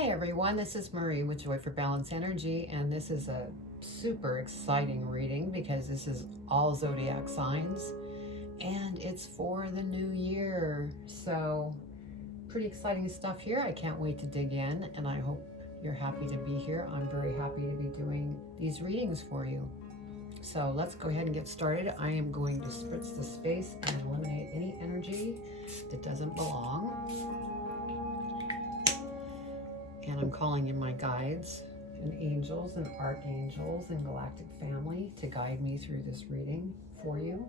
Hi everyone, this is Marie with Joy for Balance Energy, and this is a super exciting reading because this is all zodiac signs and it's for the new year. So pretty exciting stuff here. I can't wait to dig in, and I hope you're happy to be here. I'm very happy to be doing these readings for you. So let's go ahead and get started. I am going to spritz the space and eliminate any energy that doesn't belong. And I'm calling in my guides and angels and archangels and galactic family to guide me through this reading for you.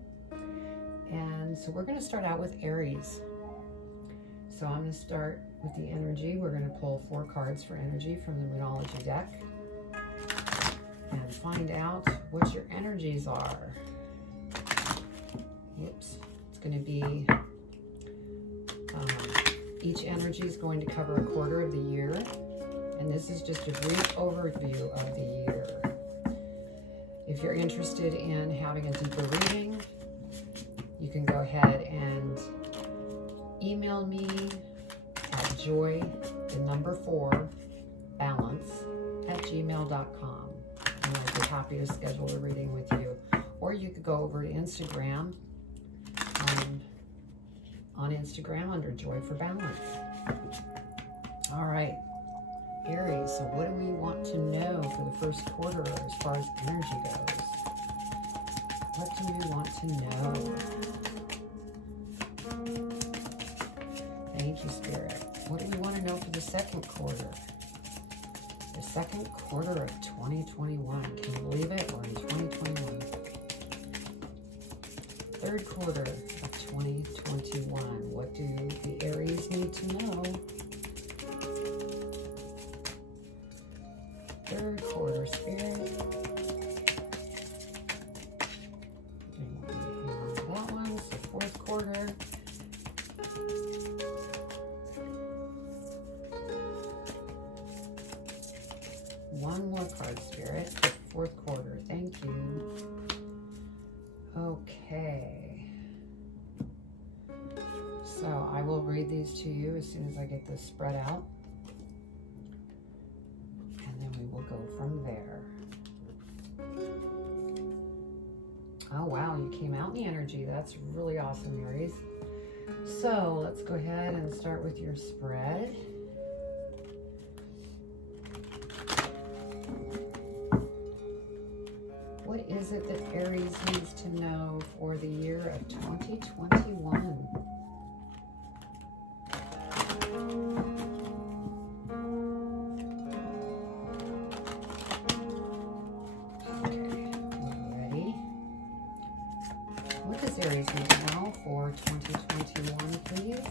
And so we're going to start out with Aries. So I'm going to start with the energy. We're going to pull 4 cards for energy from the Moonology deck and find out what your energies are. Oops. It's going to be each energy is going to cover a quarter of the year, and this is just a brief overview of the year. If you're interested in having a deeper reading, you can go ahead and email me at joy4balance@gmail.com, and I'd be happy to schedule a reading with you. Or you could go over to Instagram, on Instagram under Joy for Balance. All right, Aries, so what do we want to know for the first quarter as far as energy goes? What do we want to know? Thank you, Spirit. What do we want to know for the second quarter? The second quarter of 2021. Can you believe it? We're in 2021. Third quarter of 2021. What do the Aries need to know? Third quarter, Spirit. That one. So fourth quarter. One more card, Spirit. Fourth quarter. Thank you. Okay. So I will read these to you as soon as I get this spread out. And then we will go from there. Oh wow, you came out in the energy. That's really awesome, Aries. So let's go ahead and start with your spread. What is it that Aries needs to know for the year of 2021? Aries need to know for 2021, please.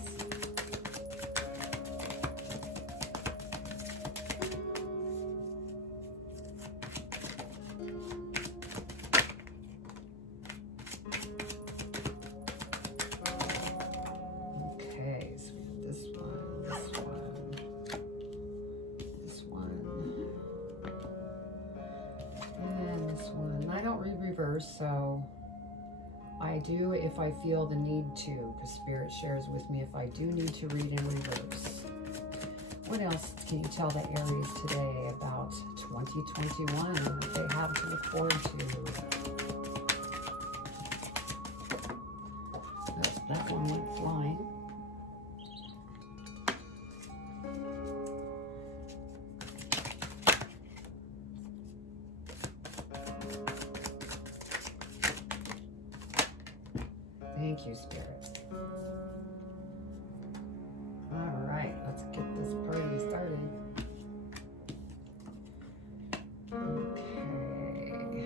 Okay, so we have this one, this one, and this one. I don't read reverse, so I do if I feel the need to, because Spirit shares with me if I do need to read in reverse. What else can you tell the Aries today about 2021 and what they have to look forward to? Oh, that one went flying. Thank you, Spirit. All right, let's get this party started. Okay.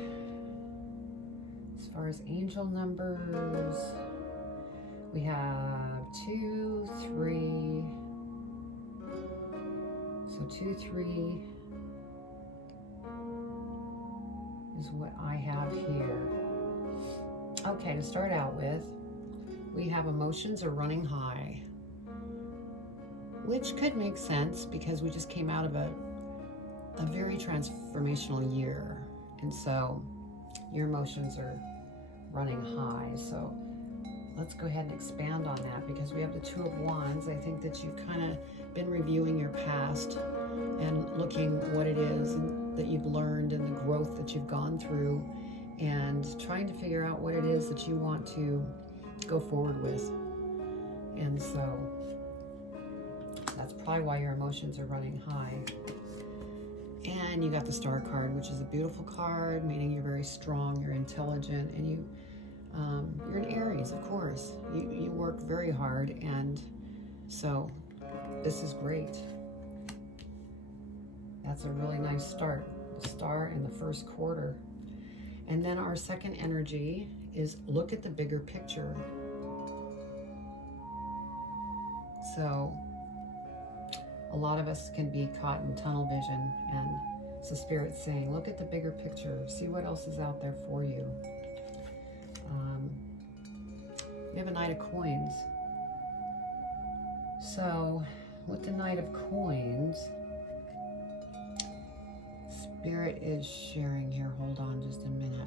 As far as angel numbers, we have 2, 3. So 2, 3 is what I have here. Okay, to start out with, we have emotions are running high, which could make sense because we just came out of a very transformational year. And so your emotions are running high. So let's go ahead and expand on that, because we have the Two of Wands. I think that you've kind of been reviewing your past and looking what it is that you've learned and the growth that you've gone through, and trying to figure out what it is that you want to go forward with. And so that's probably why your emotions are running high. And you got the Star card, which is a beautiful card, meaning you're very strong, you're intelligent, and you're an Aries, of course. You work very hard, and so this is great. That's a really nice start. The Star in the first quarter. And then our second energy is look at the bigger picture. So a lot of us can be caught in tunnel vision, and it's the Spirit saying, look at the bigger picture. See what else is out there for you. We have a Knight of Coins. So with the Knight of Coins, Spirit is sharing here. Hold on just a minute.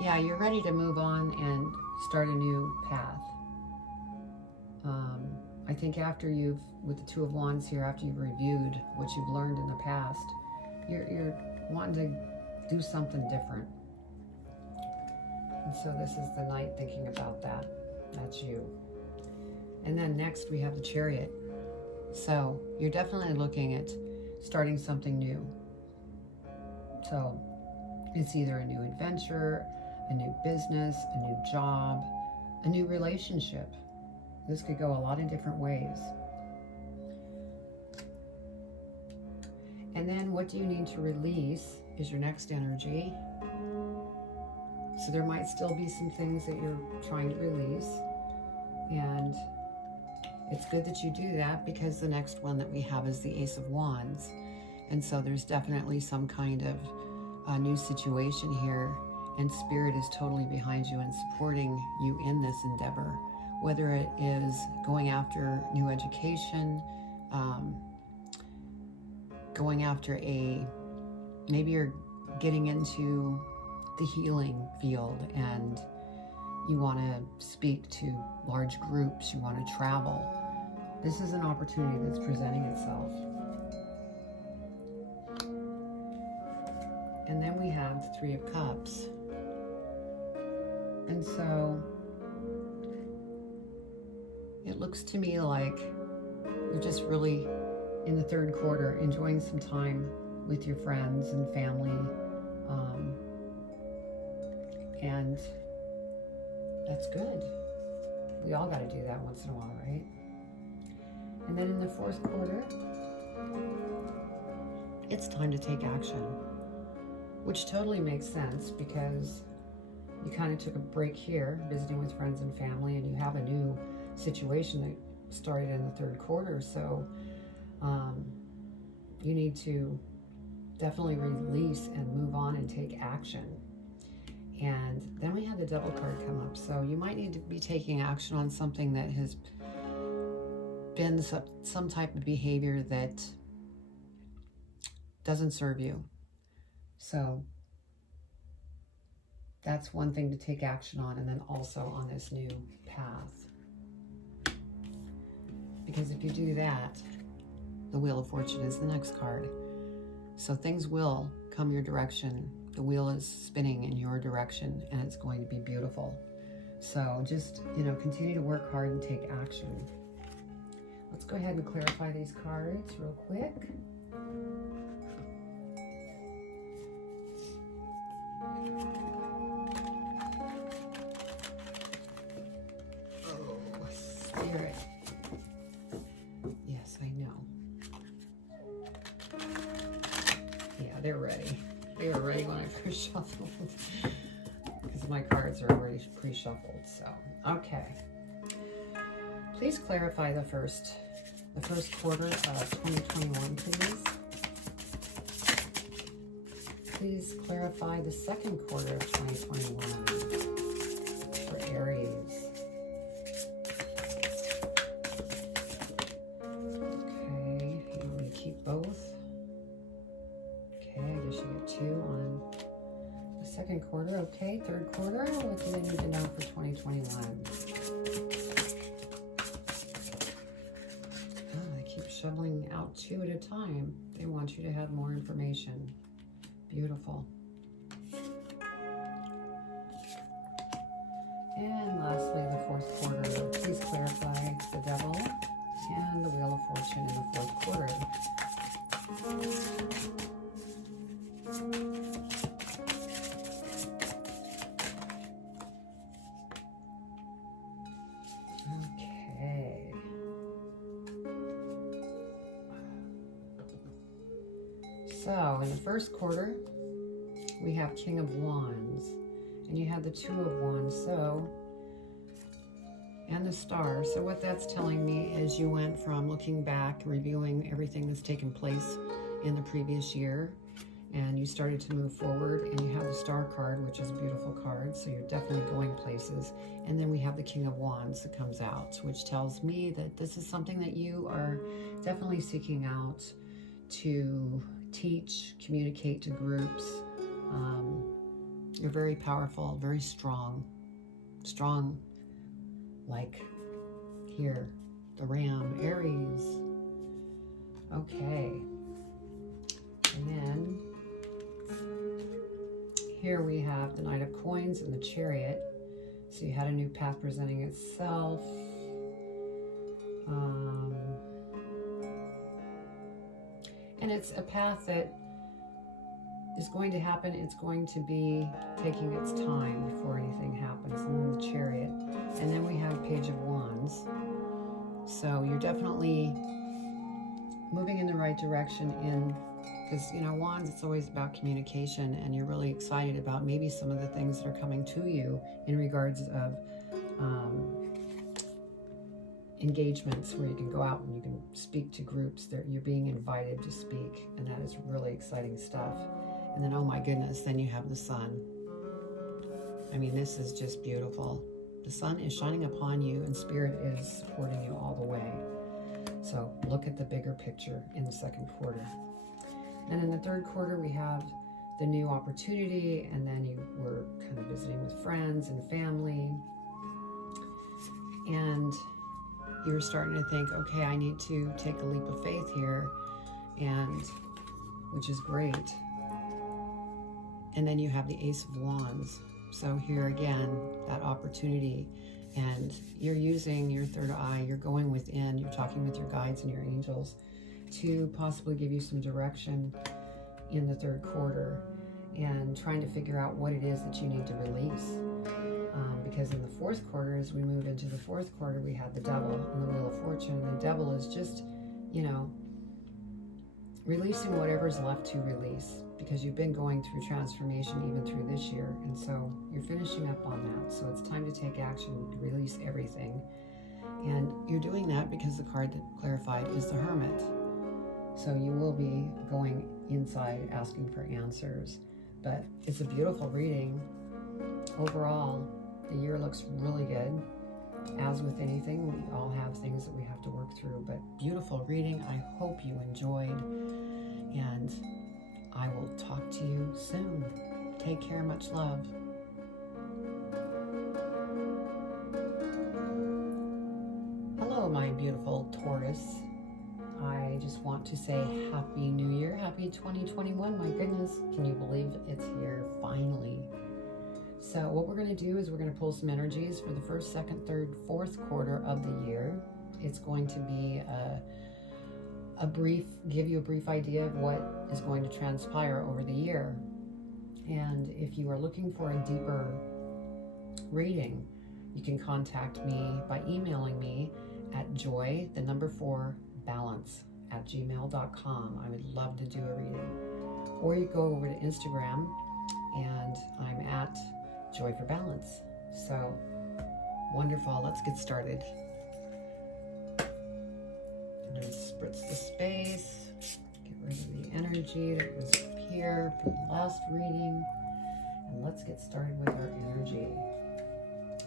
Yeah, you're ready to move on and start a new path. I think after with the Two of Wands here, after you've reviewed what you've learned in the past, you're wanting to do something different. And so this is the Knight thinking about that. That's you. And then next we have the Chariot. So you're definitely looking at starting something new. So it's either a new adventure, a new business, a new job, a new relationship. This could go a lot of different ways. And then what do you need to release is your next energy. So there might still be some things that you're trying to release. And it's good that you do that, because the next one that we have is the Ace of Wands. And so there's definitely some kind of new situation here, and Spirit is totally behind you and supporting you in this endeavor, whether it is going after new education, going after maybe you're getting into the healing field and you want to speak to large groups, you want to travel. This is an opportunity that's presenting itself. And then we have the Three of Cups. And so it looks to me like you're just really in the third quarter enjoying some time with your friends and family. And that's good. We all got to do that once in a while, right? And then in the fourth quarter, it's time to take action, which totally makes sense, because you kind of took a break here, visiting with friends and family, and you have a new situation that started in the third quarter. So you need to definitely release and move on and take action. And then we had the Devil card come up. So you might need to be taking action on something that has been some type of behavior that doesn't serve you. So that's one thing to take action on, and then also on this new path. Because if you do that, the Wheel of Fortune is the next card. So things will come your direction. The wheel is spinning in your direction, and it's going to be beautiful. So just, continue to work hard and take action. Let's go ahead and clarify these cards real quick. Oh, Spirit. Yes, I know. Yeah, they're ready. They were ready when I first shuffled, because my cards are already pre-shuffled. So, okay. Please clarify the first quarter of 2021, please. Please clarify the second quarter of 2021 for Aries. Okay, you want to keep both? Okay, I guess you get 2 on the second quarter, okay. Third quarter, what do they need to know for 2021? Oh, they keep shoveling out 2 at a time. They want you to have more information. Beautiful. And lastly, the fourth quarter. Please clarify the devil and the wheel of fortune in the fourth quarter. Okay. So in the first quarter, we have King of Wands, and you have the Two of Wands, and the Star. So what that's telling me is you went from looking back, reviewing everything that's taken place in the previous year, and you started to move forward, and you have the Star card, which is a beautiful card, so you're definitely going places. And then we have the King of Wands that comes out, which tells me that this is something that you are definitely seeking out to teach, communicate to groups. You're very powerful, very strong, like here, the Ram, Aries. Okay. And then here we have the Knight of Coins and the Chariot. So you had a new path presenting itself. And it's a path that is going to happen. It's going to be taking its time before anything happens. And then the Chariot. And then we have Page of Wands. So you're definitely moving in the right direction because, you know, Wands, it's always about communication, and you're really excited about maybe some of the things that are coming to you in regards of engagements where you can go out and you can speak to groups that you're being invited to speak, and that is really exciting stuff. And then, oh my goodness, then you have the Sun. I mean, this is just beautiful. The Sun is shining upon you, and Spirit is supporting you all the way. So look at the bigger picture in the second quarter. And in the third quarter, we have the new opportunity, and then you were kind of visiting with friends and family. And you're starting to think, okay, I need to take a leap of faith here, and which is great. And then you have the Ace of Wands. So here again, that opportunity, and you're using your third eye, you're going within, you're talking with your guides and your angels to possibly give you some direction in the third quarter, and trying to figure out what it is that you need to release. Because in the fourth quarter, as we move into the fourth quarter, we have the Devil and the Wheel of Fortune. And the Devil is just, you know, releasing whatever's left to release, because you've been going through transformation even through this year, and so you're finishing up on that. So it's time to take action, release everything. And you're doing that because the card that clarified is the Hermit. So you will be going inside asking for answers. But it's a beautiful reading. Overall, the year looks really good. As with anything, we all have things that we have to work through, but beautiful reading. I hope you enjoyed, and I will talk to you soon. Take care, much love. Hello, my beautiful Taurus. I just want to say Happy New Year, Happy 2021. My goodness, can you believe it's here finally? So what we're going to do is we're going to pull some energies for the first, second, third, fourth quarter of the year. It's going to be give you a brief idea of what is going to transpire over the year. And if you are looking for a deeper reading, you can contact me by emailing me at joy4balance@gmail.com. I would love to do a reading. Or you go over to Instagram, and I'm at Joy for Balance. So wonderful. Let's get started. I'm going to spritz the space, get rid of the energy that was up here for the last reading, and let's get started with our energy.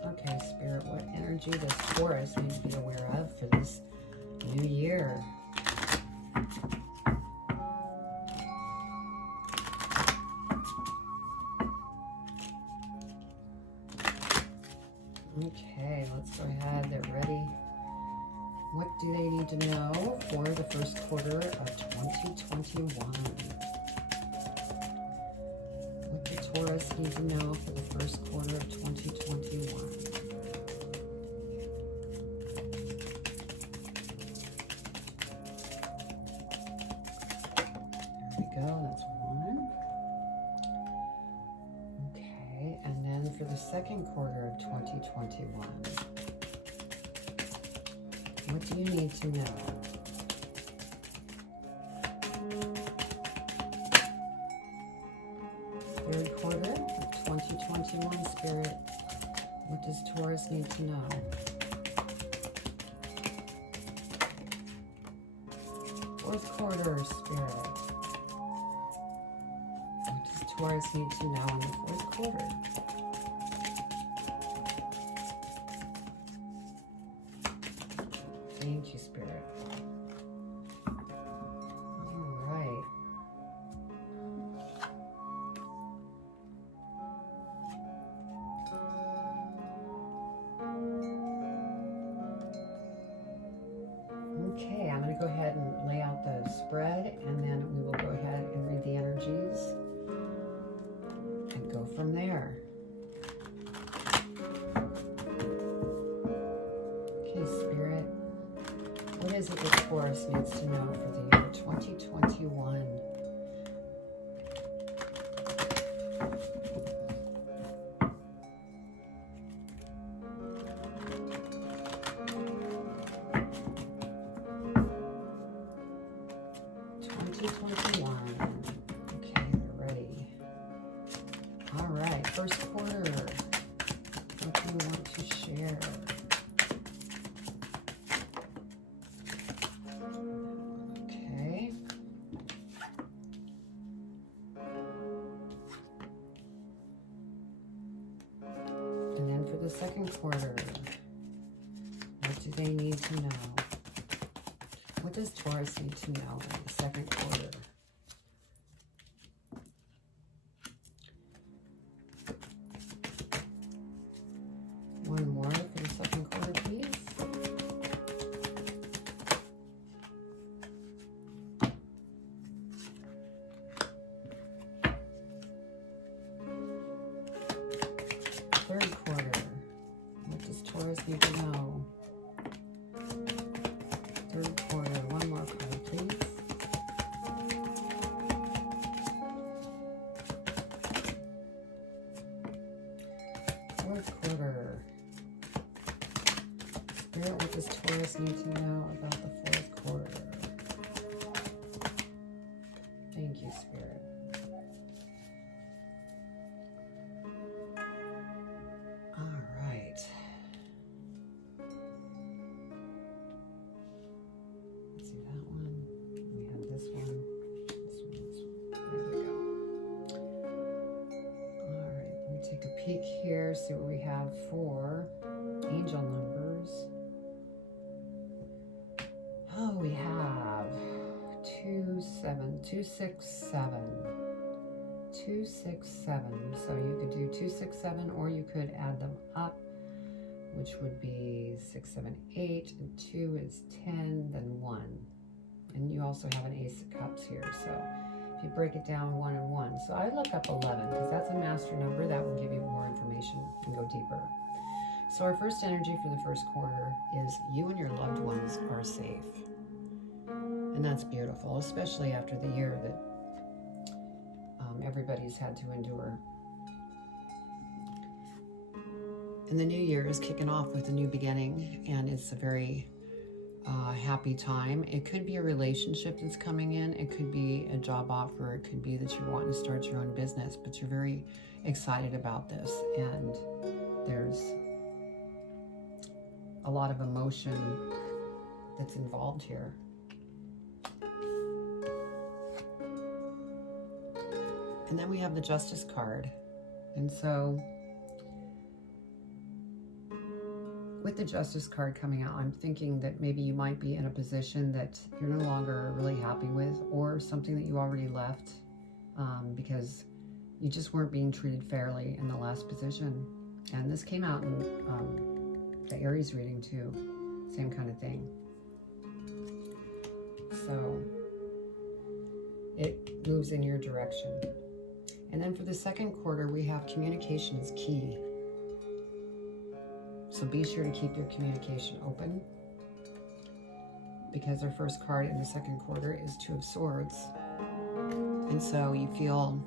Okay, Spirit, what energy does Taurus need to be aware of for this new year? Okay, let's go ahead. They're ready. What do they need to know for the first quarter of 2021? What do Taurus need to know for the first quarter of 2021? There we go, that's one. Okay, and then for the second quarter of 2021, what do you need to know? Third quarter of 2021, Spirit, what does Taurus need to know? Fourth quarter, Spirit, what does Taurus need to know in the fourth quarter? Thank you, Spirit. All right. Okay, I'm going to go ahead and lay out the spread, and then we will go ahead and read the energies and go from there. Okay, Spirit, what is it that Taurus needs to know for the year 2021? Okay, we're ready. All right, first quarter. What do you want to share? Okay. And then for the second quarter, what do they need to know? What does Taurus need to know in the second quarter? One more for the second quarter, please. Third quarter, what does Taurus need to know? Third quarter, one more card, please. Fourth quarter. Spirit, what does Taurus need to know about the fourth quarter? Thank you, Spirit. All right. Let's see that one. We have this one. This one, this one. There we go. All right, let me take a peek here, see what we have for angel numbers. Oh, we have 267. 267. So you could do 267, or you could add them up, which would be 6, 7, 8, and 2 is 10, then 1. And you also have an Ace of Cups here. So if you break it down 1 and 1. So I look up 11 because that's a master number that will give you more information and go deeper. So our first energy for the first quarter is you and your loved ones are safe. And that's beautiful, especially after the year that everybody's had to endure. And the new year is kicking off with a new beginning, and it's a very happy time. It could be a relationship that's coming in. It could be a job offer. It could be that you're wanting to start your own business, but you're very excited about this. And there's a lot of emotion that's involved here. And then we have the Justice card. And so with the Justice card coming out, I'm thinking that maybe you might be in a position that you're no longer really happy with, or something that you already left because you just weren't being treated fairly in the last position. And this came out in the Aries reading too. Same kind of thing. So it moves in your direction. And then for the second quarter, we have communication is key. So be sure to keep your communication open, because our first card in the second quarter is Two of Swords. And so you feel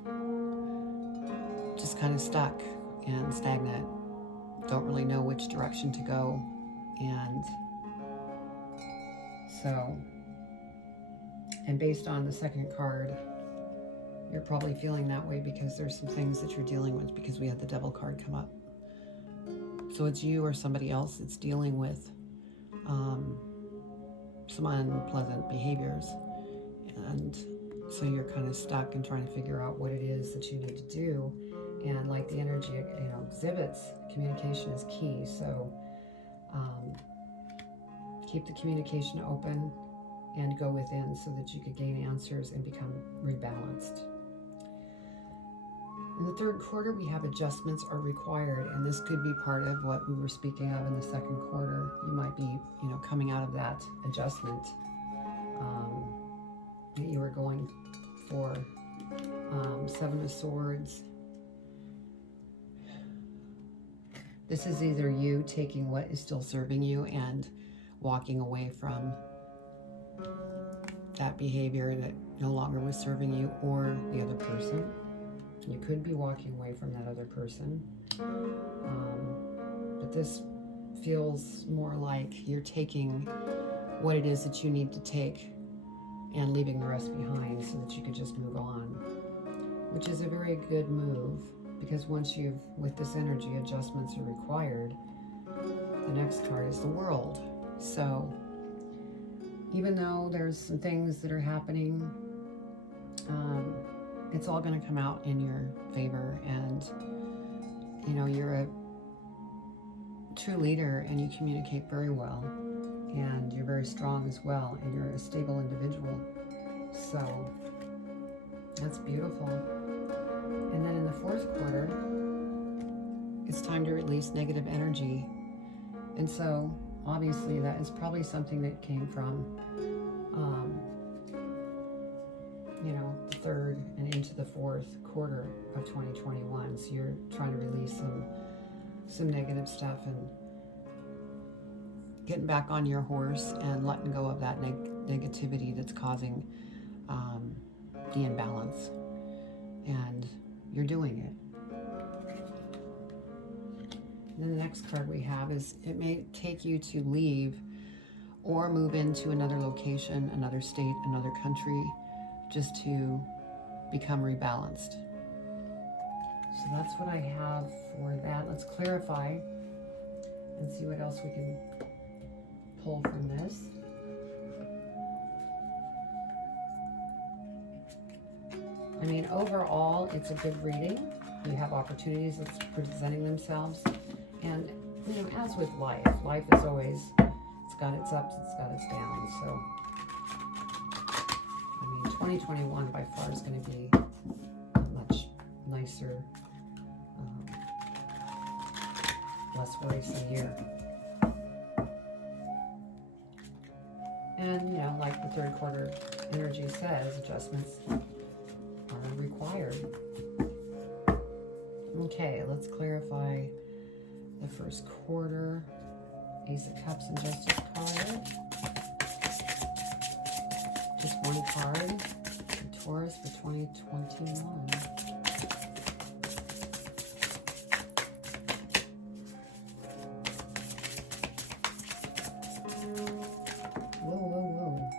just kind of stuck and stagnant. Don't really know which direction to go. And so, and based on the second card, you're probably feeling that way because there's some things that you're dealing with, because we had the Devil card come up. So it's you or somebody else that's dealing with some unpleasant behaviors. And so you're kind of stuck and trying to figure out what it is that you need to do. And like the energy, exhibits, communication is key. So keep the communication open and go within so that you could gain answers and become rebalanced. In the third quarter, we have adjustments are required, and this could be part of what we were speaking of in the second quarter. You might be, coming out of that adjustment that you were going for. Seven of Swords. This is either you taking what is still serving you and walking away from that behavior that no longer was serving you, or the other person. You could be walking away from that other person. But this feels more like you're taking what it is that you need to take and leaving the rest behind so that you could just move on, which is a very good move, because once with this energy, adjustments are required, the next card is the World. So even though there's some things that are happening, it's all going to come out in your favor. And you're a true leader, and you communicate very well, and you're very strong as well, and you're a stable individual. So that's beautiful. And then in the fourth quarter, it's time to release negative energy. And so obviously that is probably something that came from the third and into the fourth quarter of 2021. So you're trying to release some negative stuff and getting back on your horse and letting go of that negativity that's causing the imbalance. And you're doing it. And then the next card we have is, it may take you to leave or move into another location, another state, another country, just to become rebalanced. So that's what I have for that. Let's clarify and see what else we can pull from this. I mean, overall, it's a good reading. You have opportunities that's presenting themselves. And, as with life is always, it's got its ups, it's got its downs. So, 2021 by far is going to be a much nicer, less worrisome year. And, like the third quarter energy says, adjustments are required. Okay, let's clarify the first quarter. Ace of Cups and Justice card. Just one card for Taurus for 2021. Whoa.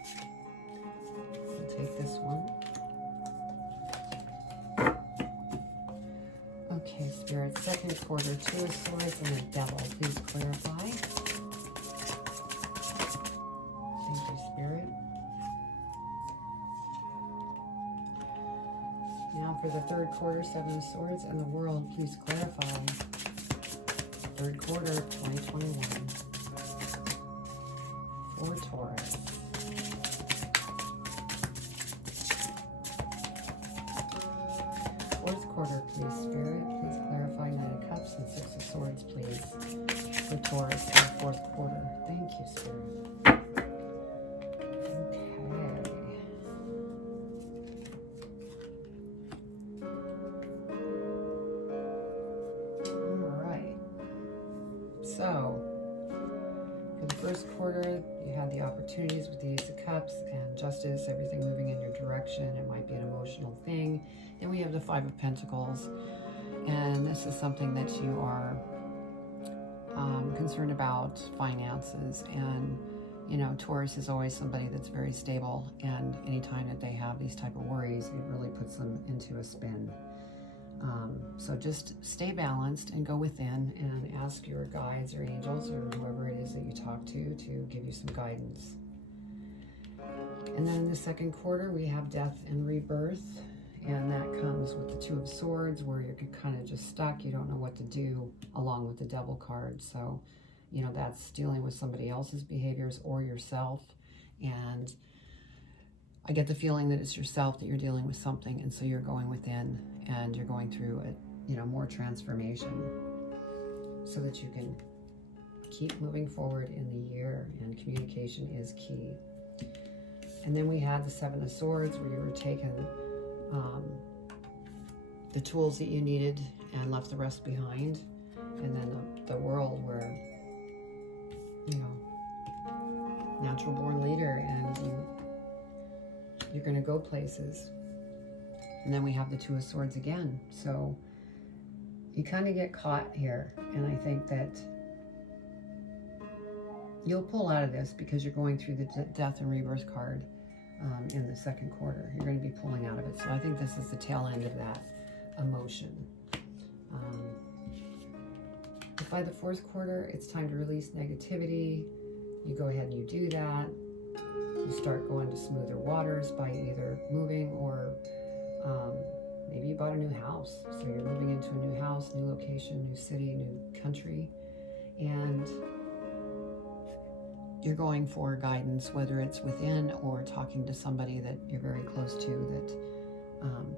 I'll take this one. Okay, Spirit, second quarter, Two of Swords and a Devil. Please clarify. Thank you, Spirit. Now for the third quarter, Seven of Swords and the World. Please clarify. Third quarter of 2021 for Taurus. Fourth quarter, please, Spirit. Please clarify. Nine of Cups and Six of Swords, please, for Taurus in the fourth quarter. Thank you, Spirit. So, for the first quarter, you had the opportunities with the Ace of Cups and Justice, everything moving in your direction. It might be an emotional thing. Then we have the Five of Pentacles, and this is something that you are concerned about, finances. And, you know, Taurus is always somebody that's very stable, and anytime that they have these type of worries, it really puts them into a spin. So just stay balanced and go within and ask your guides or angels or whoever it is that you talk to give you some guidance. And then in the second quarter, we have death and rebirth, and that comes with the Two of Swords, where you're kind of just stuck. You don't know what to do, along with the Devil card. So, you know, that's dealing with somebody else's behaviors or yourself. And I get the feeling that it's yourself, that you're dealing with something, and so you're going within and you're going through it, you know, more transformation so that you can keep moving forward in the year, and communication is key. And then we had the Seven of Swords, where you were taking the tools that you needed and left the rest behind. And then the World, where, you know, natural born leader, and you're going to go places. And then we have the Two of Swords again. So you kind of get caught here. And I think that you'll pull out of this, because you're going through the death and rebirth card in the second quarter. You're going to be pulling out of it. So I think this is the tail end of that emotion. But by the fourth quarter, it's time to release negativity. You go ahead and you do that. You start going to smoother waters by either moving or maybe you bought a new house. So you're moving into a new house, new location, new city, new country. And you're going for guidance, whether it's within or talking to somebody that you're very close to, that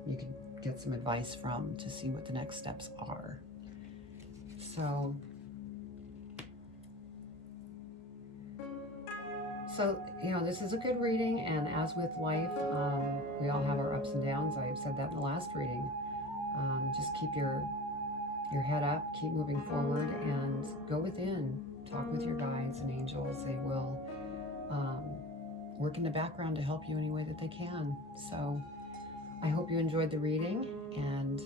you can get some advice from to see what the next steps are. So, you know, this is a good reading, and as with life, we all have our ups and downs. I've said that in the last reading. Just keep your head up, keep moving forward, and go within. Talk with your guides and angels. They will work in the background to help you any way that they can. So I hope you enjoyed the reading, and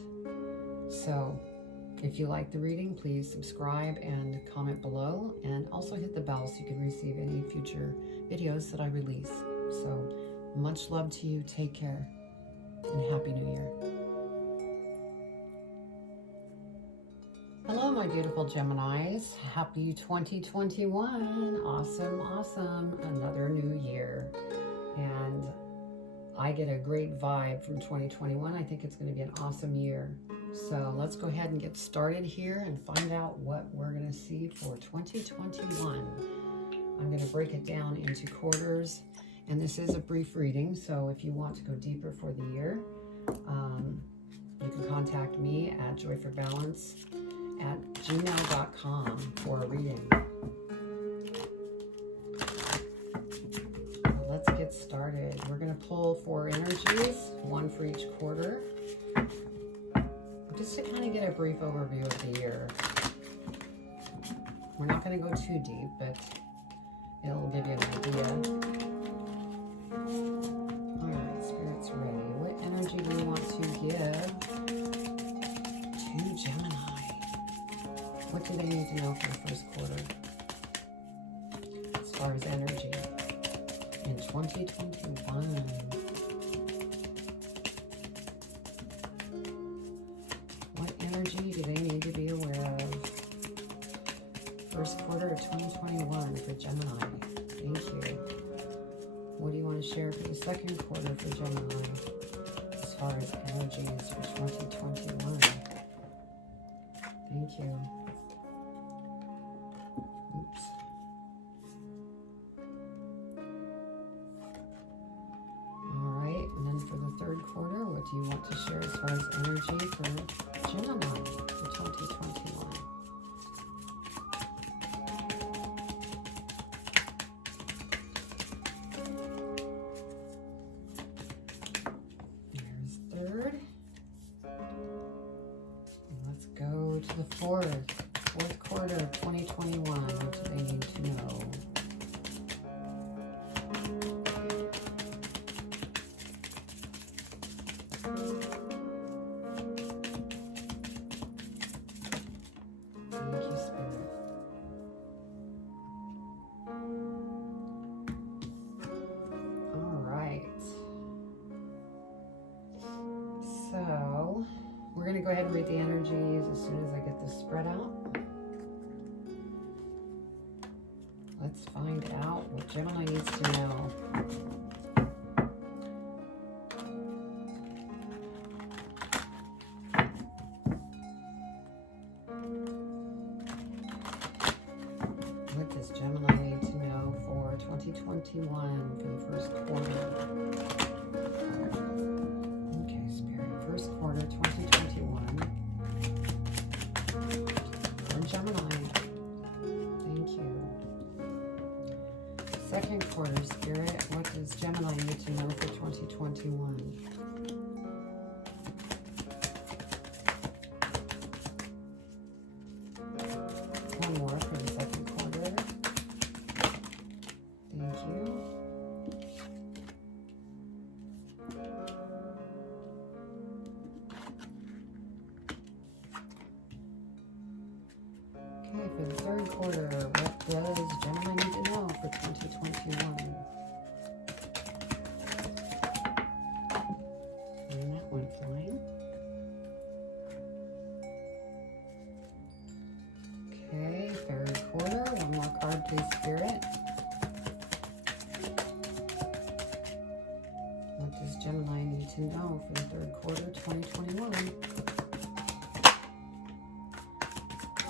so if you like the reading, please subscribe and comment below, and also hit the bell so you can receive any future videos that I release. So much love to you. Take care, and Happy New Year. Hello, my beautiful Geminis. Happy 2021. Awesome, awesome. Another new year. And I get a great vibe from 2021. I think it's going to be an awesome year. So let's go ahead and get started here and find out what we're going to see for 2021. I'm going to break it down into quarters, and this is a brief reading, so if you want to go deeper for the year, you can contact me at joyforbalance@gmail.com for a reading. Let's get started. We're going to pull 4 energies, one for each quarter, just to kind of get a brief overview of the year. We're not going to go too deep, but it'll give you an idea. All right, Spirit's ready. What energy do you want to give to Gemini? What do they need to know for the first quarter as far as energy in 2021? What energy do they need to be aware of? First quarter of 2021 for Gemini. Thank you. What do you want to share for the second quarter for Gemini as far as energies for 2021? Thank you. Oops. All right, and then for the third quarter, what do you want to share as far as energy for Gemini for 2021? go to the fourth quarter of 2021. What do they need to know? Thank you, Spirit. All right. So we're going to go ahead and read the energies as soon as I get this spread out. Let's find out what Gemini needs to know. What does Gemini need to know for 2021 for the first quarter? Okay, Spirit. First quarter 2021 for Gemini. Thank you. Second quarter, Spirit. What does Gemini need to know for 2021? One more for the second quarter. Thank you. Okay, for the third quarter, what does Gemini need to know for 2021? And that went flying. Okay, third quarter, one more card, please, Spirit. What does Gemini need to know for the third quarter 2021?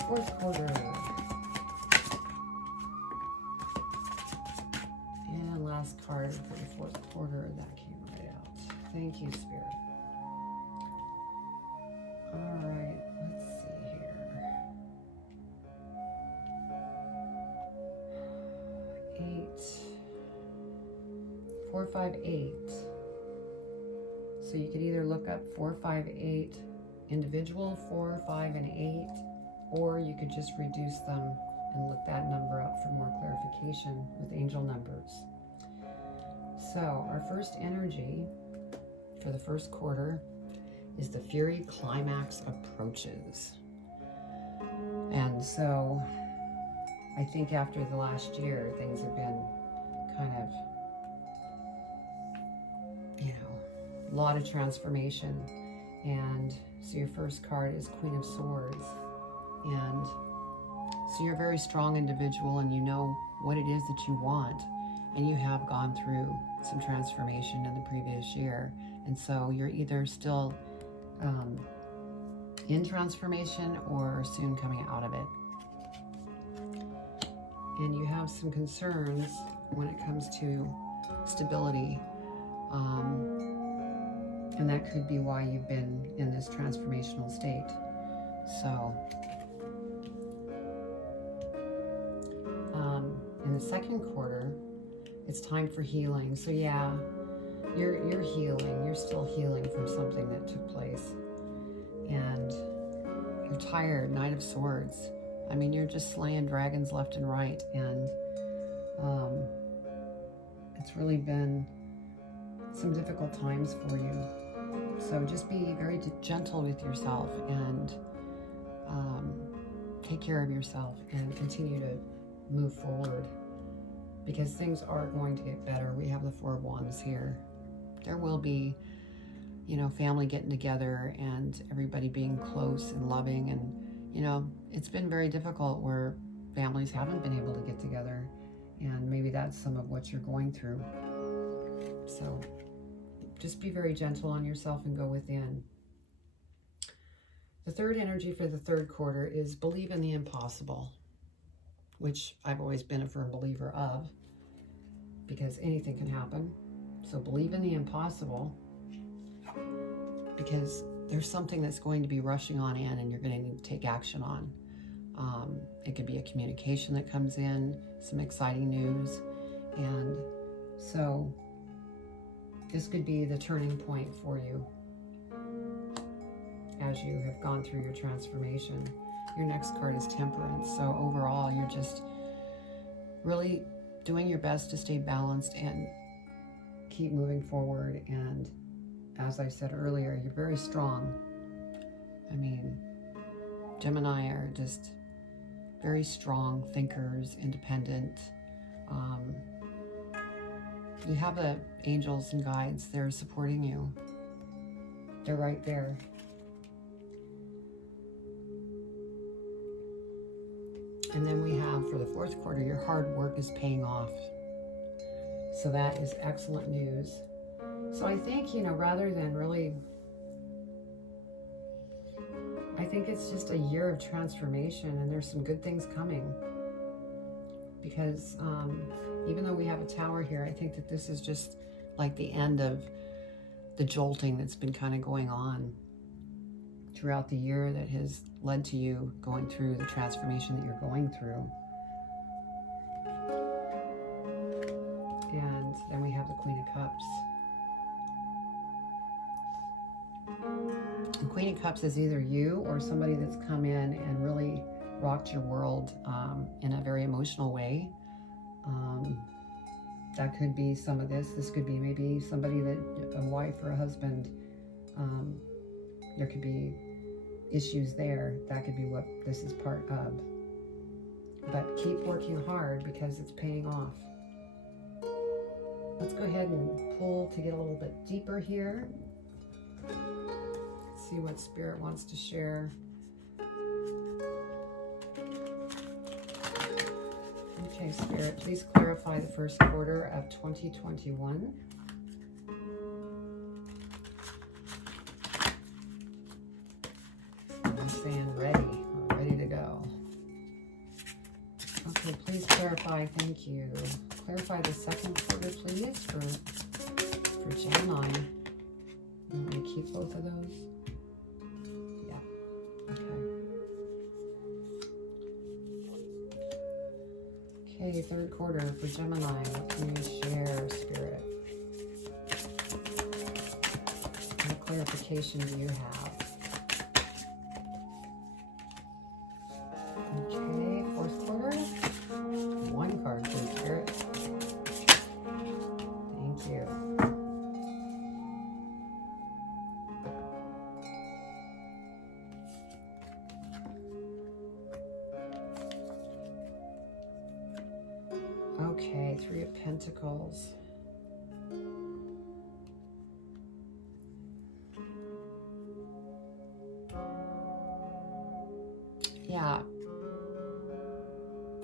Fourth quarter. And last card for the fourth quarter. That came right out. Thank you, Spirit. All right, let's see here. 8, 4, 5, 8. So you could either look up 4, 5, 8 individual, 4, 5, and 8, or you could just reduce them and look that number up for more clarification with angel numbers. So our first energy for the first quarter is the Fury climax approaches. And so I think after the last year, things have been kind of, a lot of transformation. And so your first card is Queen of Swords. And so you're a very strong individual and you know what it is that you want. And you have gone through some transformation in the previous year. And so you're either still in transformation or soon coming out of it. And you have some concerns when it comes to stability. And that could be why you've been in this transformational state. So, in the second quarter, it's time for healing. So yeah, you're healing. You're still healing from something that took place. And you're tired, Knight of Swords. I mean, you're just slaying dragons left and right. And it's really been some difficult times for you. So just be very gentle with yourself and take care of yourself and continue to move forward, because things are going to get better. We have the Four of Wands here. There will be, family getting together and everybody being close and loving. And, it's been very difficult where families haven't been able to get together. And maybe that's some of what you're going through. So just be very gentle on yourself and go within. The third energy for the third quarter is believe in the impossible, which I've always been a firm believer of, because anything can happen. So believe in the impossible, because there's something that's going to be rushing on in and you're going to need to take action on. It could be a communication that comes in, some exciting news. And so this could be the turning point for you. as you have gone through your transformation. Your next card is Temperance. So overall, you're just really doing your best to stay balanced and keep moving forward. And as I said earlier, you're very strong. I mean, Gemini are just very strong thinkers, independent. You have the angels and guides. They're supporting you. They're right there. And then we have, for the fourth quarter, your hard work is paying off. So that is excellent news. So I think, rather than really, I think it's just a year of transformation, and there's some good things coming. Because even though we have a Tower here, I think that this is just like the end of the jolting that's been kind of going on throughout the year that has led to you going through the transformation that you're going through. And then we have the Queen of Cups. The Queen of Cups is either you or somebody that's come in and really rocked your world in a very emotional way. That could be some of this. This could be maybe somebody that, a wife or a husband, there could be issues there. That could be what this is part of. But keep working hard because it's paying off. Let's go ahead and pull to get a little bit deeper here. See what Spirit wants to share. Okay, Spirit, please clarify the first quarter of 2021. I'm saying ready. We're ready to go. Okay, please clarify. Thank you. Clarify the second quarter, please, for Gemini. You want me to keep both of those? Yeah. Okay. Okay, third quarter for Gemini. What can you share, Spirit? What clarification do you have? Okay, fourth quarter. One card, please, Spirit. Thank you. Okay, Three of Pentacles. Yeah.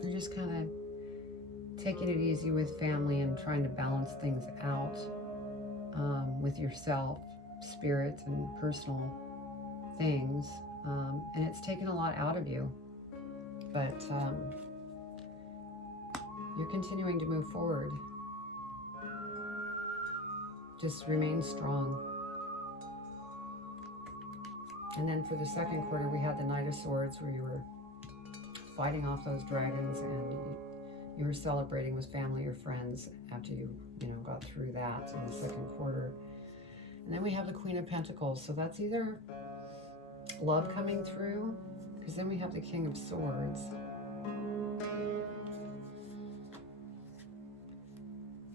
You're just kind of taking it easy with family and trying to balance things out with yourself, spirit, and personal things. And it's taken a lot out of you. But you're continuing to move forward. Just remain strong. And then for the second quarter, we had the Knight of Swords, where you were fighting off those dragons and you were celebrating with family or friends after you got through that in the second quarter. And then we have the Queen of Pentacles. So that's either love coming through, because then we have the King of Swords.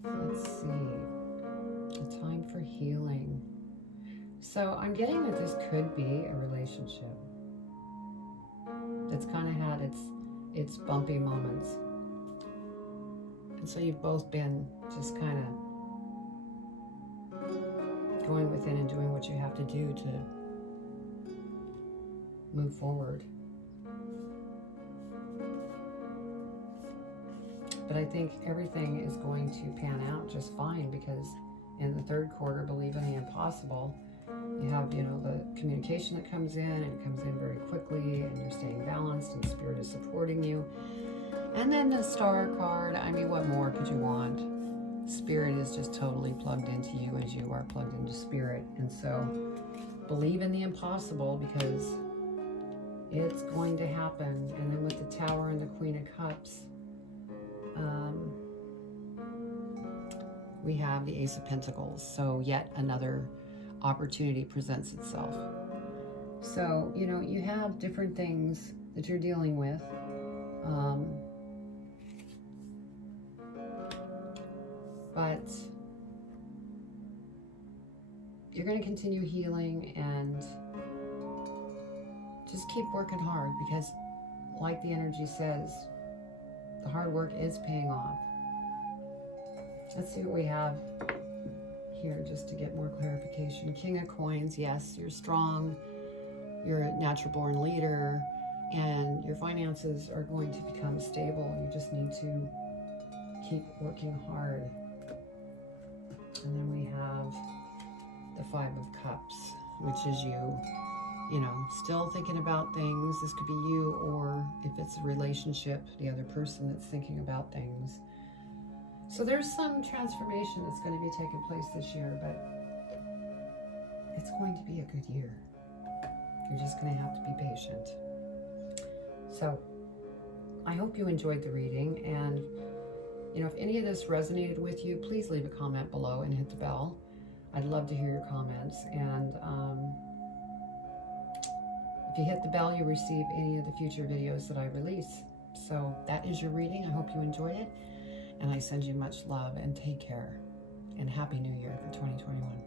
Let's see. A time for healing. So I'm getting that this could be a relationship that's kind of had its bumpy moments. And so you've both been just kind of going within and doing what you have to do to move forward. But I think everything is going to pan out just fine, because in the third quarter, believe in the impossible. You have, the communication that comes in, and it comes in very quickly, and you're staying balanced, and Spirit is supporting you. And then the Star card, I mean, what more could you want? Spirit is just totally plugged into you as you are plugged into Spirit. And so believe in the impossible, because it's going to happen. And then with the Tower and the Queen of Cups, we have the Ace of Pentacles. So yet another opportunity presents itself. So, you know, you have different things that you're dealing with. But you're going to continue healing and just keep working hard, because like the energy says, the hard work is paying off. Let's see what we have here just to get more clarification. King of Coins, yes, you're strong. You're a natural born leader, and your finances are going to become stable. You just need to keep working hard. And then we have the Five of Cups, which is you know, still thinking about things. This could be you, or if it's a relationship, the other person that's thinking about things. So there's some transformation that's going to be taking place this year, but it's going to be a good year. You're just going to have to be patient. So I hope you enjoyed the reading, and you know, if any of this resonated with you, please leave a comment below and hit the bell. I'd love to hear your comments, and if you hit the bell, you receive any of the future videos that I release. So that is your reading. I hope you enjoyed it, and I send you much love, and take care, and Happy New Year for 2021.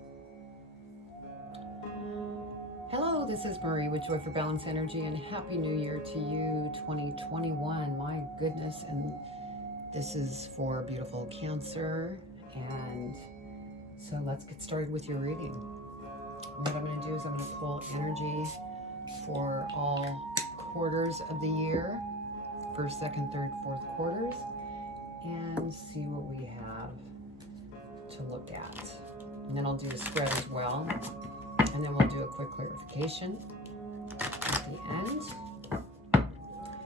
Hello, this is Marie with Joy for Balance Energy, and Happy New Year to you, 2021. My goodness, and this is for beautiful Cancer, and so let's get started with your reading. What I'm going to do is I'm going to pull energy for all quarters of the year, first, second, third, fourth quarters, and see what we have to look at. And then I'll do a spread as well, and then we'll do a quick clarification at the end.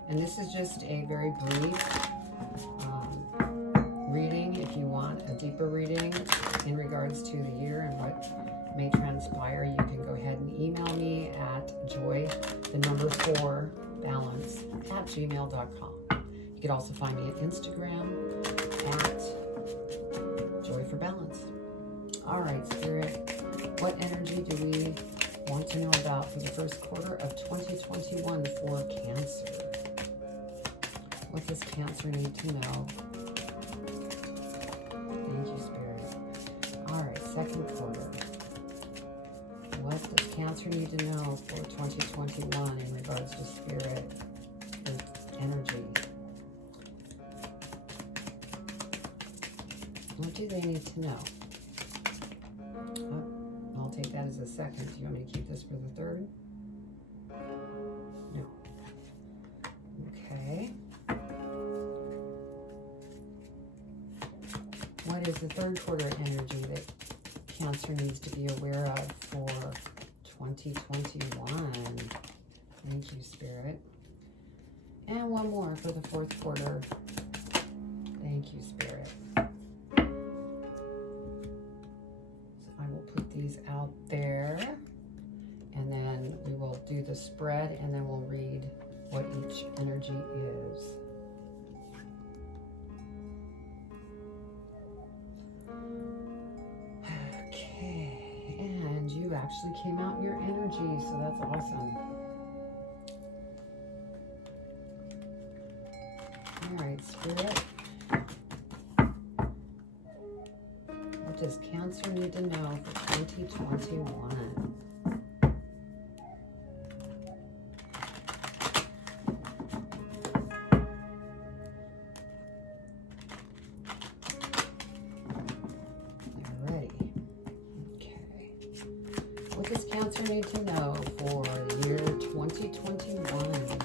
And this is just a very brief reading. If you want a deeper reading in regards to the year and what may transpire, you can go ahead and email me at joy_balance@gmail.com. You can also find me at Instagram at joy4balance. All right, Spirit, what energy do we want to know about for the first quarter of 2021 for Cancer? What does Cancer need to know? Thank you, Spirit. All right, second quarter. What does Cancer need to know for 2021 in regards to spirit or energy? What do they need to know? Oh, I'll take that as a second. Do you want me to keep this for the third? No. Okay. What is the third quarter energy that Cancer needs to be aware of for 2021? Thank you, Spirit. And one more for the fourth quarter. Thank you, Spirit. So I will put these out there, and then we will do the spread, and then we'll read what each energy is. You actually came out in your energy, so that's awesome. All right, Spirit. What does Cancer need to know for 2021? What does Cancer need to know for the year 2021?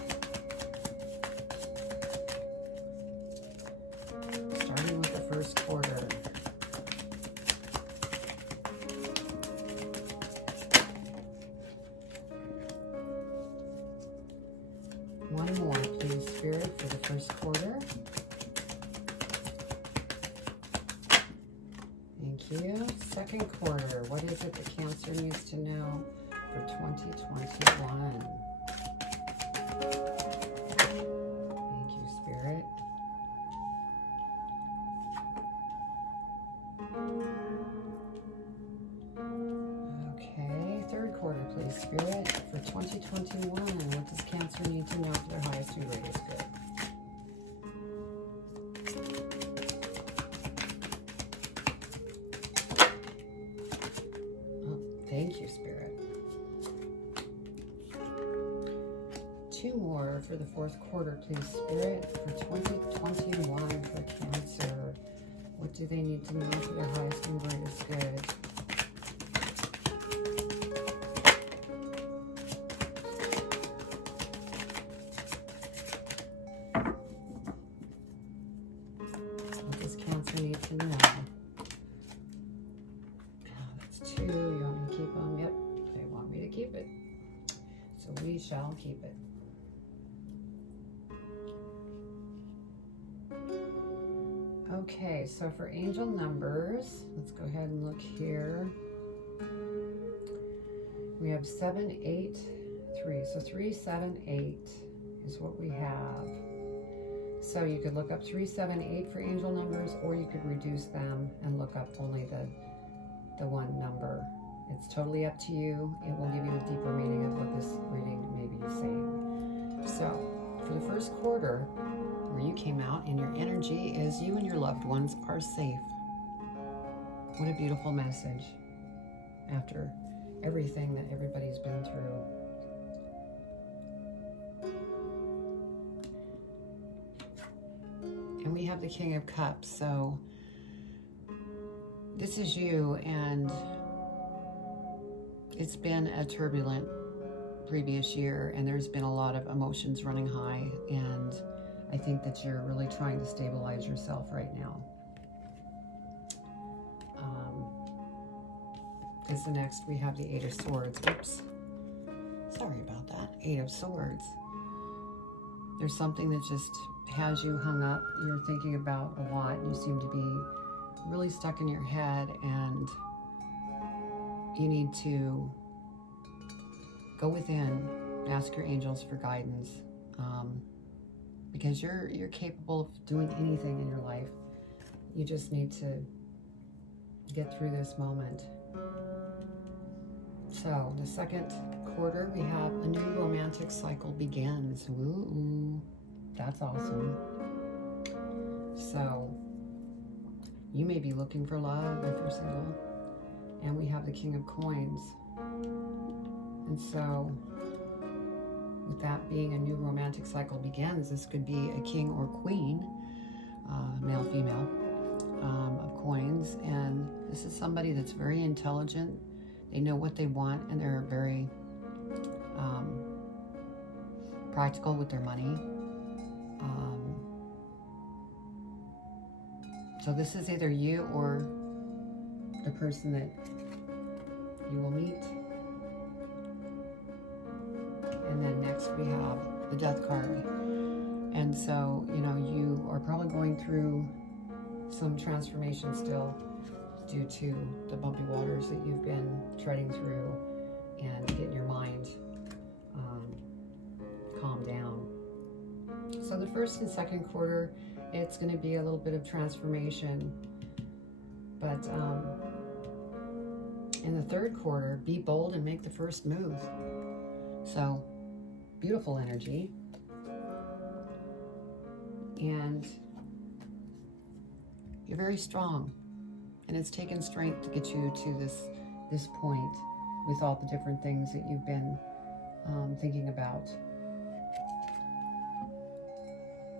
Starting with the first quarter. One more, please, Spirit, for the first quarter. Thank you. Second quarter, what is it that Cancer needs to know for 2021? Thank you, Spirit. Okay, third quarter, please, Spirit, for 2021. 2021. What does Cancer need to know for their highest and greatest good? Oh, thank you, Spirit. 2 more for the 4th quarter, please, Spirit, for 2021 for Cancer. What do they need to know for their highest and greatest good? What does Cancer need to know? Oh, that's 2. You want me to keep them? Yep, they want me to keep it. So we shall keep it. Okay, so for angel numbers, let's go ahead and look here. We have 7, 8, 3. So 3, 7, 8 is what we have. So you could look up 3, 7, 8 for angel numbers, or you could reduce them and look up only the one number. It's totally up to you. It will give you a deeper meaning of what this reading may be saying. So for the 1st quarter, where you came out and your energy is you and your loved ones are safe. What a beautiful message after everything that everybody's been through. And we have the King of Cups, so this is you, and it's been a turbulent previous year, and there's been a lot of emotions running high, and I think that you're really trying to stabilize yourself right now. Because the next we have the 8 of Swords. Oops. Sorry about that. 8 of Swords. There's something that just has you hung up. You're thinking about a lot. You seem to be really stuck in your head, and you need to go within, ask your angels for guidance. Because you're capable of doing anything in your life. You just need to get through this moment. So the 2nd quarter, we have a new romantic cycle begins. Ooh, that's awesome. So you may be looking for love if you're single. And we have the King of Coins. And so with that being a new romantic cycle begins, this could be a king or queen, male, female, of coins. And this is somebody that's very intelligent. They know what they want, and they're very practical with their money. So this is either you or the person that you will meet. And then next we have the Death card. And so, you know, you are probably going through some transformation still due to the bumpy waters that you've been treading through, and getting your mind calmed down. So the 1st and 2nd quarter, it's going to be a little bit of transformation. But in the 3rd quarter, be bold and make the first move. So beautiful energy. And you're very strong. And it's taken strength to get you to this point with all the different things that you've been thinking about.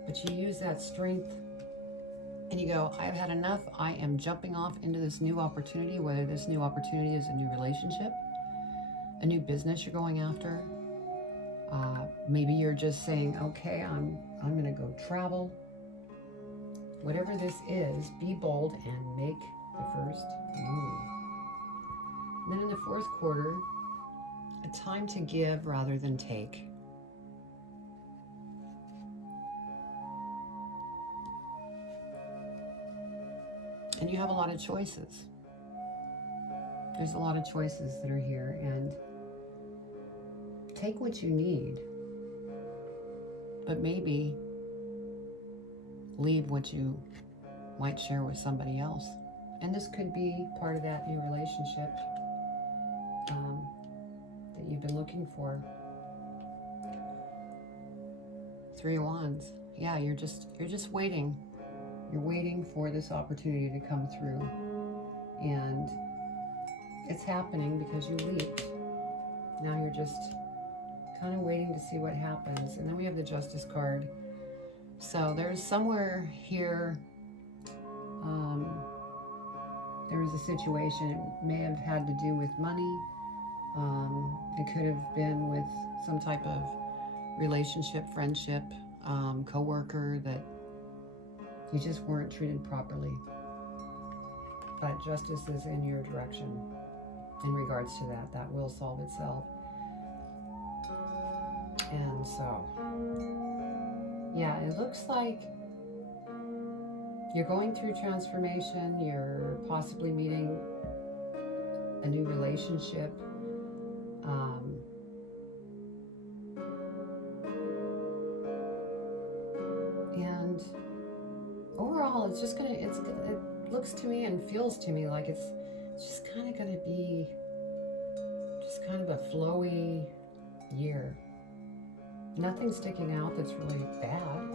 But you use that strength and you go, I've had enough. I am jumping off into this new opportunity, whether this new opportunity is a new relationship, a new business you're going after. Maybe you're just saying, okay, I'm going to go travel. Whatever this is, be bold and make the first move. And then in the 4th quarter, a time to give rather than take. And you have a lot of choices. There's a lot of choices that are here, and take what you need, but maybe leave what you might share with somebody else. And this could be part of that new relationship that you've been looking for. Three of Wands. Yeah, you're just waiting. You're waiting for this opportunity to come through. And it's happening because you leaped. Now you're just kind of waiting to see what happens. And then we have the Justice card. So there's somewhere here, there was a situation. It may have had to do with money. It could have been with some type of relationship, friendship, co-worker that you just weren't treated properly. But justice is in your direction in regards to that. That will solve itself. And so, yeah, it looks like you're going through transformation. You're possibly meeting a new relationship. And overall, it's just gonna, it looks to me and feels to me like it's just kind of gonna be just kind of a flowy year. Nothing sticking out that's really bad.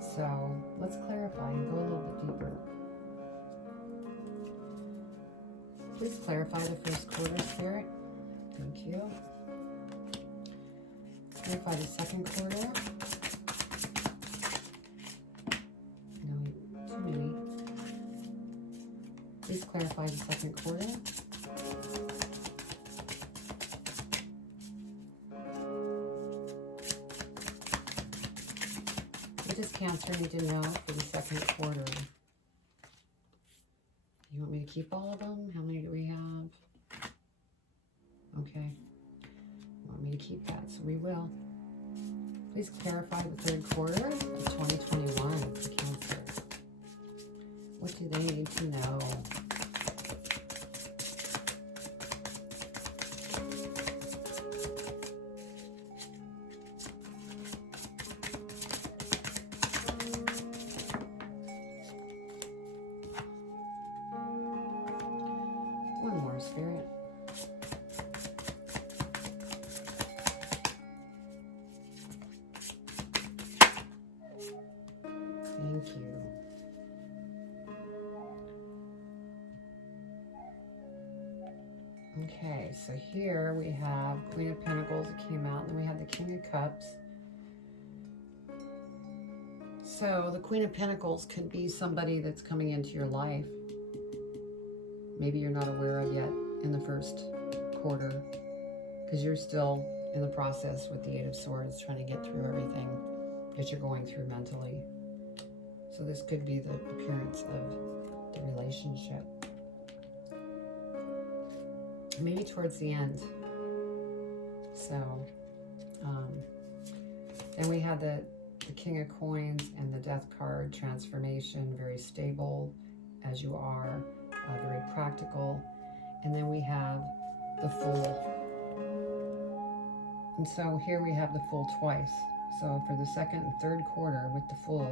So let's clarify and go a little bit deeper. Please clarify the first quarter, Spirit. Thank you. Clarify the second quarter. No, too many. Please clarify the second quarter. What does Cancer need to know for the second quarter? You want me to keep all of them? How many do we have? Okay. You want me to keep that, so we will. Please clarify the third quarter of 2021 for Cancer. What do they need to know? One more, Spirit. Thank you. Okay, so here we have Queen of Pentacles that came out, and then we have the King of Cups. So the Queen of Pentacles could be somebody that's coming into your life. Maybe you're not aware of yet in the first quarter, because you're still in the process with the Eight of Swords, trying to get through everything that you're going through mentally. So this could be the appearance of the relationship. Maybe towards the end. So, then we have the King of Coins and the Death card, transformation, very stable as you are, very practical. And then we have the Fool. And so here we have the Fool twice. So for the second and third quarter with the Fool,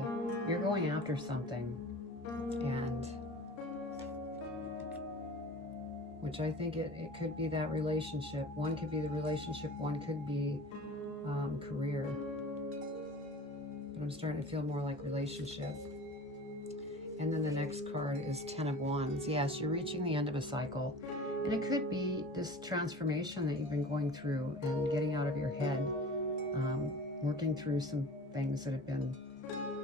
you're going after something. And which I think it could be that relationship. One could be the relationship, one could be career. But I'm starting to feel more like relationship. And then the next card is Ten of Wands. Yes, you're reaching the end of a cycle. And it could be this transformation that you've been going through and getting out of your head, working through some things that have been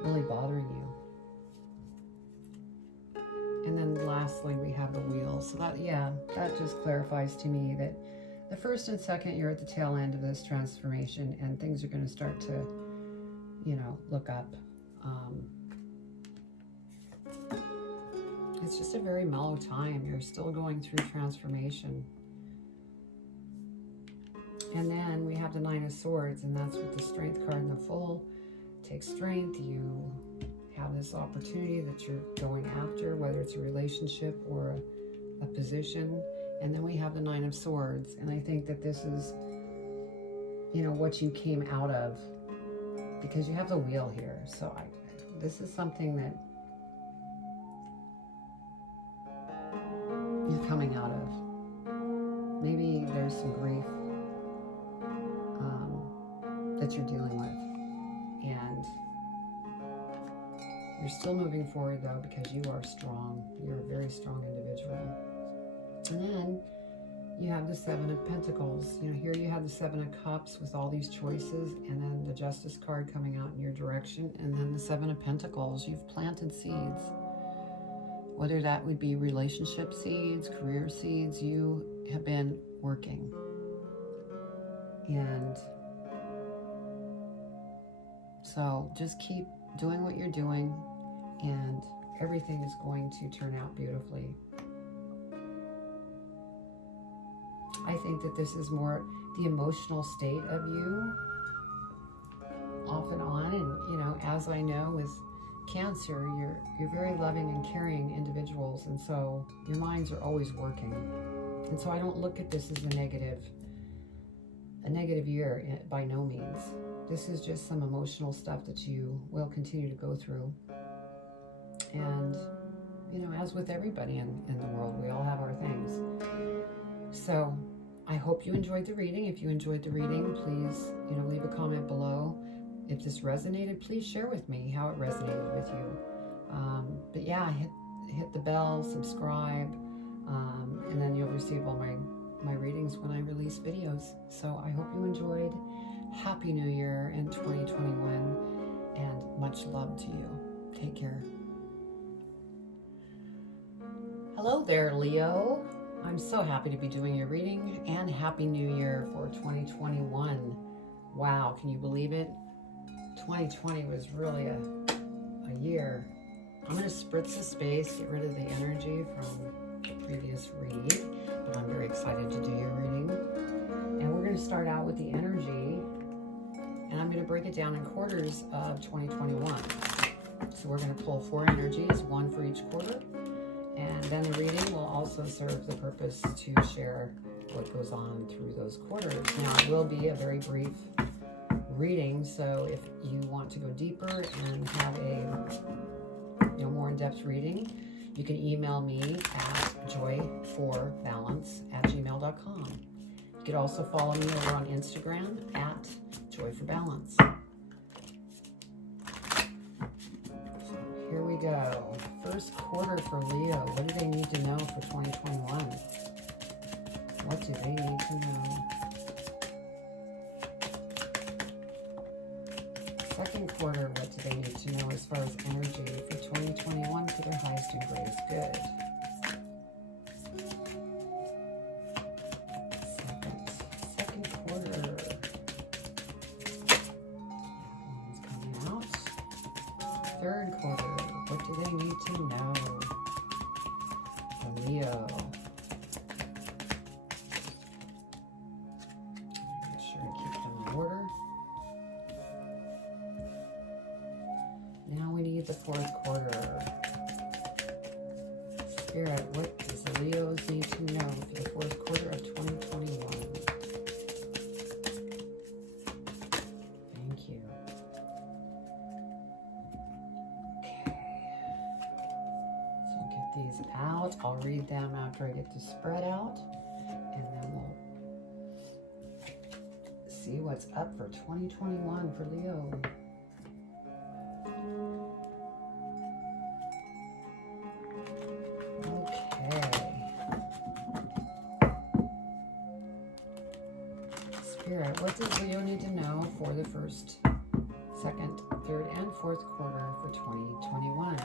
really bothering you. And then lastly, we have the Wheel. So that, yeah, that just clarifies to me that the first and second, you're at the tail end of this transformation, and things are going to start to, you know, look up. It's just a very mellow time. You're still going through transformation. And then we have the Nine of Swords, and that's with the Strength card in the Full. Take strength. You have this opportunity that you're going after, whether it's a relationship or a position. And then we have the Nine of Swords. And I think that this is, you know, what you came out of, because you have the Wheel here. So this is something that you're coming out of. Maybe there's some grief that you're dealing with. And You're still moving forward though, because you are strong. You're a very strong individual. And then you have the Seven of Pentacles. You know, here you have the Seven of Cups with all these choices, and then the Justice card coming out in your direction, and then the Seven of Pentacles. You've planted seeds. Whether that would be relationship seeds, career seeds, you have been working. And so just keep doing what you're doing, and everything is going to turn out beautifully. I think that this is more the emotional state of you off and on. And, you know, as I know with Cancer, you're very loving and caring individuals. And so your minds are always working. And so I don't look at this as a negative year by no means. This is just some emotional stuff that you will continue to go through. And, you know, as with everybody in the world, we all have our things. So I hope you enjoyed the reading. If you enjoyed the reading, please, you know, leave a comment below. If this resonated, please share with me how it resonated with you. But yeah, hit the bell, subscribe, and then you'll receive all my readings when I release videos. So I hope you enjoyed. Happy New Year in 2021, and much love to you. Take care. Hello there, Leo. I'm so happy to be doing your reading, and Happy New Year for 2021. Wow, can you believe it? 2020 was really a year. I'm going to spritz the space, get rid of the energy from the previous read, but I'm very excited to do your reading. And we're going to start out with the energy, and I'm going to break it down in quarters of 2021. So we're going to pull 4 energies, 1 for each quarter. And then the reading will also serve the purpose to share what goes on through those quarters. Now, it will be a very brief reading, so if you want to go deeper and have a more in-depth reading, you can email me at joyforbalance@gmail.com. You could also follow me over on Instagram at joyforbalance. Here we go. First quarter for Leo. What do they need to know for 2021? What do they need to know? Second quarter, what do they need to know as far as energy for 2021 for their highest and greatest good? Second quarter. One's coming out. Third quarter. What do they need to know? For Leo. Make sure I keep them in order. Now we need the fourth quarter. Spirit, what does the Leos need to know for the fourth quarter of 2021? Thank you. These out. I'll read them after I get the spread out, and then we'll see what's up for 2021 for Leo. Okay. Spirit, what does Leo need to know for the first, second, third, and fourth quarter for 2021?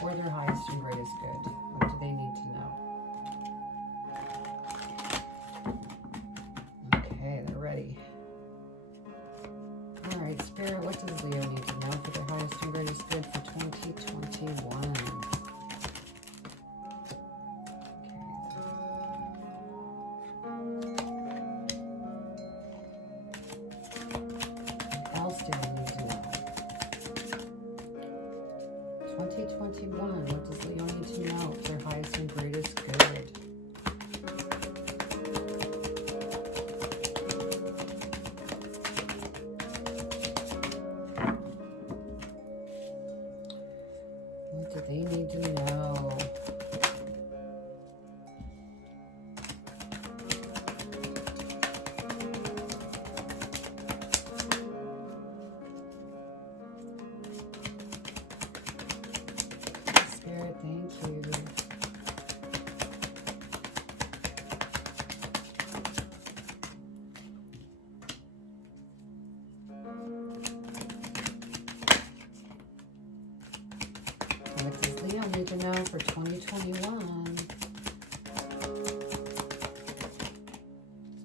For their highest and greatest good. What do they need to know? Okay, they're ready. All right, Spirit, what does Leo need to know for their highest and greatest good for 2021? What else do they need to know? 2021, what does Leo need to know for their highest and greatest good? What do they need to know? need to know for 2021.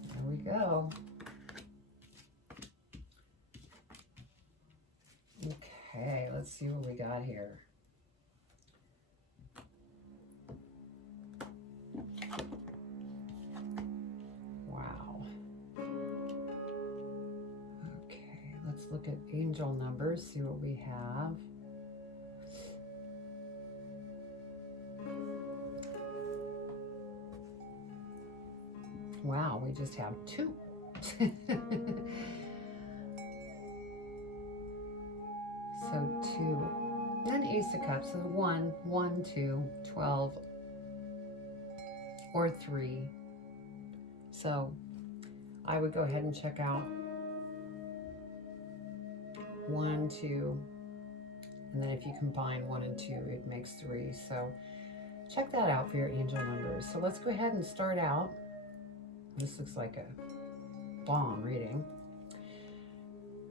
There we go. Okay, let's see what we got here. Wow. Okay, let's look at angel numbers, see what we have. Wow, we just have 2. So 2. Then Ace of Cups. So 1, 1, 2, 12, or 3. So I would go ahead and check out 1, 2, and then if you combine 1 and 2, it makes 3. So check that out for your angel numbers. So let's go ahead and start out. This looks like a bomb reading.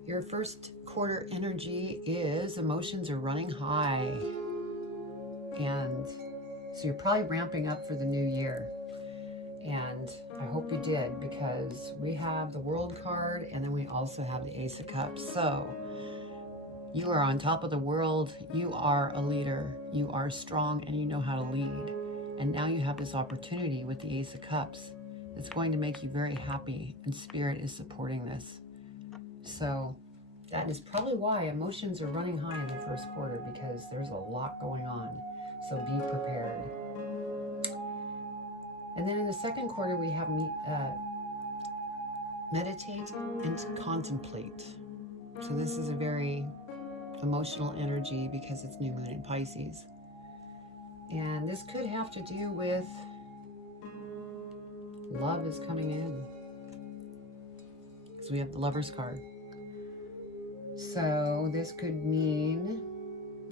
Your first quarter energy is emotions are running high. And so you're probably ramping up for the new year. And I hope you did, because we have the World card and then we also have the Ace of Cups. So you are on top of the world. You are a leader. You are strong and you know how to lead. And now you have this opportunity with the Ace of Cups. It's going to make you very happy, and Spirit is supporting this. So that is probably why emotions are running high in the first quarter, because there's a lot going on. So be prepared. And then in the second quarter, we have meditate and contemplate. So this is a very emotional energy because it's new moon in Pisces. And this could have to do with love is coming in. So we have the Lover's card. So this could mean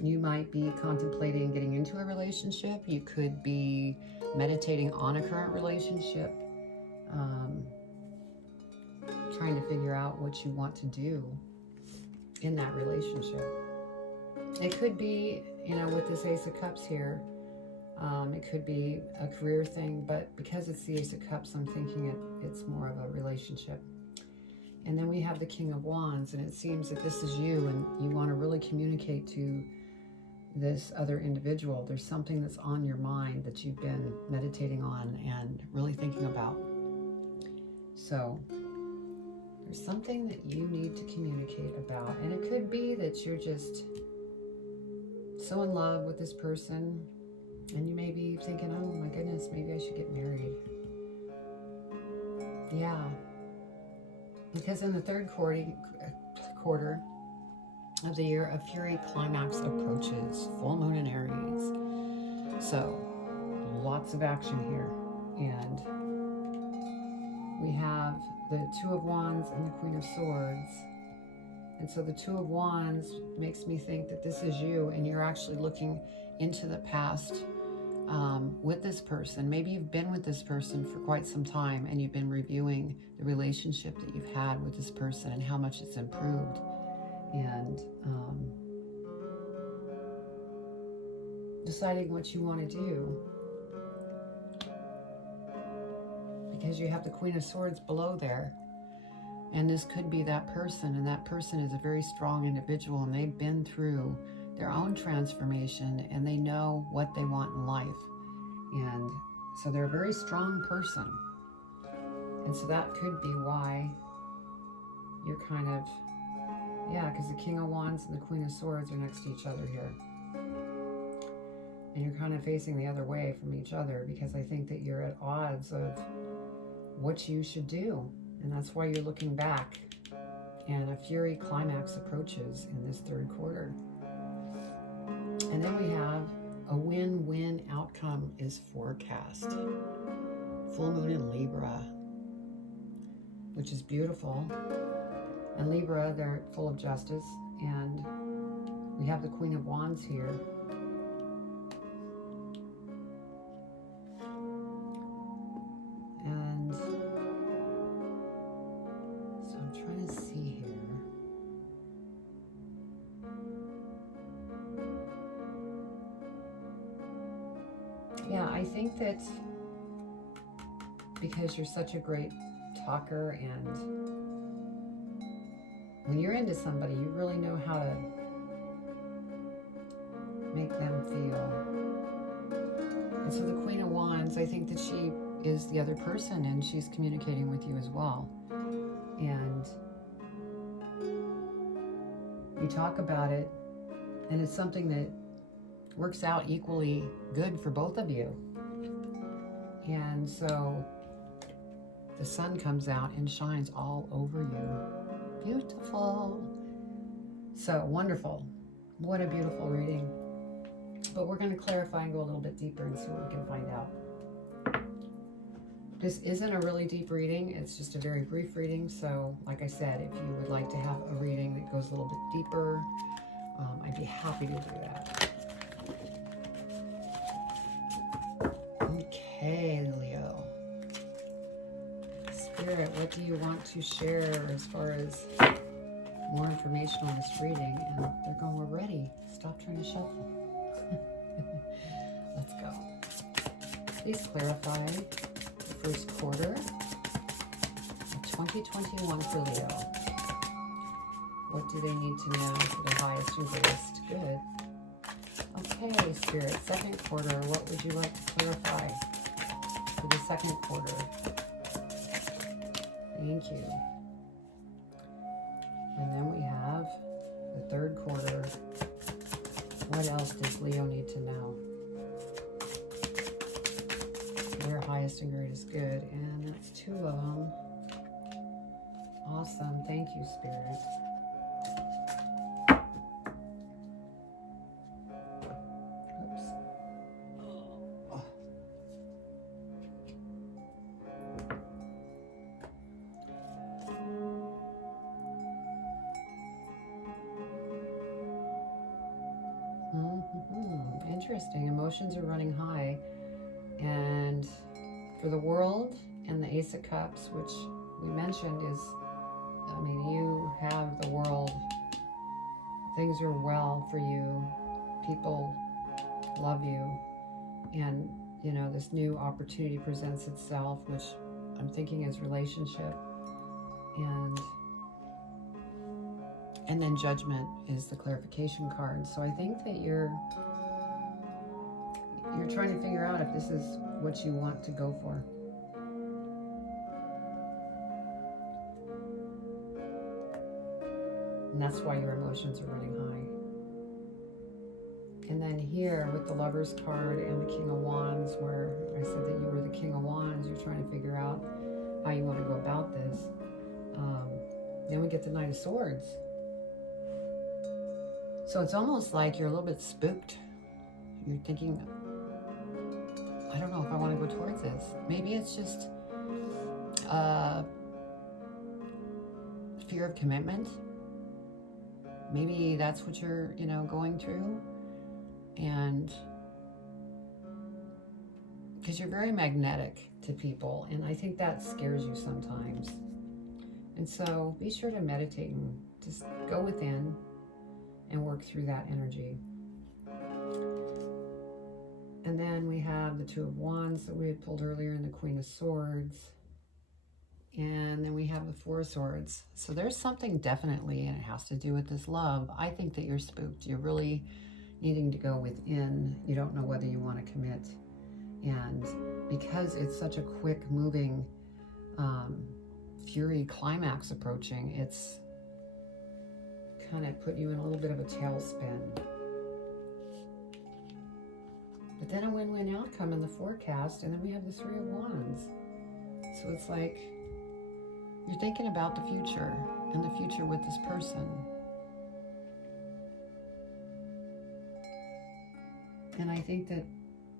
you might be contemplating getting into a relationship. You could be meditating on a current relationship, trying to figure out what you want to do in that relationship. It could be, you know, with this Ace of Cups here, it could be a career thing, but because it's the Ace of Cups, I'm thinking it's more of a relationship. And then we have the King of Wands, and it seems that this is you, and you want to really communicate to this other individual. There's something that's on your mind that you've been meditating on and really thinking about. So there's something that you need to communicate about, and it could be that you're just so in love with this person, and you may be thinking, oh my goodness, maybe I should get married. Yeah. Because in the third quarter of the year, a Fury climax approaches, full moon in Aries. So lots of action here. And we have the Two of Wands and the Queen of Swords. And so the Two of Wands makes me think that this is you, and you're actually looking into the past with this person. Maybe you've been with this person for quite some time, and you've been reviewing the relationship that you've had with this person and how much it's improved. And deciding what you want to do. Because you have the Queen of Swords below there. And this could be that person, and that person is a very strong individual, and they've been through their own transformation, and they know what they want in life. And so they're a very strong person. And so that could be why you're kind of, yeah, because the King of Wands and the Queen of Swords are next to each other here. And you're kind of facing the other way from each other, because I think that you're at odds of what you should do. And that's why you're looking back. And a Fury climax approaches in this third quarter. And then we have a win-win outcome is forecast. Full moon in Libra, which is beautiful. And Libra, they're full of justice. And we have the Queen of Wands here. And so I'm trying to see here. I think that because you're such a great talker, and when you're into somebody, you really know how to make them feel. And so the Queen of Wands, I think that she is the other person, and she's communicating with you as well. And you talk about it, and it's something that works out equally good for both of you. And so the sun comes out and shines all over you. Beautiful. So wonderful. What a beautiful reading. But we're going to clarify and go a little bit deeper and see what we can find out. This isn't a really deep reading. It's just a very brief reading. So like I said, if you would like to have a reading that goes a little bit deeper, I'd be happy to do that. Okay, Leo. Spirit, what do you want to share as far as more information on this reading? And they're going, we're ready. Stop trying to shuffle. Let's go. Please clarify the first quarter of 2021 for Leo. What do they need to know for the highest and greatest good? Okay, Spirit, second quarter, what would you like to clarify for the second quarter? Thank you. And then we have the third quarter. What else does Leo need to know? Their highest and greatest good, and that's 2 of them. Awesome. Thank you, Spirit. Interesting. Emotions are running high. And for the world and the Ace of Cups, which we mentioned is, I mean, you have the world. Things are well for you. People love you. And, you know, this new opportunity presents itself, which I'm thinking is relationship. And then Judgment is the clarification card. So I think that you're trying to figure out if this is what you want to go for. And that's why your emotions are running high. And then here with the Lover's card and the King of Wands, where I said that you were the King of Wands, you're trying to figure out how you want to go about this. Then we get the Knight of Swords. So it's almost like you're a little bit spooked. You're thinking, I don't know if I want to go towards this. Maybe it's just fear of commitment. Maybe that's what you're, going through. And because you're very magnetic to people, and I think that scares you sometimes. And so be sure to meditate and just go within and work through that energy. And then we have the 2 of Wands that we had pulled earlier and the Queen of Swords. And then we have the 4 of Swords. So there's something definitely, and it has to do with this love. I think that you're spooked. You're really needing to go within. You don't know whether you want to commit. And because it's such a quick moving Fury climax approaching, it's kind of put you in a little bit of a tailspin. But then a win-win outcome in the forecast, and then we have the 3 of Wands. So it's like you're thinking about the future and the future with this person. And I think that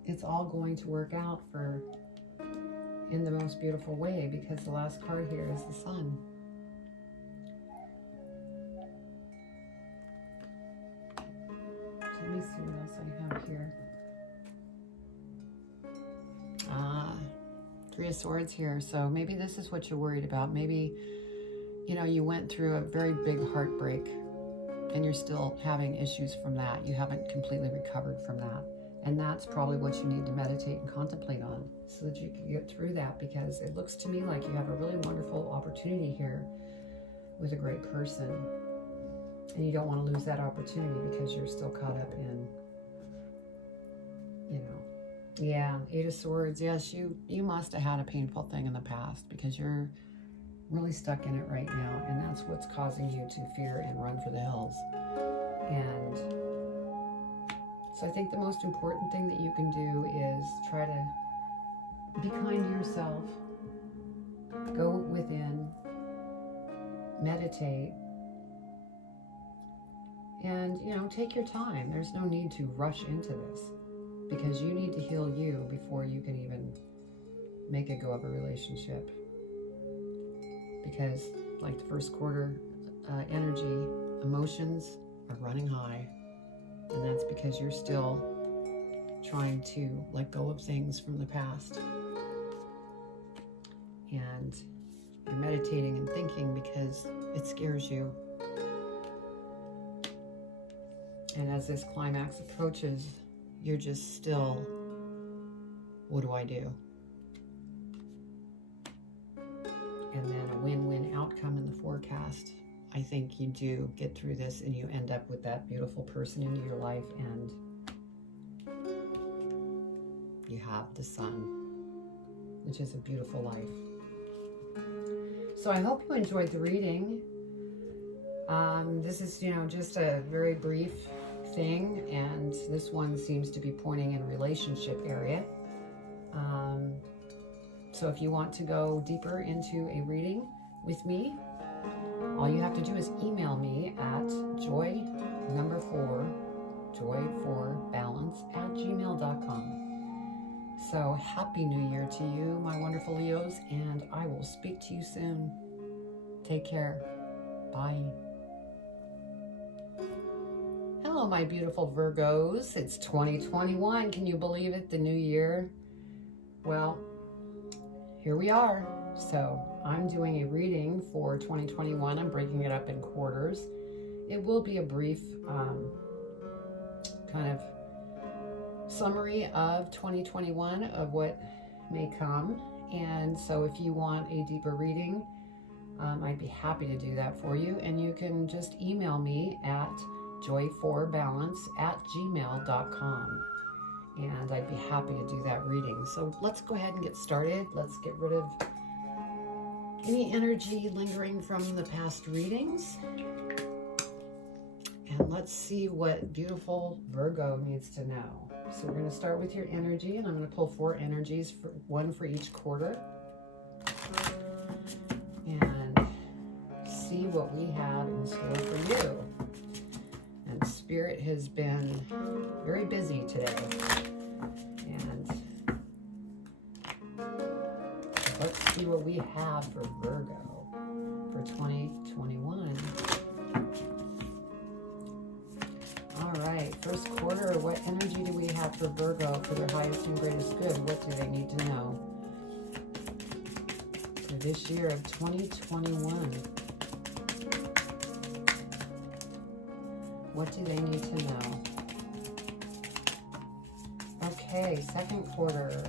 it's all going to work out in the most beautiful way, because the last card here is the Sun. So let me see what else I have here. 3 of Swords here. So maybe this is what you're worried about. Maybe, you went through a very big heartbreak and you're still having issues from that. You haven't completely recovered from that. And that's probably what you need to meditate and contemplate on so that you can get through that, because it looks to me like you have a really wonderful opportunity here with a great person. And you don't want to lose that opportunity because you're still caught up in, yeah, Eight of Swords. Yes, you must have had a painful thing in the past because you're really stuck in it right now. And that's what's causing you to fear and run for the hills. And so I think the most important thing that you can do is try to be kind to yourself, go within, meditate, and, take your time. There's no need to rush into this because you need to heal you before you can even make a go of a relationship. Because like the first quarter energy, emotions are running high. And that's because you're still trying to let go of things from the past. And you're meditating and thinking because it scares you. And as this climax approaches, you're just still, what do I do? And then a win-win outcome in the forecast. I think you do get through this and you end up with that beautiful person into your life, and you have the sun, which is a beautiful life. So I hope you enjoyed the reading. This is, just a very brief thing, and this one seems to be pointing in a relationship area. So if you want to go deeper into a reading with me, all you have to do is email me at joy4balance@gmail.com. So happy New Year to you, my wonderful Leos, and I will speak to you soon. Take care. Bye. Hello, my beautiful Virgos. It's 2021. Can you believe it? The new year. Well, here we are. So I'm doing a reading for 2021. I'm breaking it up in quarters. It will be a brief kind of summary of 2021 of what may come. And so if you want a deeper reading, I'd be happy to do that for you. And you can just email me at joy4balance@gmail.com. And I'd be happy to do that reading. So let's go ahead and get started. Let's get rid of any energy lingering from the past readings. And let's see what beautiful Virgo needs to know. So we're going to start with your energy, and I'm going to pull 4 energies, one for each quarter. And see what we have in store for you. And Spirit has been very busy today. And let's see what we have for Virgo for 2021. All right, first quarter, what energy do we have for Virgo for their highest and greatest good? What do they need to know for this year of 2021? What do they need to know? Okay, second quarter.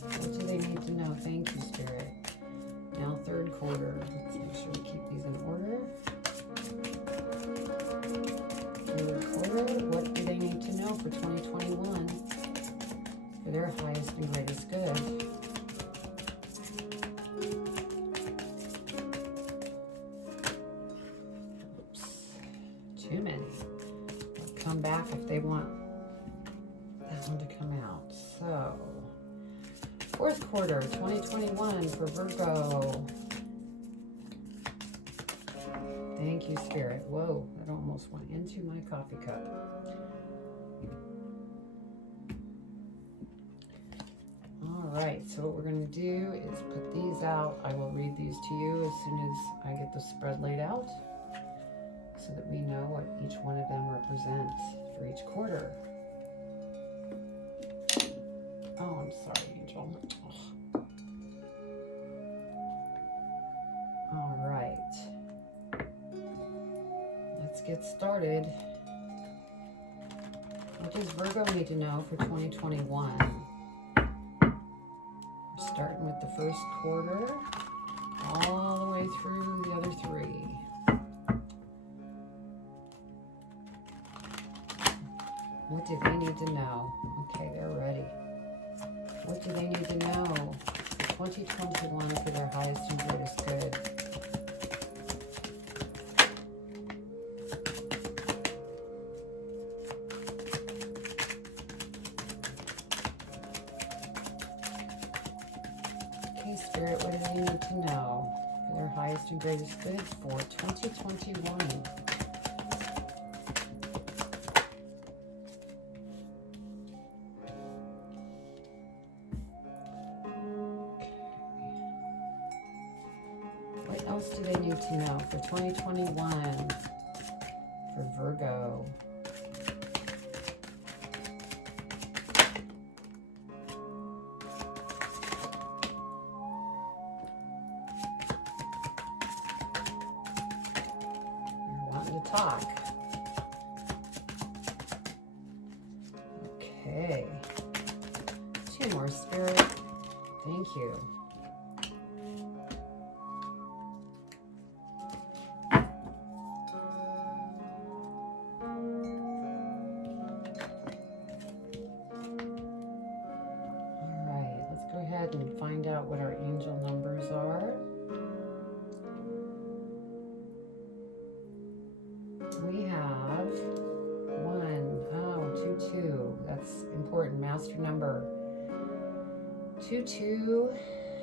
What do they need to know? Thank you, Spirit. Now third quarter. Let's make sure we keep these in order. Third quarter. What do they need to know for 2021 for their highest and greatest good? Oops. Too many. Come back if they want that one to come out. So, fourth quarter, 2021 for Virgo. Thank you, Spirit. Whoa, that almost went into my coffee cup. All right, so what we're going to do is put these out. I will read these to you as soon as I get the spread laid out, so that we know what each one of them represents for each quarter. Oh, I'm sorry, Angel. Oh. All right. Let's get started. What does Virgo need to know for 2021? We're starting with the first quarter, all the way through the other three. What do they need to know? Okay, they're ready. What do they need to know for 2021 for their highest and greatest good? Okay, Spirit, what do they need to know for their highest and greatest good for 2021? What else do they need to know for 2021 for Virgo? They're wanting to talk. Okay. 2 more, Spirit. Thank you. And find out what our angel numbers are. We have 2. That's important. Master number 2,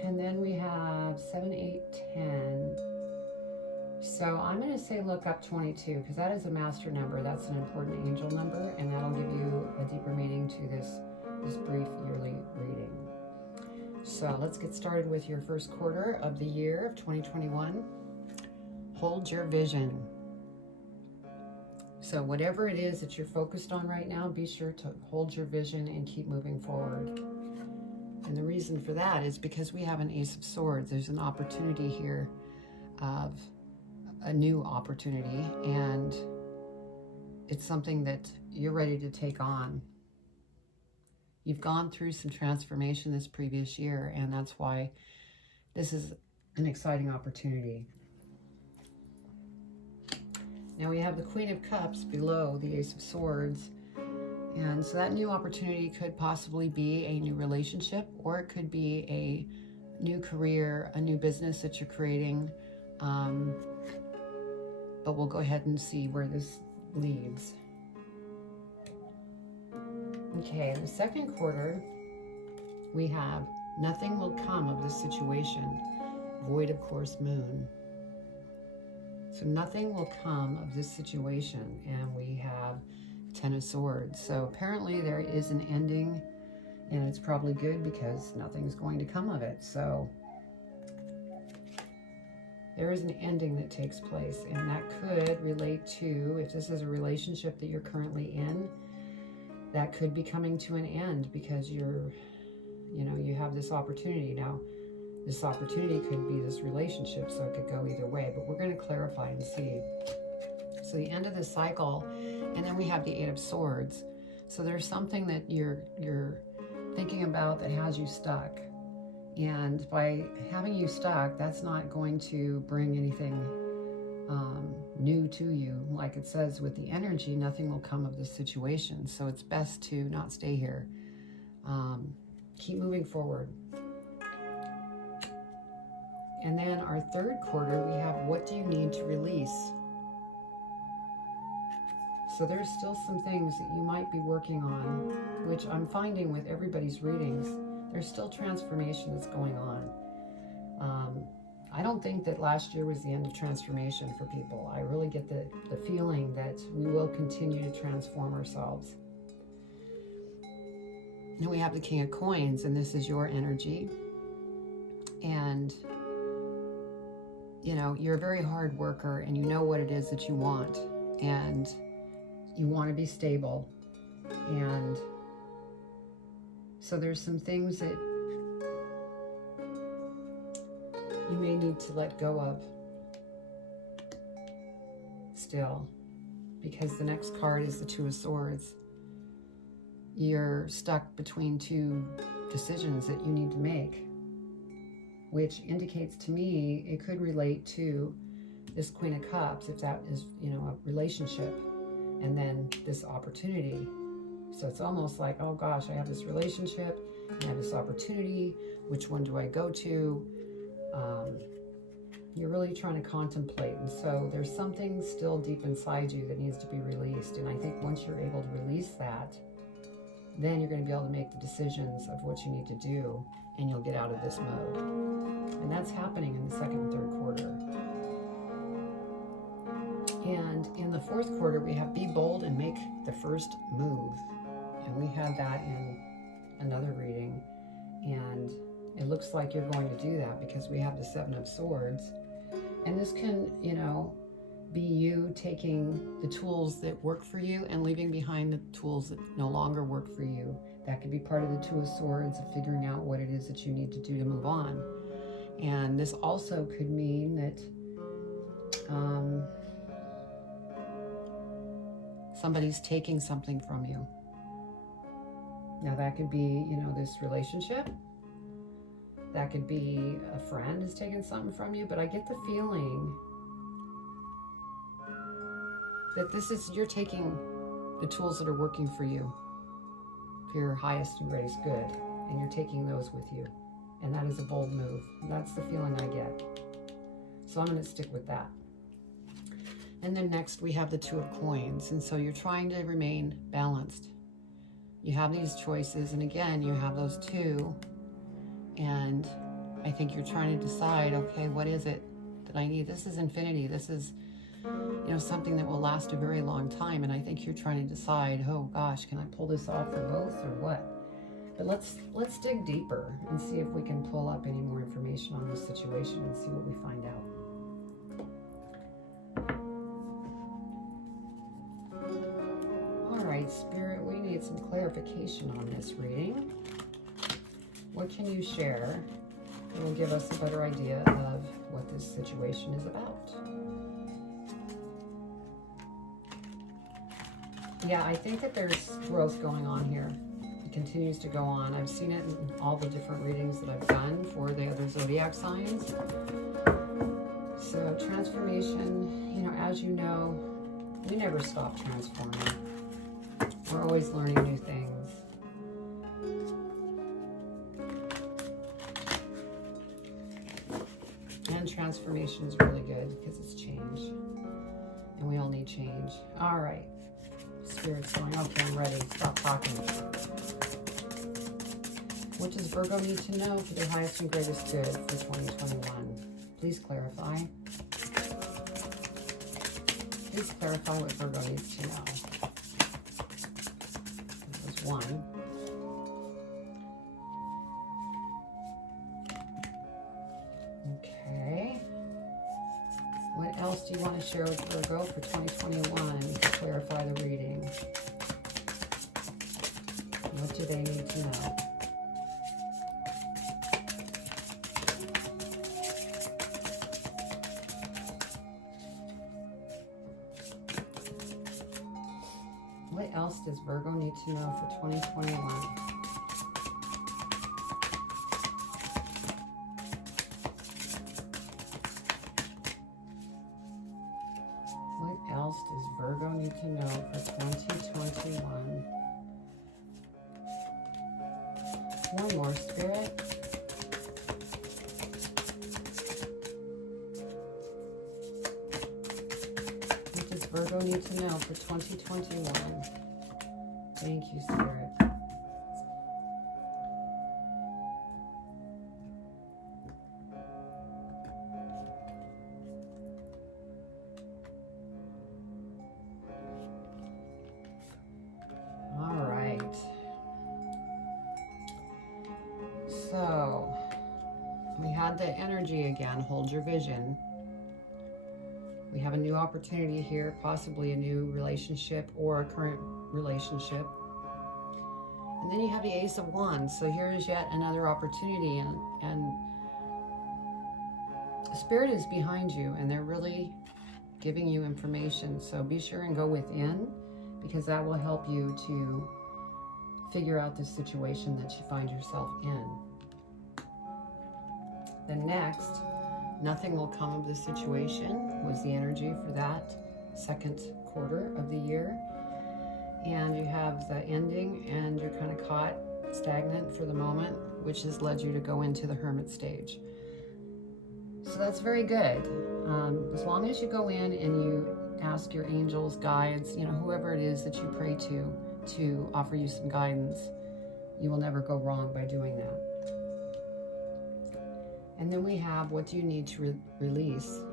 and then we have 7, 8, 10. So I'm going to say look up 22 because that is a master number. That's an important angel number, and that'll give you a deeper meaning to this brief yearly reading. So let's get started with your first quarter of the year of 2021. Hold your vision. So whatever it is that you're focused on right now, be sure to hold your vision and keep moving forward. And the reason for that is because we have an Ace of Swords. There's an opportunity here of a new opportunity, and it's something that you're ready to take on. You've gone through some transformation this previous year, and that's why this is an exciting opportunity. Now we have the Queen of Cups below the Ace of Swords, and so that new opportunity could possibly be a new relationship, or it could be a new career, a new business that you're creating. But we'll go ahead and see where this leads. Okay, in the second quarter, we have nothing will come of this situation, void of course moon. So nothing will come of this situation, and we have 10 of Swords. So apparently there is an ending, and it's probably good because nothing's going to come of it. So there is an ending that takes place, and that could relate to, if this is a relationship that you're currently in, that could be coming to an end because you have this opportunity. Now, this opportunity could be this relationship, so it could go either way, but we're going to clarify and see. So the end of the cycle, and then we have the 8 of Swords. So there's something that you're thinking about that has you stuck. And by having you stuck, that's not going to bring anything new to you. Like it says with the energy, nothing will come of this situation. So it's best to not stay here. Keep moving forward. And then our third quarter, we have what do you need to release? So there's still some things that you might be working on, which I'm finding with everybody's readings, there's still transformation that's going on. I don't think that last year was the end of transformation for people. I really get the feeling that we will continue to transform ourselves. Then we have the King of Coins, and this is your energy. And, you're a very hard worker, and you know what it is that you want. And you want to be stable. And so there's some things that you may need to let go of still, because the next card is the 2 of Swords. you're stuck between two decisions that you need to make, which indicates to me it could relate to this Queen of Cups, if that is, a relationship, and then this opportunity. So it's almost like, oh gosh, I have this relationship, I have this opportunity, which one do I go to? You're really trying to contemplate, and so there's something still deep inside you that needs to be released. And I think once you're able to release that, then you're going to be able to make the decisions of what you need to do, and you'll get out of this mode. And that's happening in the second and third quarter. And in the fourth quarter, we have be bold and make the first move. And we had that in another reading. And it looks like you're going to do that because we have the Seven of Swords. And this can, be you taking the tools that work for you and leaving behind the tools that no longer work for you. That could be part of the Two of Swords, of figuring out what it is that you need to do to move on. And this also could mean that somebody's taking something from you. Now that could be, this relationship. That could be a friend is taking something from you, but I get the feeling that you're taking the tools that are working for you, for your highest and greatest good, and you're taking those with you. And that is a bold move. That's the feeling I get. So I'm going to stick with that. And then next we have the Two of Coins. And so you're trying to remain balanced. You have these choices, and again, you have those two. And I think you're trying to decide, okay, what is it that I need? This is infinity. This is, something that will last a very long time. And I think you're trying to decide, oh gosh, can I pull this off for both or what? But let's dig deeper and see if we can pull up any more information on this situation and see what we find out. All right, Spirit, we need some clarification on this reading. What can you share that will give us a better idea of what this situation is about? Yeah, I think that there's growth going on here. It continues to go on. I've seen it in all the different readings that I've done for the other zodiac signs. So transformation, as you know, we never stop transforming. We're always learning new things. And transformation is really good because it's change. And we all need change. All right. Spirit's going, okay, I'm ready. Stop talking. What does Virgo need to know for their highest and greatest good for 2021? Please clarify. Please clarify what Virgo needs to know. This was one. Okay. What else do you want to share with Virgo for 2021 to clarify the reading? What do they need to know? What else does Virgo need to know for 2021? What else does Virgo need to know for 2021? One more, Spirit. What does Virgo need to know for 2021? Thank you, Spirit. All right. So, we had the energy again, hold your vision. We have a new opportunity here, possibly a new relationship or a current relationship. And then you have the Ace of Wands. So here is yet another opportunity, and Spirit is behind you, and they're really giving you information. So be sure and go within, because that will help you to figure out the situation that you find yourself in. Then next, nothing will come of the situation was the energy for that second quarter of the year. And you have the ending, and you're kind of caught stagnant for the moment, which has led you to go into the hermit stage. So that's very good. As long as you go in and you ask your angels, guides, whoever it is that you pray to offer you some guidance, you will never go wrong by doing that. And then we have, what do you need to release?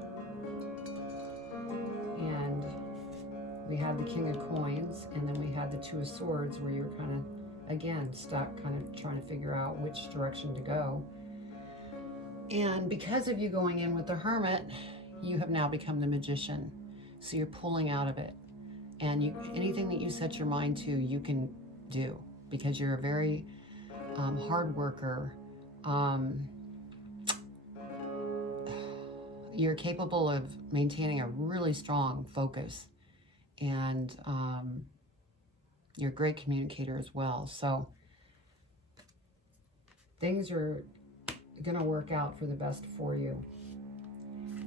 And we had the King of Coins, and then we had the Two of Swords, where you're kind of, again, stuck, kind of trying to figure out which direction to go. And because of you going in with the Hermit, you have now become the Magician. So you're pulling out of it. And anything that you set your mind to, you can do, because you're a very hard worker. You're capable of maintaining a really strong focus, and you're a great communicator as well. So things are going to work out for the best for you.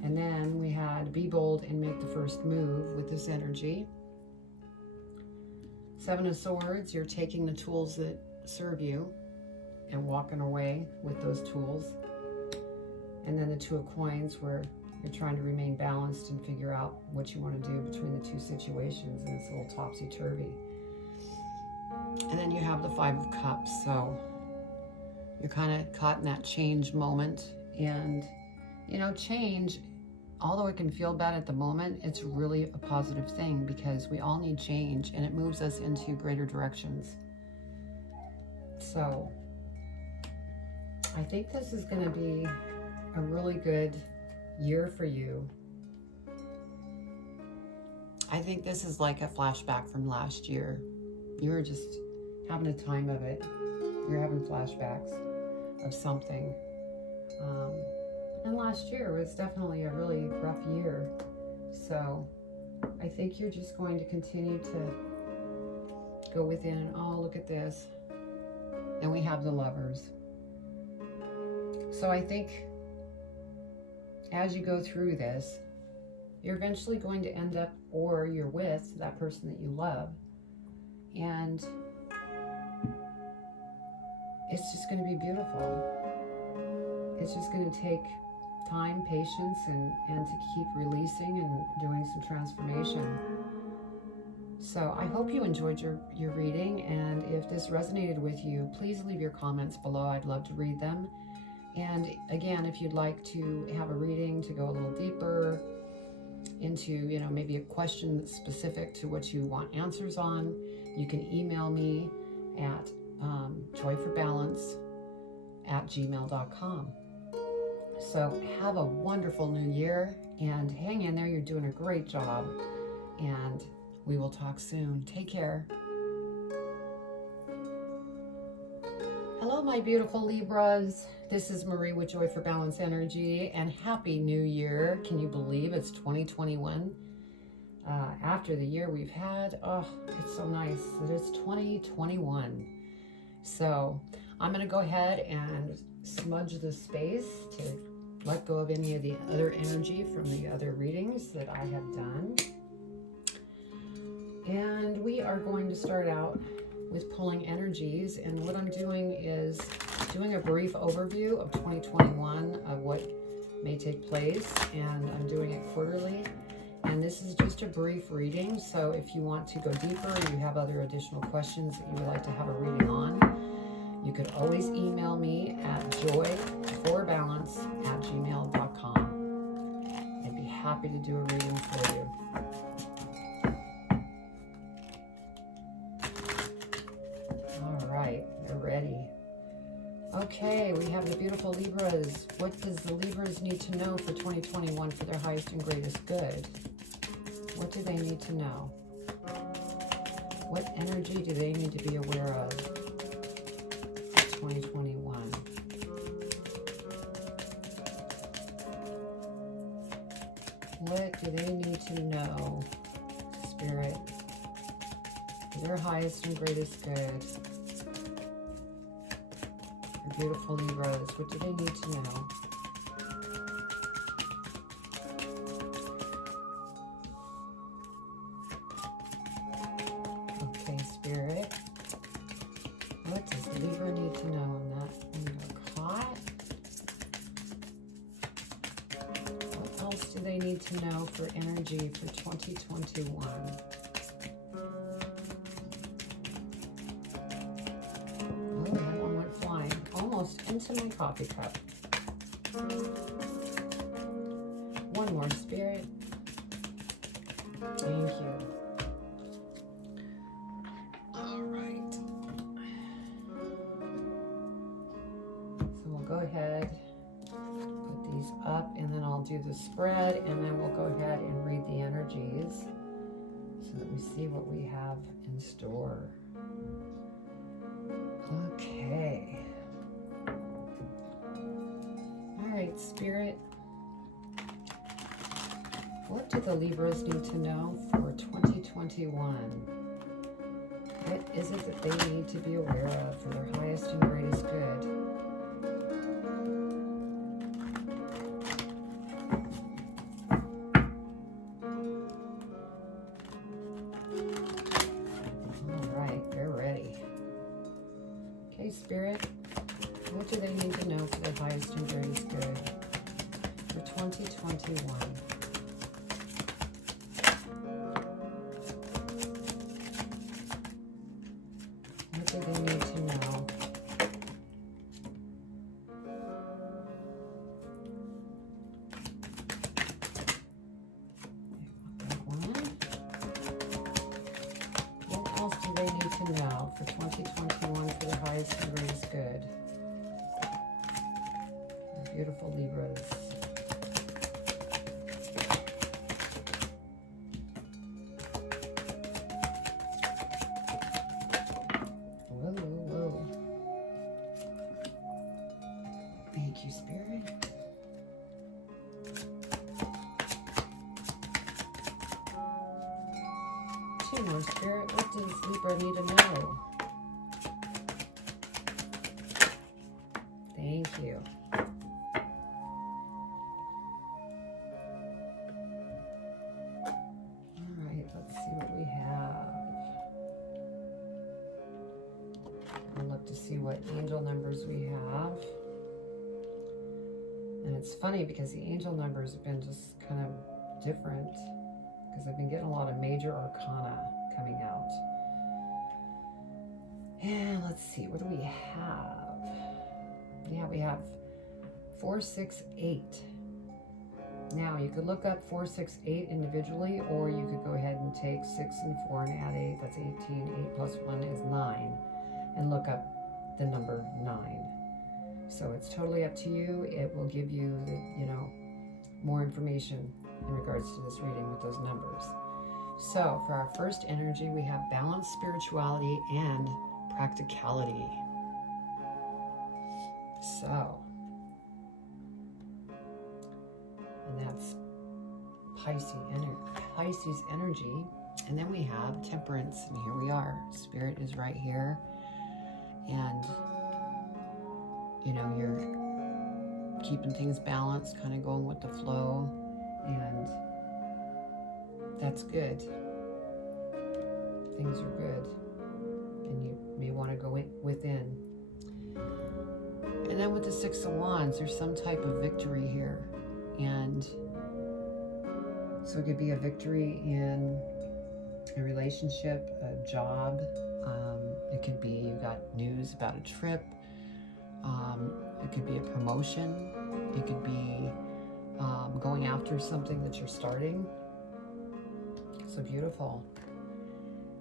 And then we had be bold and make the first move with this energy. Seven of Swords, you're taking the tools that serve you and walking away with those tools. And then the Two of Coins, where you're trying to remain balanced and figure out what you want to do between the two situations, and it's a little topsy-turvy. And then you have the Five of Cups, so you're kind of caught in that change moment. And, change, although it can feel bad at the moment, it's really a positive thing, because we all need change, and it moves us into greater directions. So I think this is going to be a really good year for you. I think this is like a flashback from last year. You were just having a time of it. You're having flashbacks of something. And last year was definitely a really rough year. So I think you're just going to continue to go within and, oh, look at this. And we have the Lovers. So I think as you go through this, you're eventually going to end up, or you're with that person that you love. And it's just going to be beautiful. It's just going to take time, patience, and to keep releasing and doing some transformation. So I hope you enjoyed your reading, and if this resonated with you, please leave your comments below. I'd love to read them. And again, if you'd like to have a reading to go a little deeper into, maybe a question that's specific to what you want answers on, you can email me at joyforbalance@gmail.com. So have a wonderful new year, and hang in there. You're doing a great job, and we will talk soon. Take care. Hello, my beautiful Libras. This is Marie with Joy for Balance Energy, and Happy New Year. Can you believe it's 2021? After the year we've had, oh, it's so nice that it's 2021. So I'm going to go ahead and smudge the space to let go of any of the other energy from the other readings that I have done. And we are going to start out with pulling energies, and what I'm doing is doing a brief overview of 2021 of what may take place, and I'm doing it quarterly. And this is just a brief reading, so if you want to go deeper, you have other additional questions that you would like to have a reading on, you could always email me at joyforbalance@gmail.com. I'd be happy to do a reading for you. All right, they're ready. Okay, we have the beautiful Libras. What does the Libras need to know for 2021 for their highest and greatest good? What do they need to know? What energy do they need to be aware of for 2021? What do they need to know, Spirit, for their highest and greatest good beautiful Libras, what do they need to know? Okay, Spirit. What does Libra need to know on that when you're caught? What else do they need to know for energy for 2021? Oh, that one went flying. Almost into my coffee cup. One more, Spirit. Thank you. All right. So we'll go ahead, put these up, and then I'll do the spread, and then we'll go ahead and read the energies so that we see what we have in store. Okay. All right, Spirit. What do the Libras need to know for 2021? What is it that they need to be aware of for their highest and greatest good? All right, they're ready. Okay, Spirit, what do they need to know for their highest and greatest good for 2021? What do they need to know? That one. What else do they need to know for 2021 for their highest and greatest good? Our beautiful Libras. Thank you, Spirit. Two more, Spirit. What does Libra need to know? Thank you. All right, let's see what we have. I'll look to see what angel numbers we have. And it's funny because the angel numbers have been just kind of different because I've been getting a lot of major arcana coming out. And let's see, what do we have? Yeah, we have 468. Now you could look up 468 individually, or you could go ahead and take 6 and 4 and add 8. That's 18. 8 plus 1 is 9. And look up the number 9. So it's totally up to you. It will give you, more information in regards to this reading with those numbers. So for our first energy, we have balance, spirituality, and practicality. So, and that's Pisces energy. And then we have temperance, and here we are. Spirit is right here. And you're keeping things balanced, kind of going with the flow, and that's good. Things are good, and you may want to go within. And then with the 6 of Wands, there's some type of victory here, and so it could be a victory in a relationship, a job. It could be you got news about a trip. It could be a promotion. It could be going after something that you're starting. So beautiful.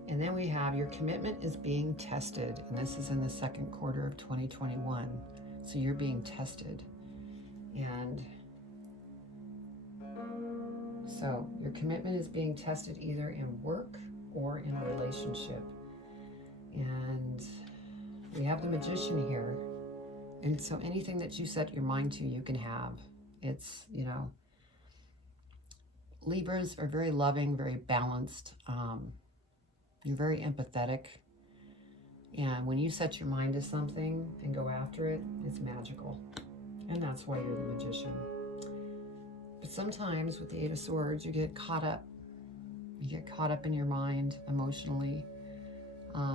And then we have your commitment is being tested. And this is in the second quarter of 2021. So you're being tested. And so your commitment is being tested either in work or in a relationship. And we have the Magician here. And so anything that you set your mind to, you can have. It's, Libras are very loving, very balanced. You're very empathetic. And when you set your mind to something and go after it, it's magical. And that's why you're the magician. But sometimes with the Eight of Swords, you get caught up. You get caught up in your mind emotionally.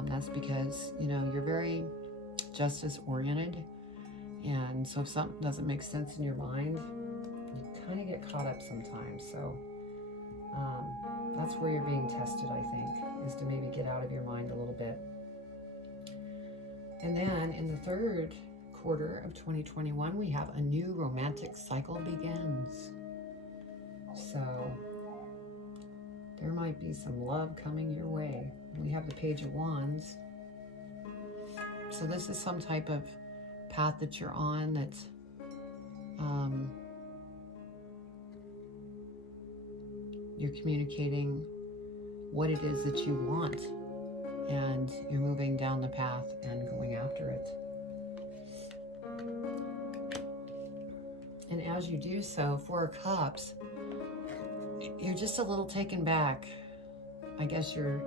That's because, you know, you're very justice oriented. And so if something doesn't make sense in your mind, you kind of get caught up sometimes. So that's where you're being tested, I think, is to maybe get out of your mind a little bit. And then in the third quarter of 2021, we have a new romantic cycle begins. So there might be some love coming your way. We have the Page of Wands. So this is some type of path that you're on that's you're communicating what it is that you want, and you're moving down the path and going after it. And as you do so, Four of Cups, you're just a little taken back. I guess you're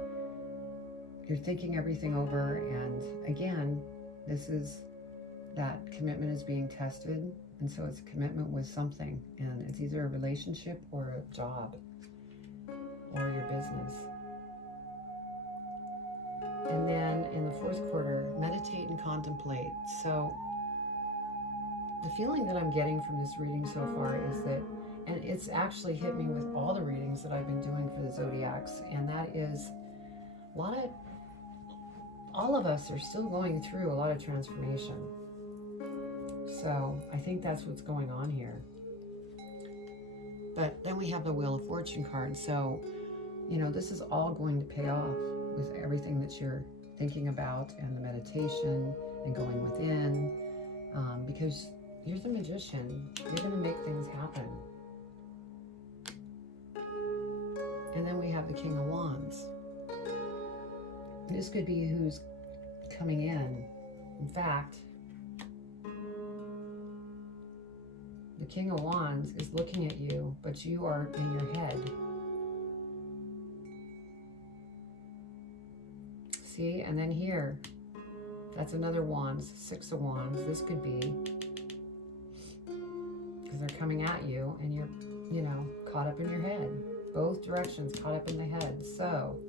thinking everything over, and again, this is that commitment is being tested, and so it's a commitment with something, and it's either a relationship or a job or your business. And then in the fourth quarter, meditate and contemplate. So the feeling that I'm getting from this reading so far is that, and it's actually hit me with all the readings that I've been doing for the Zodiacs, and that is all of us are still going through a lot of transformation. So I think that's what's going on here. But then we have the Wheel of Fortune card. So, you know, this is all going to pay off with everything that you're thinking about and the meditation and going within, because you're the magician. You're going to make things happen. And then we have the King of Wands. This could be who's coming in. In fact, the King of Wands is looking at you, but you are in your head. See, and then here, that's another Wands, Six of Wands. This could be because they're coming at you and you're, you know, caught up in your head. Both directions, caught up in the head. So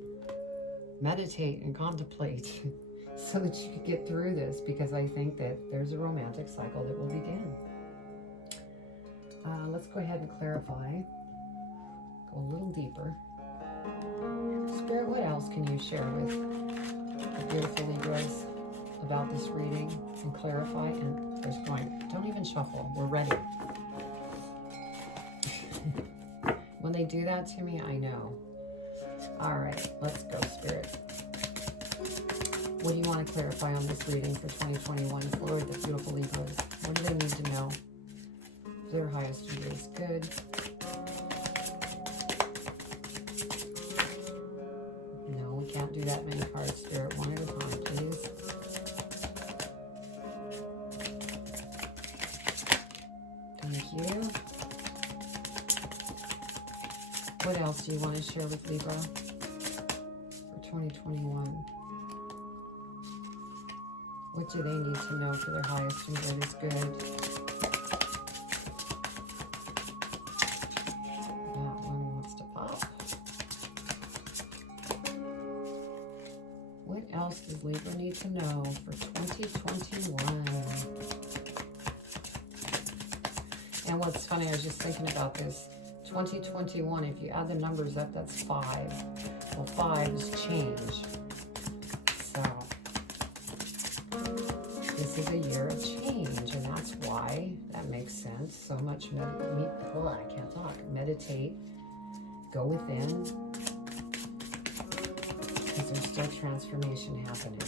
meditate and contemplate so that you can get through this, because I think that there's a romantic cycle that will begin. Let's go ahead and clarify. Go a little deeper. Spirit, what else can you share with the beautiful Libras about this reading and clarify? And there's going, don't even shuffle, we're ready. When they do that to me, I know. All right, let's go, Spirit. What do you want to clarify on this reading for 2021 for the beautiful Libras? What do they need to know? Their highest and is good. No, we can't do that many cards, Spirit. One at a time, please. Thank you. What else do you want to share with Libra for 2021? What do they need to know for their highest and good is good? That one wants to pop. What else does Libra need to know for 2021? And what's funny, I was just thinking about this. 2021, if you add the numbers up, that's 5. Well, 5 is change. So this is a year of change, and that's why that makes sense. So much I can't talk. Meditate, go within, because there's still transformation happening.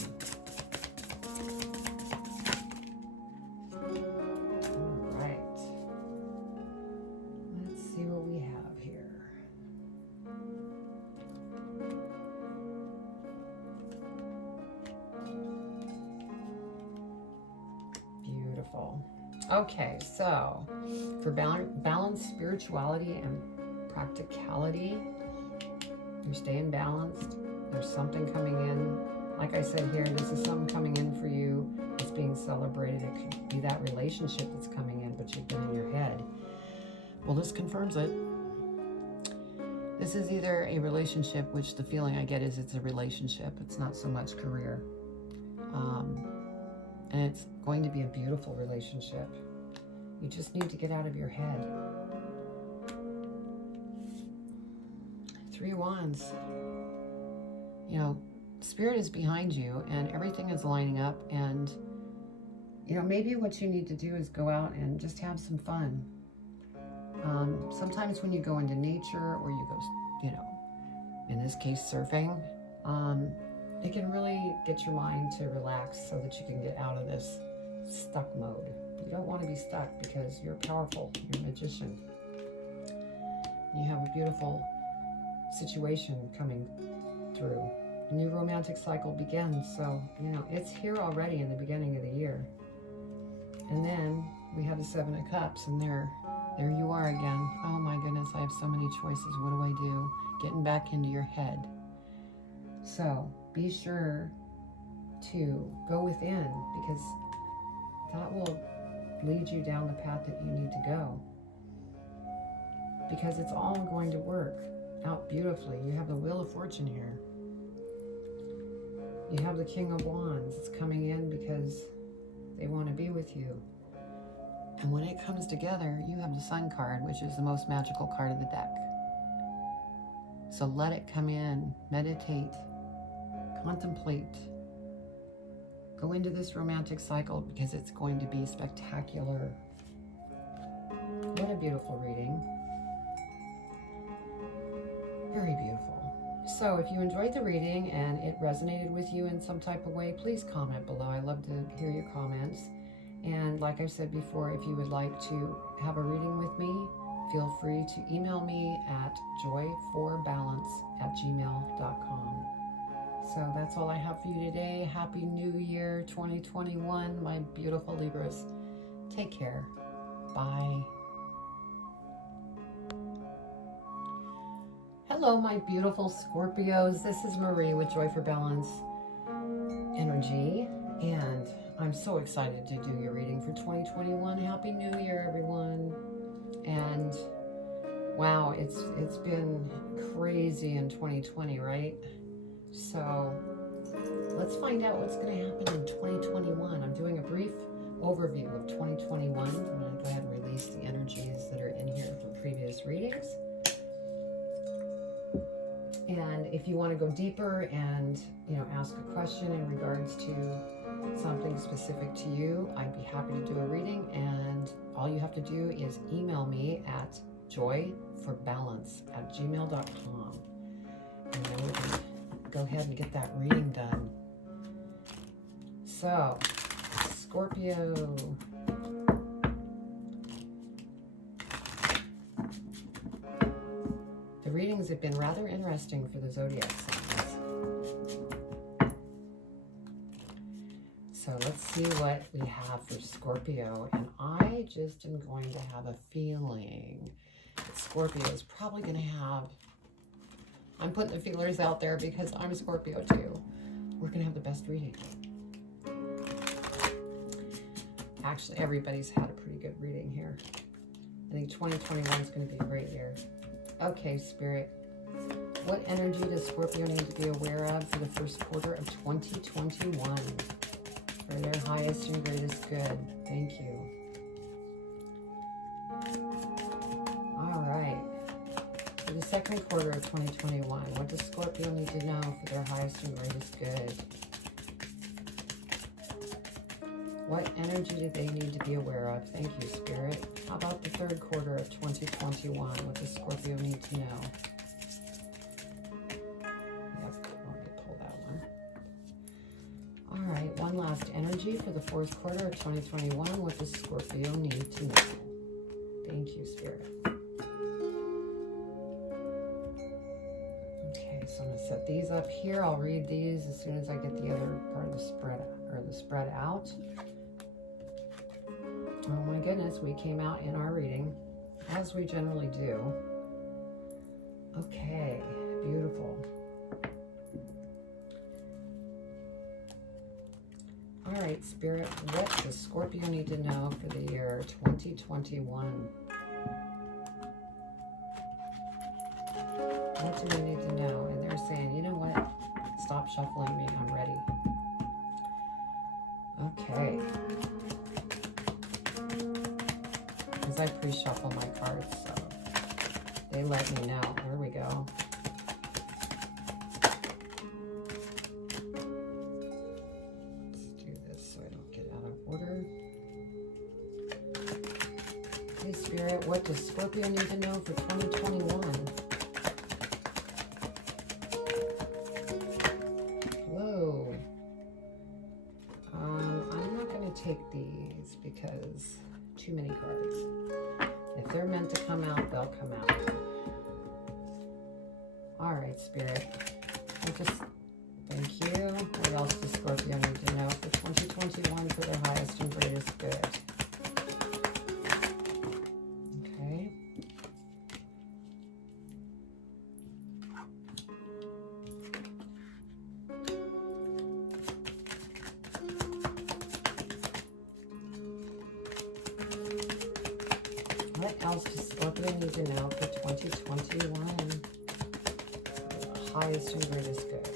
Okay, so for balance, spirituality, and practicality, you're staying balanced. There's something coming in Like I said here, this is something coming in for you. It's being celebrated. It could be that relationship that's coming in, but you've been in your head. Well, this confirms it. This is either a relationship, which the feeling I get is it's a relationship. It's not so much career. And it's going to be a beautiful relationship. You just need to get out of your head. 3 Wands. You know, Spirit is behind you and everything is lining up, and you know, maybe what you need to do is go out and just have some fun. Sometimes when you go into nature, or you go, you know, in this case surfing, it can really get your mind to relax so that you can get out of this stuck mode. You don't want to be stuck because you're powerful, you're a magician. You have a beautiful situation coming through. A new romantic cycle begins, so, you know, it's here already in the beginning of the year. And then we have the 7 of Cups, and there you are again. Oh my goodness, I have so many choices. What do I do? Getting back into your head. So be sure to go within, because that will lead you down the path that you need to go. Because it's all going to work out beautifully. You have the Wheel of Fortune here. You have the King of Wands. It's coming in because they want to be with you. And when it comes together, you have the Sun card, which is the most magical card of the deck. So let it come in, meditate, contemplate, go into this romantic cycle, because it's going to be spectacular. What a beautiful reading. Very beautiful. So if you enjoyed the reading and it resonated with you in some type of way, please comment below. I love to hear your comments. And like I've said before, if you would like to have a reading with me, feel free to email me at joyforbalance@gmail.com. So that's all I have for you today. Happy New Year 2021, my beautiful Libras. Take care. Bye. Hello, my beautiful Scorpios. This is Marie with Joy for Balance Energy, and I'm so excited to do your reading for 2021. Happy New Year, everyone. And wow, it's been crazy in 2020, right? So let's find out what's going to happen in 2021. I'm doing a brief overview of 2021. I'm going to go ahead and release the energies that are in here from previous readings. And if you want to go deeper and, you know, ask a question in regards to something specific to you, I'd be happy to do a reading. And all you have to do is email me at joyforbalance@gmail.com. And then we can go ahead and get that reading done. So, Scorpio. The readings have been rather interesting for the zodiac signs. So let's see what we have for Scorpio. And I just am going to have a feeling that Scorpio is probably going to have, I'm putting the feelers out there because I'm a Scorpio too. We're going to have the best reading. Actually, everybody's had a pretty good reading here. I think 2021 is going to be a great year. Okay, Spirit, what energy does Scorpio need to be aware of for the first quarter of 2021 for their highest and greatest good? Thank you. All right. For the second quarter of 2021, what does Scorpio need to know for their highest and greatest good? What energy do they need to be aware of? Thank you, Spirit. How about the third quarter of 2021? What does Scorpio need to know? Yep, let me pull that one. All right, one last energy for the fourth quarter of 2021. What does Scorpio need to know? Thank you, Spirit. Okay, so I'm going to set these up here. I'll read these as soon as I get the other part of the spread out. Oh my goodness, we came out in our reading, as we generally do. Okay, beautiful. All right, Spirit, what does Scorpio need to know for the year 2021? What do we need to know? And they're saying, you know what? Stop shuffling me. I'm ready. Okay. Because I pre-shuffle my cards, so they let me know. There we go. Let's do this so I don't get out of order. Hey, Spirit, what does Scorpio need to know for 2021? Whoa. I'm not going to take these because too many cards. If they're meant to come out, they'll come out. All right, Spirit. Thank you. What else does Scorpio need to know for 2021 for their highest and greatest good? Okay. What else does Scorpio need to know for 2021? The highest and greatest good.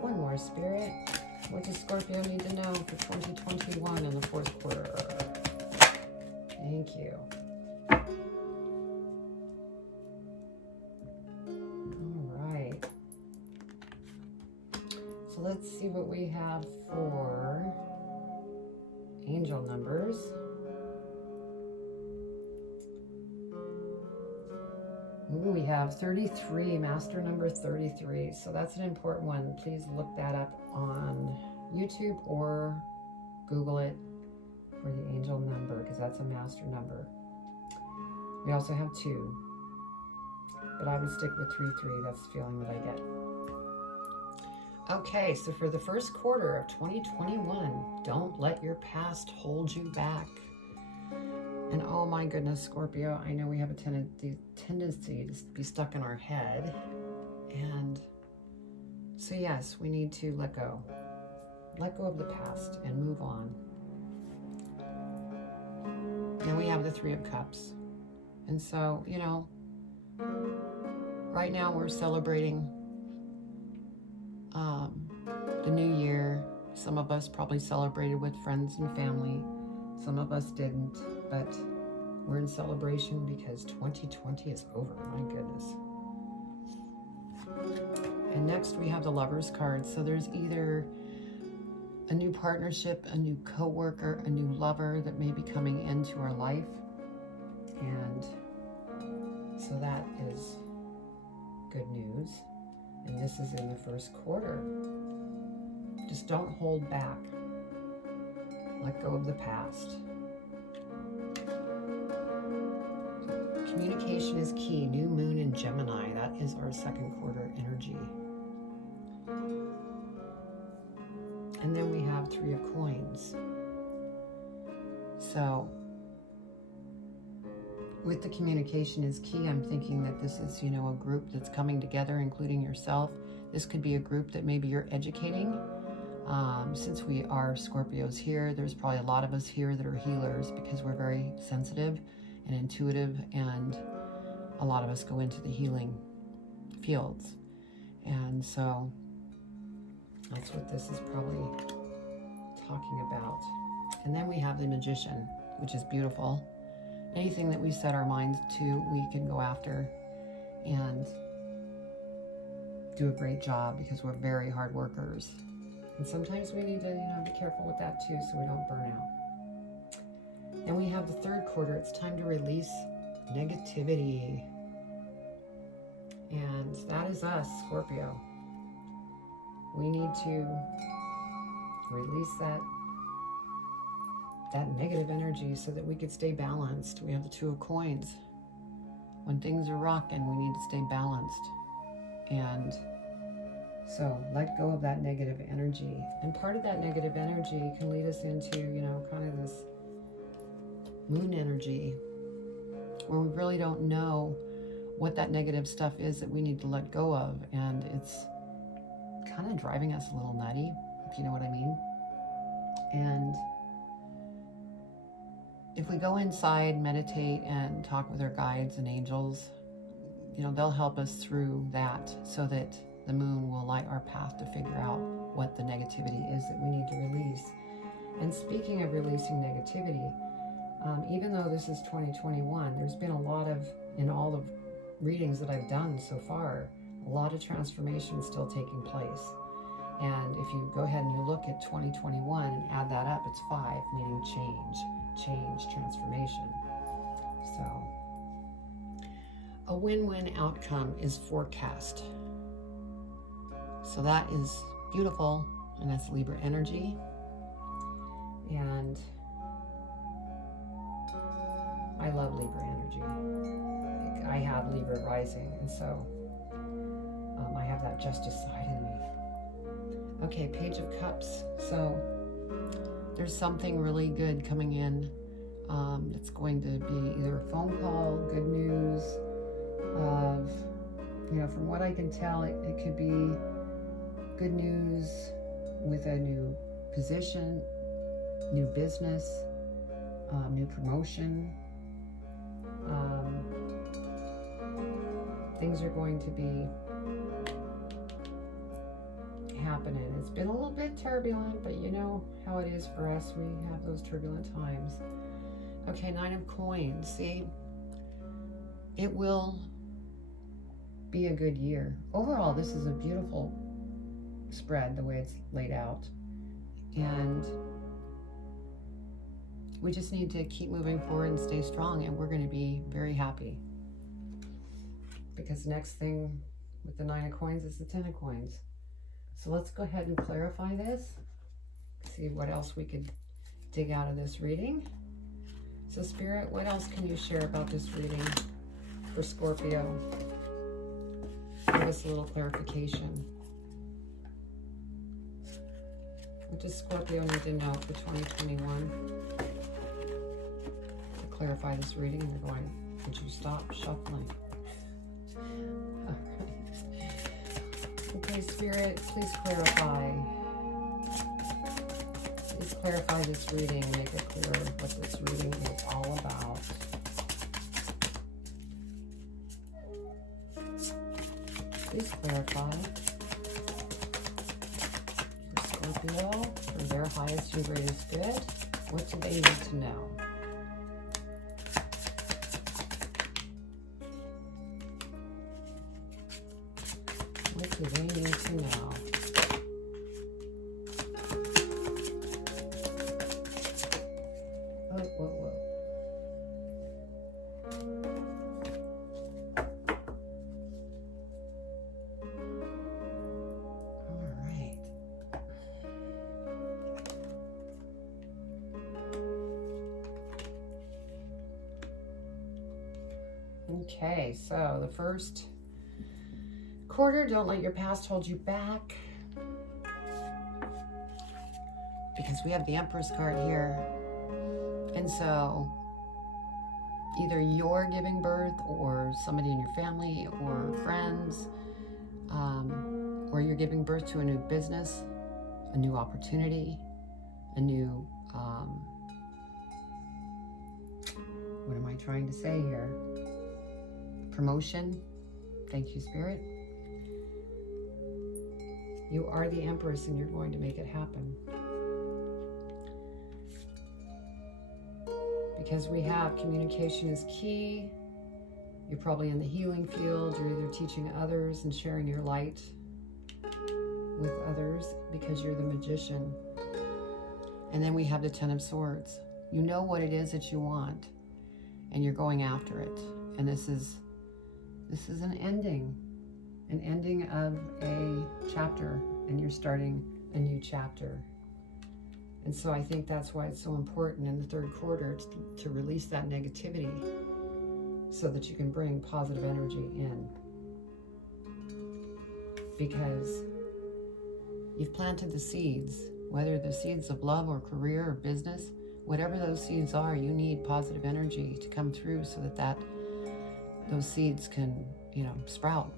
One more, Spirit. What does Scorpio need to know for 2021 in the fourth quarter? Thank you. All right. So let's see what we have for angel numbers. Ooh, we have 33, master number 33. So that's an important one. Please look that up on YouTube or Google it for the angel number, because that's a master number. We also have 2, but I would stick with 33. That's the feeling that I get. Okay, so for the first quarter of 2021, don't let your past hold you back. And oh my goodness, Scorpio, I know we have a tendency to be stuck in our head. And so yes, we need to let go. Let go of the past and move on. Then we have the 3 of Cups. And so, you know, right now we're celebrating the new year. Some of us probably celebrated with friends and family. Some of us didn't, but we're in celebration because 2020 is over. My goodness. And next we have the Lovers card. So there's either a new partnership, a new coworker, a new lover that may be coming into our life. And so that is good news. And this is in the first quarter. Just don't hold back. Let go of the past. Communication is key. New moon in Gemini. That is our second quarter energy. And then we have 3 of Coins. So with the communication is key, I'm thinking that this is, you know, a group that's coming together, including yourself. This could be a group that maybe you're educating. Since we are Scorpios here, there's probably a lot of us here that are healers because we're very sensitive and intuitive, and a lot of us go into the healing fields. And so that's what this is probably talking about. And then we have the Magician, which is beautiful. Anything that we set our minds to, we can go after and do a great job because we're very hard workers. And sometimes we need to, you know, be careful with that too so we don't burn out. Then we have the third quarter. It's time to release negativity. And that is us, Scorpio. We need to release that negative energy so that we could stay balanced. We have the 2 of Coins. When things are rocking, we need to stay balanced. And So let go of that negative energy. And part of that negative energy can lead us into, kind of this moon energy where we really don't know what that negative stuff is that we need to let go of. And it's kind of driving us a little nutty, if you know what I mean. And if we go inside, meditate, and talk with our guides and angels, they'll help us through that so that the moon will light our path to figure out what the negativity is that we need to release. And speaking of releasing negativity, even though this is 2021, there's been a lot of, in all the readings that I've done so far, a lot of transformation still taking place. And if you go ahead and you look at 2021 and add that up, it's 5, meaning change, transformation. So a win-win outcome is forecast. So that is beautiful, and that's Libra energy. And I love Libra energy. I have Libra rising, and so I have that justice side in me. Okay, Page of Cups. So there's something really good coming in. It's going to be either a phone call, good news of, from what I can tell, it could be good news with a new position, new business, new promotion. Things are going to be happening. It's been a little bit turbulent, but you know how it is for us. We have those turbulent times. Okay, 9 of Coins. See, it will be a good year. Overall, this is a beautiful spread, the way it's laid out. And we just need to keep moving forward and stay strong, and we're going to be very happy. Because next thing with the 9 of Coins is the 10 of Coins. So let's go ahead and clarify this. See what else we could dig out of this reading. So Spirit, what else can you share about this reading for Scorpio? Give us a little clarification. What does Scorpio need to know for 2021 to clarify this reading? And you're going, would you stop shuffling? Okay, Spirit, please clarify. Please clarify this reading. Make it clear what this reading is all about. Please clarify. For Scorpio, for their highest and greatest good, what do they need to know? What do they need to know? Whoa. All right. Okay, so the first quarter, don't let your past hold you back. Because we have the Empress card here. And so either you're giving birth or somebody in your family or friends, or you're giving birth to a new business, a new opportunity, a new, what am I trying to say here? Promotion. Thank you, Spirit. You are the Empress and you're going to make it happen. Because we have communication is key. You're probably in the healing field. You're either teaching others and sharing your light with others because you're the Magician. And then we have the 10 of Swords. You know what it is that you want and you're going after it. And this is an ending of a chapter, and you're starting a new chapter. And so I think that's why it's so important in the third quarter to release that negativity so that you can bring positive energy in. Because You've planted the seeds, whether the seeds of love or career or business, whatever those seeds are, you need positive energy to come through so that those seeds can, sprout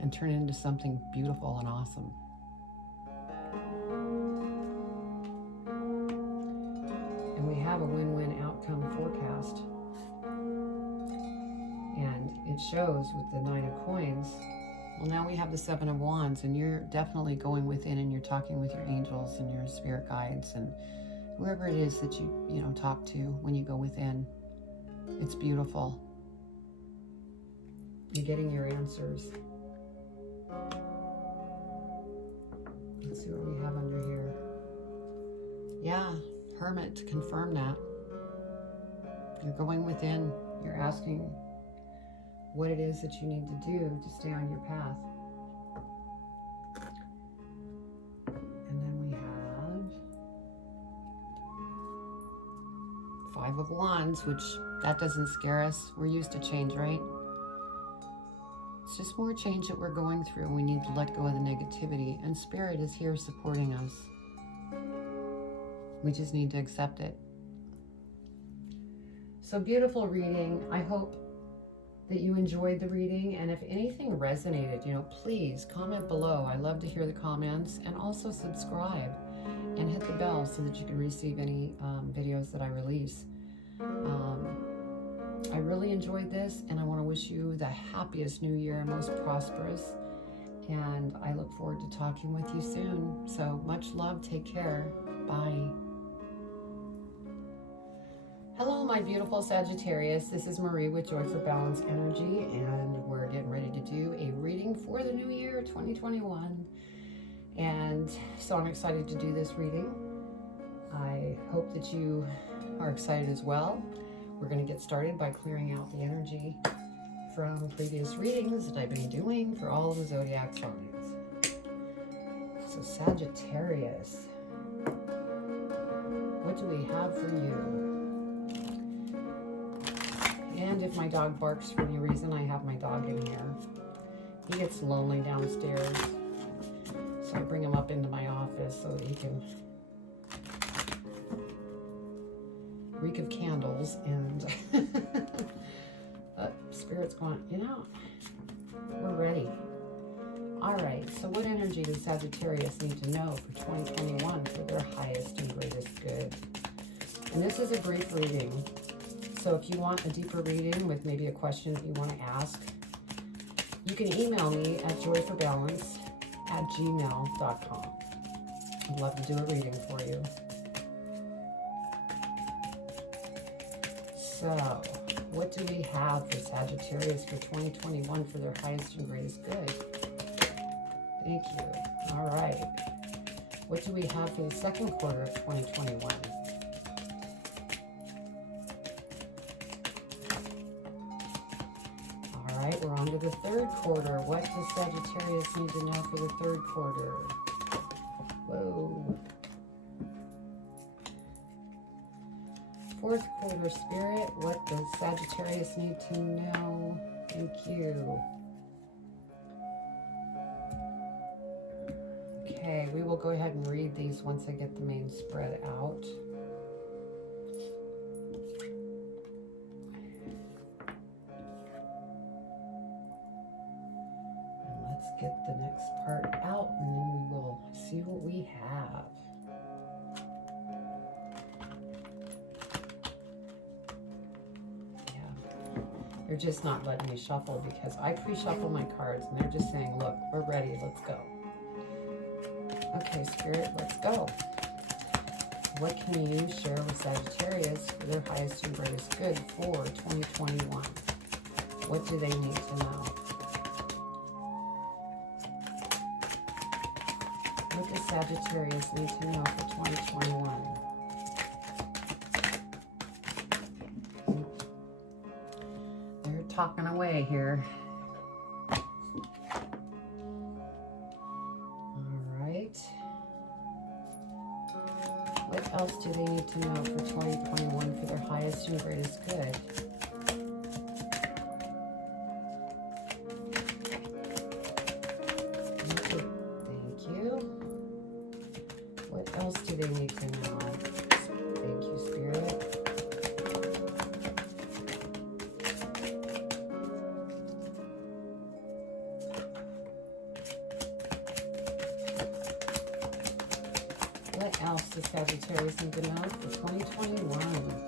and turn into something beautiful and awesome. And we have a win-win outcome forecast. And it shows with the 9 of coins. Well, now we have the 7 of wands, and you're definitely going within and you're talking with your angels and your spirit guides and whoever it is that you talk to when you go within. It's beautiful. You're getting your answers. Let's see what we have under here. Yeah, Hermit, to confirm that. You're going within. You're asking what it is that you need to do to stay on your path. And then we have 5 of wands, which that doesn't scare us. We're used to change, right? It's just more change that we're going through. We need to let go of the negativity, and Spirit is here supporting us. We just need to accept it. So beautiful reading. I hope that you enjoyed the reading, and if anything resonated, please comment below. I love to hear the comments, and also subscribe and hit the bell so that you can receive any videos that I release. I really enjoyed this, and I want to wish you the happiest new year, most prosperous, and I look forward to talking with you soon. So much love. Take care. Bye. Hello, my beautiful Sagittarius. This is Marie with Joy for Balance Energy, and we're getting ready to do a reading for the new year, 2021. And so I'm excited to do this reading. I hope that you are excited as well. We're going to get started by clearing out the energy from previous readings that I've been doing for all of the zodiac signs. So Sagittarius, what do we have for you? And if my dog barks for any reason, I have my dog in here. He gets lonely downstairs, so I bring him up into my office so that he can reek of candles. And Spirit's going, we're ready. All right, so what energy does Sagittarius need to know for 2021 for their highest and greatest good? And this is a brief reading. So if you want a deeper reading with maybe a question that you want to ask, you can email me at joyforbalance@gmail.com. I'd love to do a reading for you. So, what do we have for Sagittarius for 2021 for their highest and greatest good? Thank you. All right. What do we have for the second quarter of 2021? All right, we're on to the third quarter. What does Sagittarius need to know for the third quarter? Whoa. Fourth quarter, Spirit, what does Sagittarius need to know? Thank you. Okay, we will go ahead and read these once I get the main spread out. And let's get the next part out, and then we will see what we have. They're just not letting me shuffle because I pre-shuffle my cards, and they're just saying, look, we're ready, let's go. Okay, Spirit, let's go. What can you share with Sagittarius for their highest and greatest good for 2021? What do they need to know? What does Sagittarius need to know for 2021? Talking away here. All right. What else do they need to know for 2021 for their highest and greatest good? Thank you. they need to know? Thank you, Spirit. What else does Sagittarius need to know for 2021?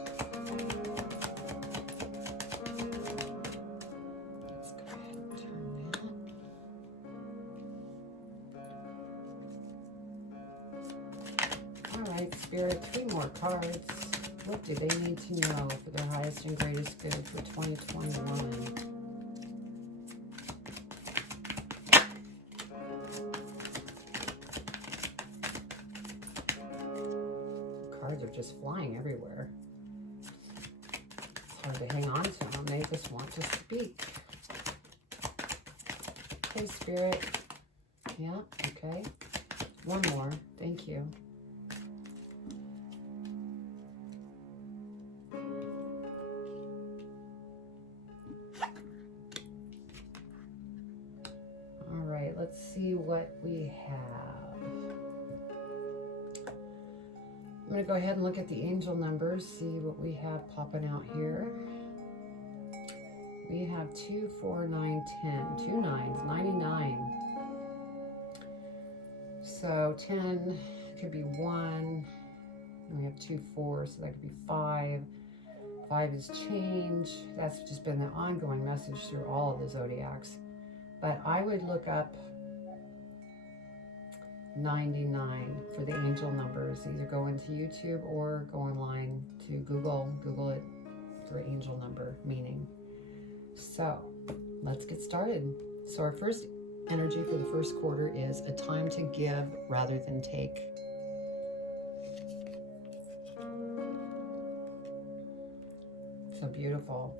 Spirit, 3 more cards. What do they need to know for their highest and greatest good for 2021? Cards are just flying everywhere. It's hard to hang on to them. They just want to speak. Okay, Spirit. Yeah, okay. 1 more. Thank you. Let's see what we have. I'm going to go ahead and look at the angel numbers, see what we have popping out here. We have 2, 4, 9, 10. 2 nines, 99. So 10 could be 1. And we have 2 4s, so that could be 5. 5 is change. That's just been the ongoing message through all of the zodiacs. But I would look up 99 for the angel numbers. Either go into YouTube or go online to Google it for angel number meaning. So let's get started. So our first energy for the first quarter is a time to give rather than take. So beautiful.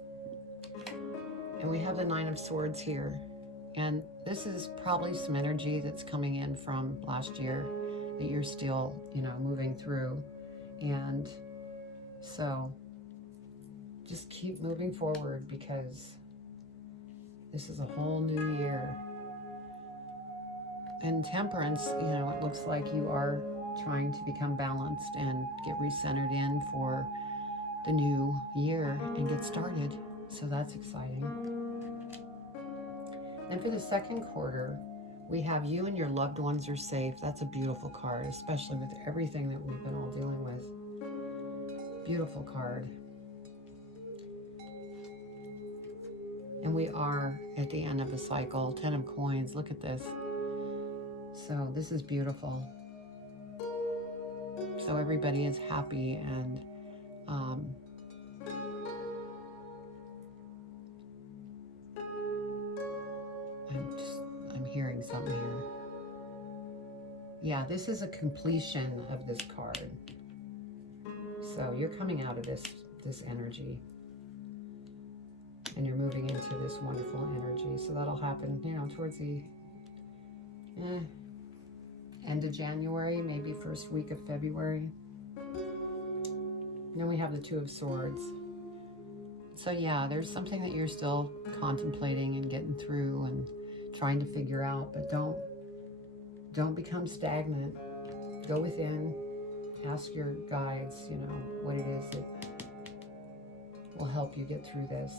And we have the 9 of Swords here. And this is probably some energy that's coming in from last year that you're still, moving through. And so just keep moving forward because this is a whole new year. And Temperance, it looks like you are trying to become balanced and get recentered in for the new year and get started. So that's exciting. And for the second quarter, we have you and your loved ones are safe. That's a beautiful card, especially with everything that we've been all dealing with. Beautiful card. And we are at the end of a cycle. 10 of coins. Look at this. So this is beautiful. So everybody is happy and I'm hearing something here. Yeah, this is a completion of this card. So you're coming out of this energy. And you're moving into this wonderful energy. So that'll happen, towards the end of January, maybe first week of February. And then we have the 2 of Swords. So yeah, there's something that you're still contemplating and getting through and trying to figure out, but don't become stagnant. Go within, ask your guides, what it is that will help you get through this.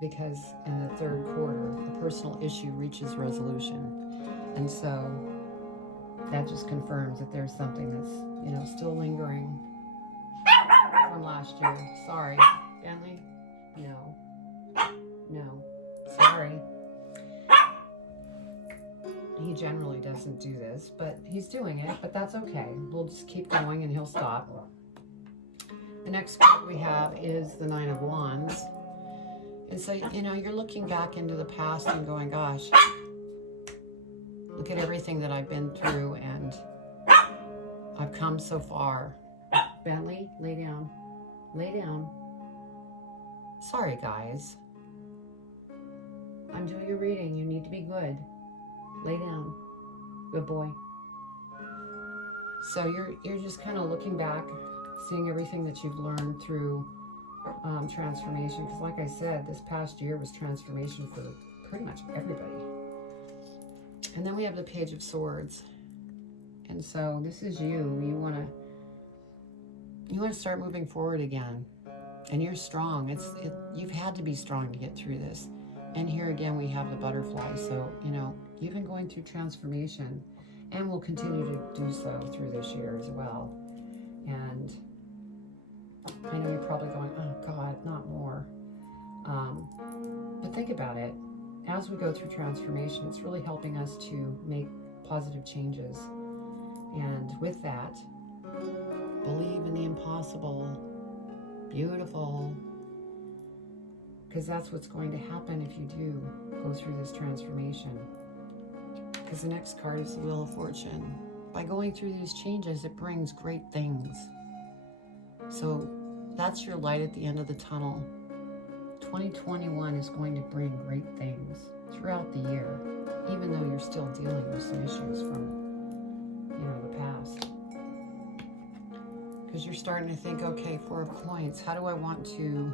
Because in the third quarter, a personal issue reaches resolution. And so that just confirms that there's something that's, still lingering from last year. Sorry, Bentley? No. Sorry. He generally doesn't do this, but he's doing it, but that's okay. We'll just keep going and he'll stop. The next card we have is the 9 of Wands. And so, you're looking back into the past and going, gosh, look at everything that I've been through and I've come so far. Bentley, lay down. Lay down. Sorry, guys. I'm doing a reading. You need to be good. Lay down. Good boy. So you're just kind of looking back, seeing everything that you've learned through transformation. Because like I said, this past year was transformation for pretty much everybody. And then we have the Page of Swords. And so this is you. You want to start moving forward again. And you're strong. You've had to be strong to get through this. And here again, we have the butterfly. So, you've been going through transformation and will continue to do so through this year as well. And I know you're probably going, oh God, not more. But think about it. As we go through transformation, it's really helping us to make positive changes. And with that, believe in the impossible. Beautiful. Because that's what's going to happen if you do go through this transformation. Because the next card is the Wheel of Fortune. By going through these changes, it brings great things. So that's your light at the end of the tunnel. 2021 is going to bring great things throughout the year, even though you're still dealing with some issues from, the past. Because you're starting to think, okay, 4 of Coins, how do I want to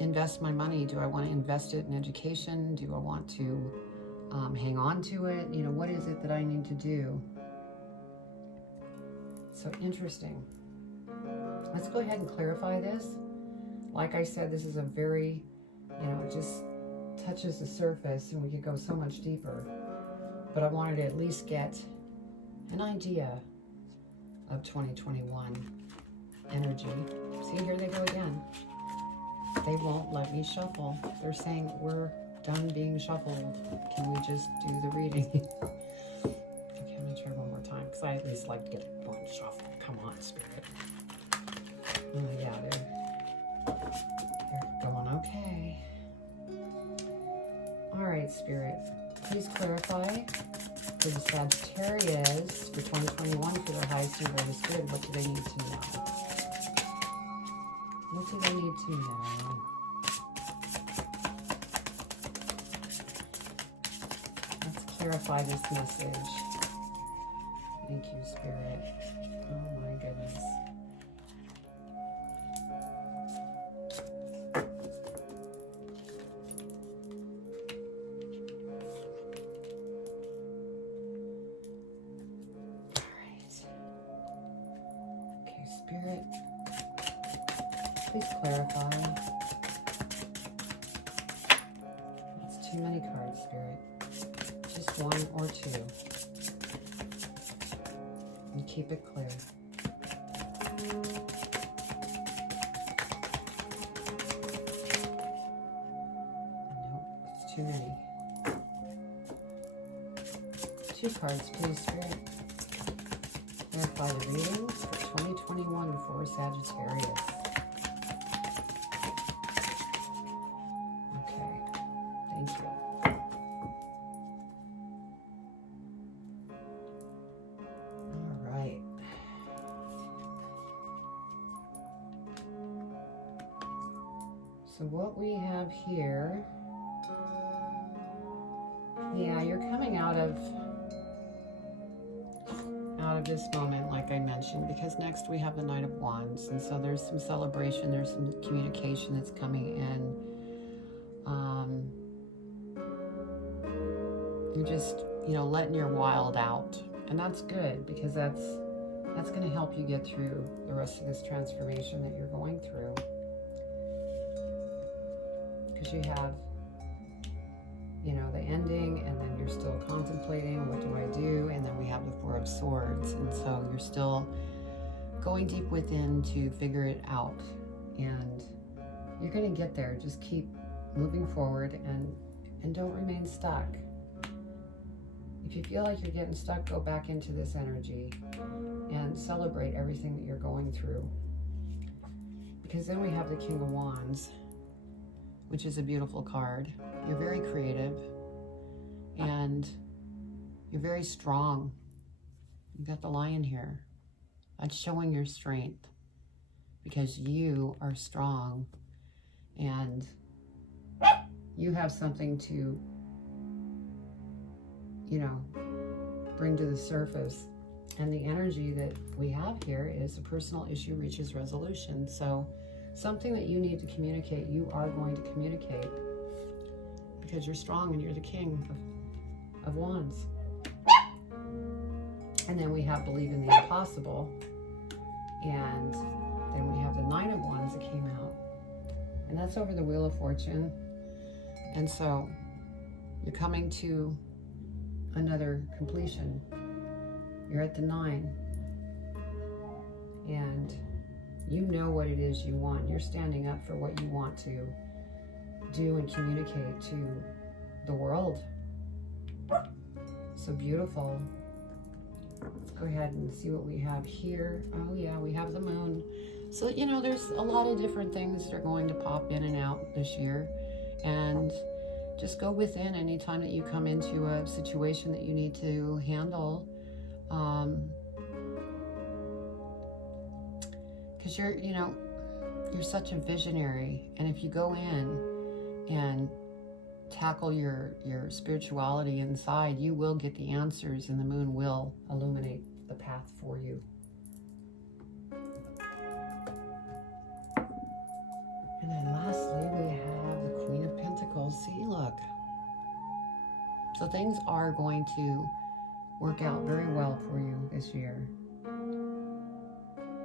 invest my money? Do I want to invest it in education? Do I want to hang on to it? What is it that I need to do? So interesting. Let's go ahead and clarify this. Like I said, this is a very, it just touches the surface and we could go so much deeper. But I wanted to at least get an idea of 2021 energy. See, here they go again. They won't let me shuffle. They're saying we're done being shuffled. Can we just do the reading? Okay, I'm gonna try one more time because I at least like to get one shuffle. Come on, Spirit. Oh yeah, they're going okay. All right, Spirit. Please clarify for the Sagittarius for 2021 for their highest and greatest good. What do they need to know? What do they need to know? Let's clarify this message. Thank you, Spirit. Oh my goodness. Spirit, please clarify. That's too many cards, Spirit. Just 1 or 2. And keep it clear. Nope, it's too many. 2 cards, please, Spirit. Clarify the readings for 2021 for Sagittarius. Okay, thank you. All right. So what we have here, yeah, you're coming out of this moment, like I mentioned, because next we have the Knight of Wands, and so there's some celebration, there's some communication that's coming in. You're just, letting your wild out, and that's good because that's going to help you get through the rest of this transformation that you're going through. Because you have, the ending, and then you're still contemplating, what do I do? And then we have the 4 of Swords, and so you're still going deep within to figure it out, and you're going to get there. Just keep moving forward and don't remain stuck. If you feel like you're getting stuck, go back into this energy and celebrate everything that you're going through, because then we have the King of Wands, which is a beautiful card. You're very creative and you're very strong. You've got the Lion here. That's showing your strength because you are strong and you have something to, bring to the surface. And the energy that we have here is a personal issue reaches resolution. So something that you need to communicate, you are going to communicate because you're strong and you're the King of Wands. And then we have believe in the impossible. And then we have the Nine of Wands that came out. And that's over the Wheel of Fortune. And so you're coming to another completion. You're at the 9. And you know what it is you want. You're standing up for what you want to do and communicate to the world. So beautiful. Let's go ahead and see what we have here. Oh yeah, we have the moon. So, you know, there's a lot of different things that are going to pop in and out this year. And just go within anytime that you come into a situation that you need to handle. Because you're such a visionary. And if you go in and tackle your spirituality inside, you will get the answers, and the moon will illuminate the path for you. And then lastly, we have the Queen of Pentacles. See, look. So things are going to work out very well for you this year.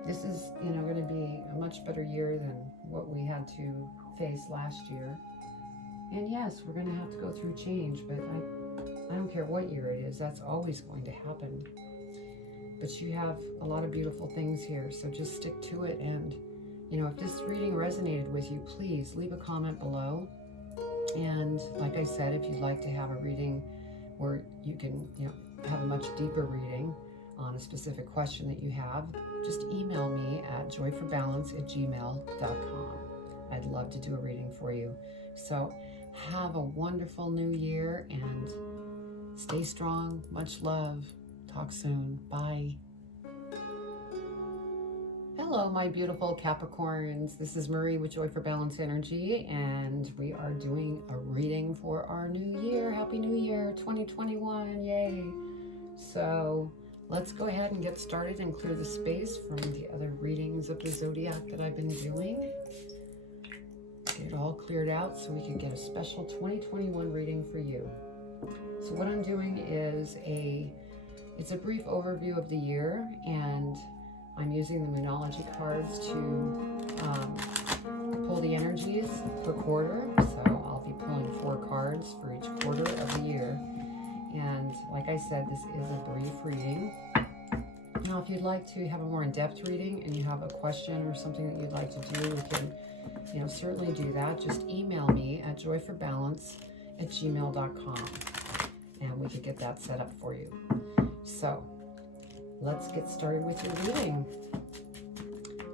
This is, going to be a much better year than what we had to face last year. And yes, we're going to have to go through change, but I don't care what year it is. That's always going to happen. But you have a lot of beautiful things here, so just stick to it. And, if this reading resonated with you, please leave a comment below. And like I said, if you'd like to have a reading where you can, have a much deeper reading on a specific question that you have, just email me at joyforbalance@gmail.com. I'd love to do a reading for you. So have a wonderful new year and stay strong. Much love. Talk soon. Bye. Hello, my beautiful Capricorns. This is Marie with Joy for Balance Energy, and we are doing a reading for our new year. Happy New Year 2021. Yay. So let's go ahead and get started and clear the space from the other readings of the Zodiac that I've been doing. Get it all cleared out so we can get a special 2021 reading for you. So what I'm doing is it's a brief overview of the year, and I'm using the Moonology cards to pull the energies per quarter. So I'll be pulling 4 cards for each quarter of the year. And like I said, this is a brief reading. Now, if you'd like to have a more in-depth reading and you have a question or something that you'd like to do, we can, certainly do that. Just email me at joyforbalance@gmail.com and we could get that set up for you. So let's get started with your reading.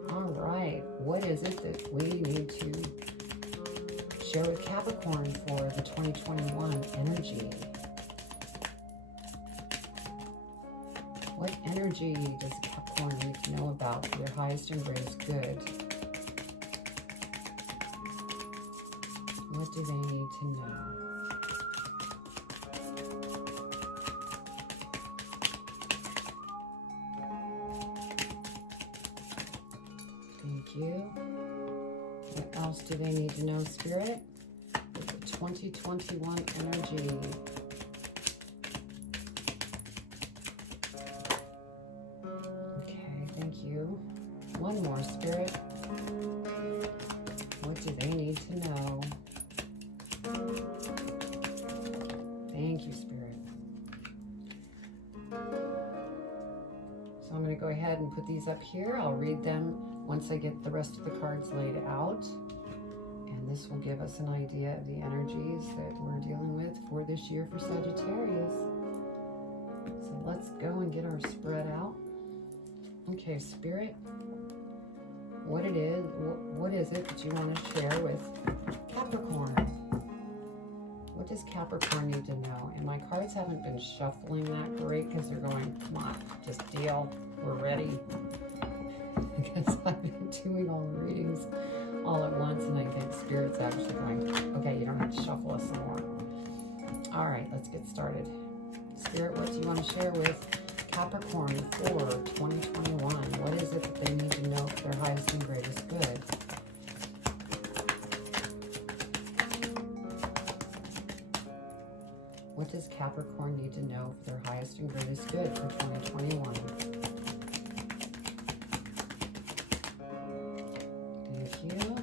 All right, what is it that we need to share with Capricorn for the 2021 energy? What energy does Capricorn need to know about for their highest and greatest good? What do they need to know? Thank you. What else do they need to know, Spirit? With the 2021 energy. One more, Spirit. What do they need to know? Thank you, Spirit. So I'm going to go ahead and put these up here. I'll read them once I get the rest of the cards laid out. And this will give us an idea of the energies that we're dealing with for this year for Sagittarius. So let's go and get our spread out. Okay, Spirit. What is it that you want to share with Capricorn? What does Capricorn need to know? And my cards haven't been shuffling that great because they're going, come on, just deal. We're ready. Because I've been doing all the readings all at once, and I think Spirit's actually going, okay, you don't have to shuffle us some more. All right, let's get started. Spirit, what do you want to share with Capricorn for 2021? What is it that they need to know for their highest and greatest good? What does Capricorn need to know for their highest and greatest good for 2021? Thank you.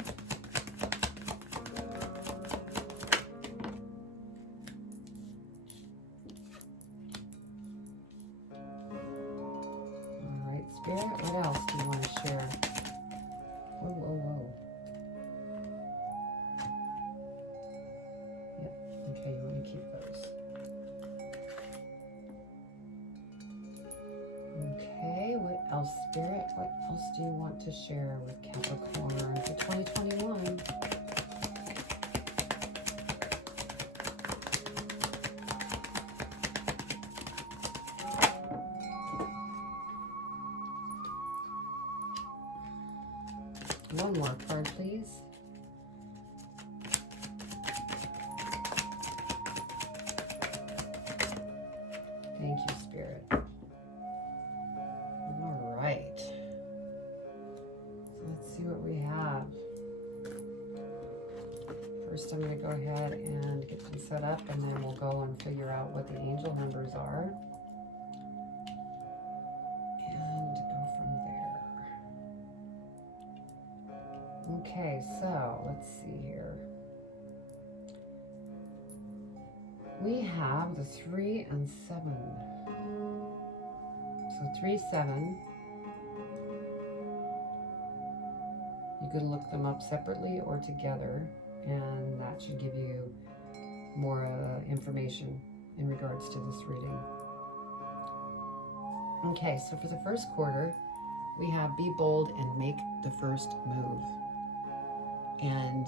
All right, Spirit, what else do you want to share? Whoa, whoa, whoa. Yep, okay, you want to keep those. Okay, what else, Spirit? What else do you want to share with Capricorn for 2021? One more card, please. Thank you, Spirit. All right. So let's see what we have. First, I'm going to go ahead and get them set up, and then we'll go and figure out what the angel numbers are. And go from there. Okay, so let's see here. We have the 3 and 7. So 3, 7. You can look them up separately or together, and that should give you more information in regards to this reading. Okay, so for the first quarter, we have be bold and make the first move. And,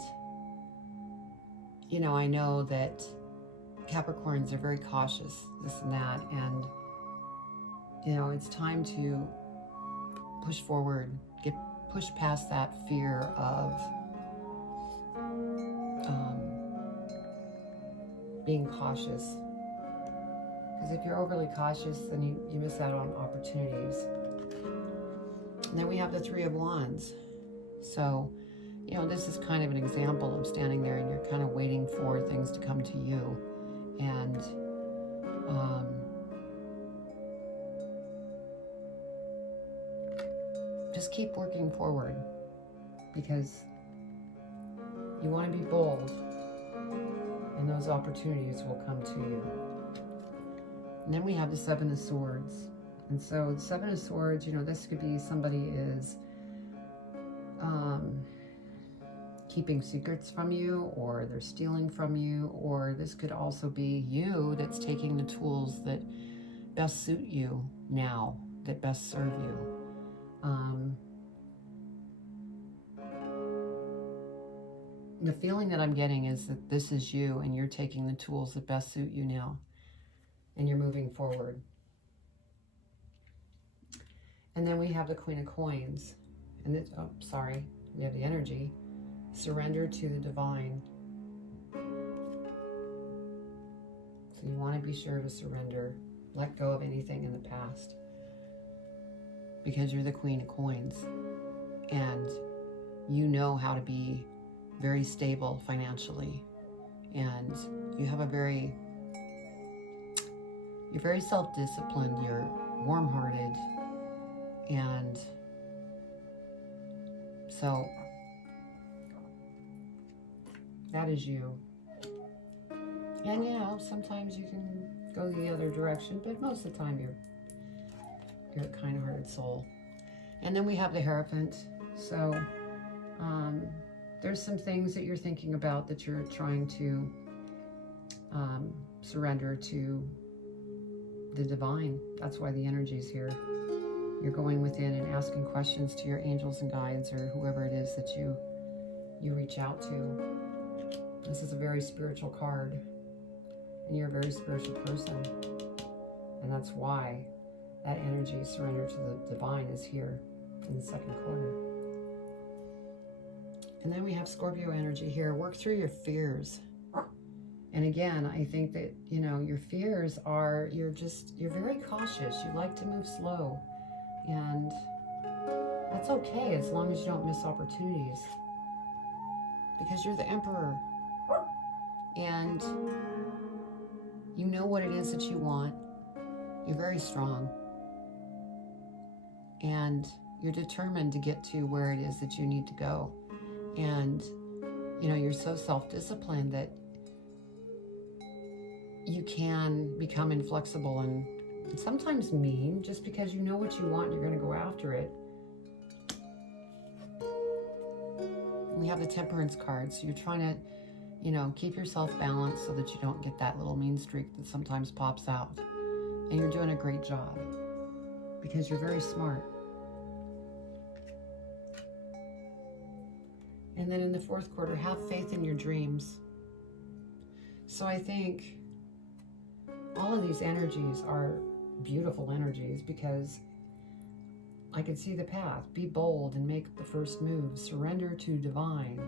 you know, I know that Capricorns are very cautious, this and that, and, you know, it's time to push forward, push past that fear of being cautious. Because if you're overly cautious, then you miss out on opportunities. And then we have the 3 of Wands. So, you know, this is kind of an example of standing there and you're kind of waiting for things to come to you. And just keep working forward, because you want to be bold and those opportunities will come to you. And then we have the 7 of Swords. And so the 7 of Swords, you know, this could be somebody is keeping secrets from you, or they're stealing from you, or this could also be you that's taking the tools that best suit you now, that best serve you. The feeling that I'm getting is that this is you and you're taking the tools that best suit you now, and you're moving forward. And then we have the Queen of Coins, and this, oh, sorry, we have the energy. Surrender to the divine. So you want to be sure to surrender. Let go of anything in the past. Because you're the Queen of Coins. And you know how to be very stable financially. And you have you're very self-disciplined. You're warm-hearted. And so that is you. And you know, sometimes you can go the other direction, but most of the time you're a kind-hearted soul. And then we have the Hierophant. So there's some things that you're thinking about that you're trying to surrender to the divine. That's why the energy is here. You're going within and asking questions to your angels and guides, or whoever it is that you reach out to. This is a very spiritual card, and you're a very spiritual person, and that's why that energy, surrender to the divine, is here in the second quarter. And then we have Scorpio energy here. Work through your fears. And again, I think that, you know, your fears are, you're very cautious. You like to move slow, and that's okay as long as you don't miss opportunities, because you're the Emperor. And you know what it is that you want. You're very strong. And you're determined to get to where it is that you need to go. And, you know, you're so self-disciplined that you can become inflexible and sometimes mean just because you know what you want and you're going to go after it. We have the Temperance card, so you're trying to, you know, keep yourself balanced so that you don't get that little mean streak that sometimes pops out. And you're doing a great job because you're very smart. And then in the fourth quarter, have faith in your dreams. So I think all of these energies are beautiful energies because I can see the path. Be bold and make the first move. Surrender to divine.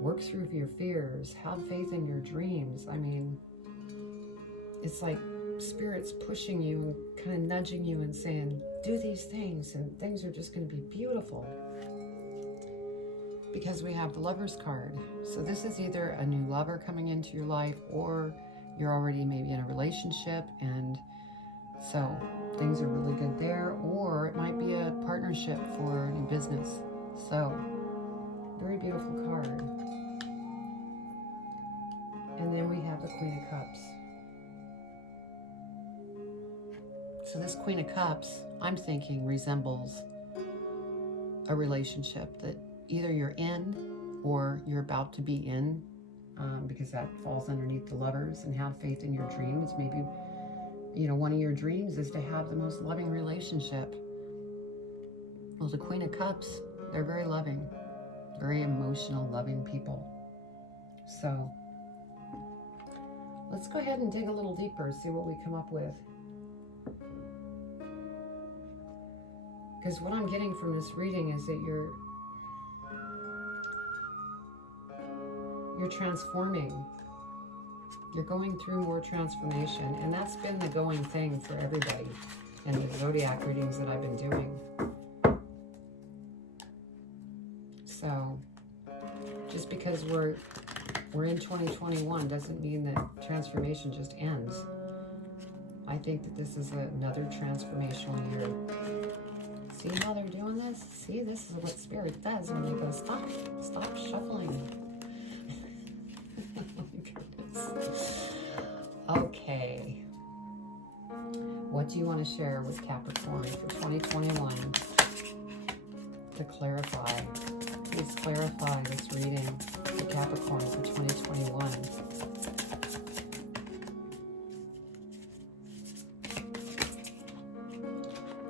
Work through your fears. Have faith in your dreams. I mean, it's like Spirit's pushing you, kind of nudging you and saying, do these things and things are just going to be beautiful. Because we have the Lover's card. So this is either a new lover coming into your life or you're already maybe in a relationship and so things are really good there, or it might be a partnership for a new business. So very beautiful card. And then we have the Queen of Cups. So this Queen of Cups, I'm thinking, resembles a relationship that either you're in or you're about to be in, because that falls underneath the Lovers. And have faith in your dreams. Maybe, you know, one of your dreams is to have the most loving relationship. Well, the Queen of Cups, they're very loving, very emotional, loving people. So let's go ahead and dig a little deeper, see what we come up with. Because what I'm getting from this reading is that you're transforming. You're going through more transformation, and that's been the going thing for everybody in the Zodiac readings that I've been doing. So just because we're in 2021 doesn't mean that transformation just ends. I think that this is another transformational year. See how they're doing this? See, this is what Spirit does when they go, stop shuffling. Oh my goodness. Okay. What do you want to share with Capricorn for 2021 to clarify? Please clarify this reading for Capricorn for 2021.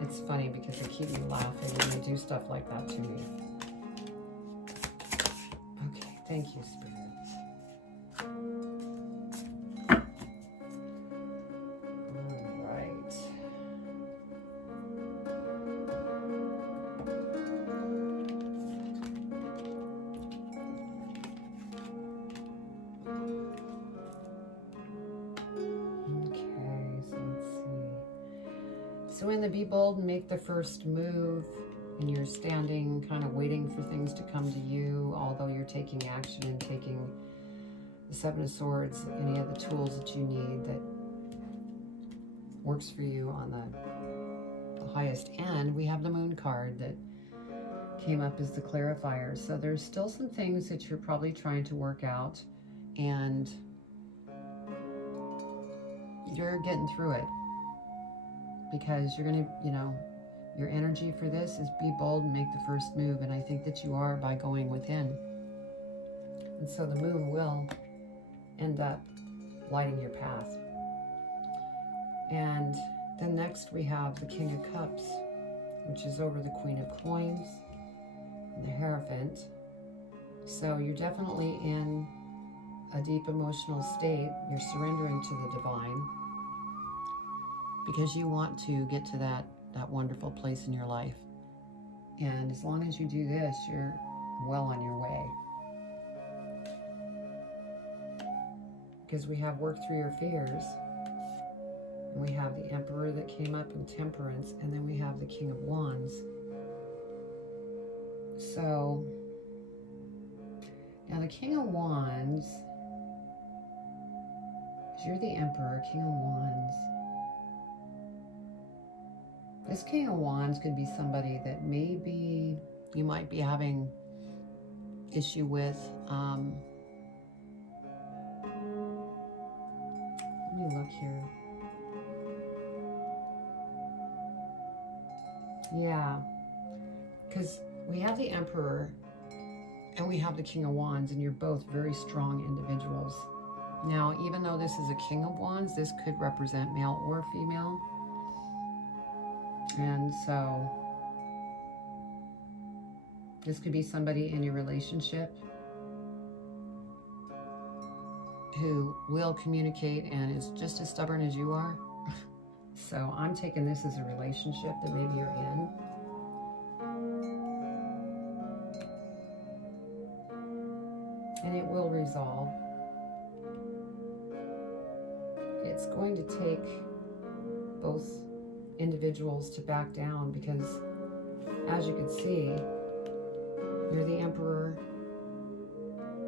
It's funny because they keep me laughing when they do stuff like that to me. Okay, thank you, Spirit. All right. So in the be bold and make the first move, and you're standing kind of waiting for things to come to you, although you're taking action and taking the Seven of Swords, any of the tools that you need that works for you on the highest end. We have the Moon card that came up as the clarifier. So there's still some things that you're probably trying to work out, and you're getting through it. Because you're going to, you know, your energy for this is be bold and make the first move. And I think that you are by going within. And so the moon will end up lighting your path. And then next we have the King of Cups, which is over the Queen of Coins and the Hierophant. So you're definitely in a deep emotional state. You're surrendering to the divine, because you want to get to that wonderful place in your life. And as long as you do this, you're well on your way. Because we have worked through your fears. And we have the Emperor that came up in Temperance, and then we have the King of Wands. So, now the King of Wands You're the Emperor, King of Wands. This King of Wands could be somebody that maybe you might be having issue with. Let me look here. Yeah, because we have the Emperor and we have the King of Wands, and you're both very strong individuals. Now, even though this is a King of Wands, this could represent male or female. And so this could be somebody in your relationship who will communicate and is just as stubborn as you are. So I'm taking this as a relationship that maybe you're in. And it will resolve. It's going to take both individuals to back down because, as you can see, you're the Emperor.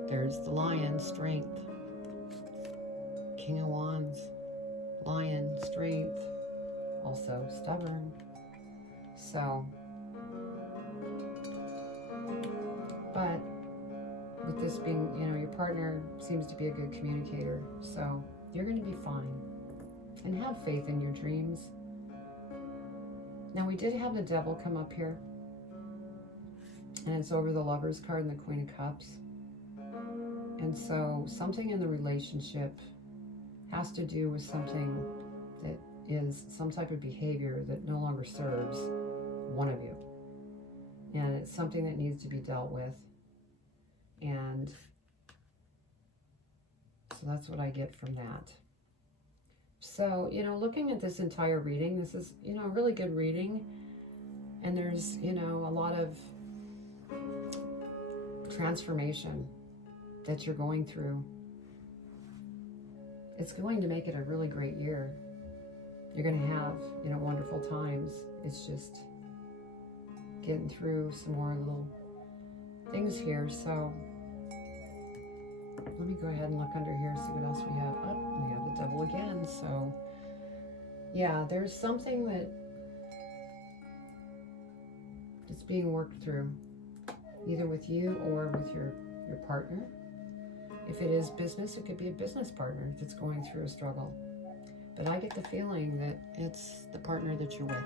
There's the Lion, strength. King of Wands, Lion, strength. Also stubborn. So, but with this being, you know, your partner seems to be a good communicator. So you're going to be fine. And have faith in your dreams. Now, we did have the Devil come up here. And it's over the Lover's card and the Queen of Cups. And so something in the relationship has to do with something that is some type of behavior that no longer serves one of you. And it's something that needs to be dealt with. And so that's what I get from that. So, you know, looking at this entire reading, this is, you know, a really good reading. And there's, you know, a lot of transformation that you're going through. It's going to make it a really great year. You're going to have, you know, wonderful times. It's just getting through some more little things here. So let me go ahead and look under here, see what else we have. Oh, we have the Devil again. So yeah, there's something that's being worked through, either with you or with your partner. If it is business, it could be a business partner that's going through a struggle. But I get the feeling that it's the partner that you're with.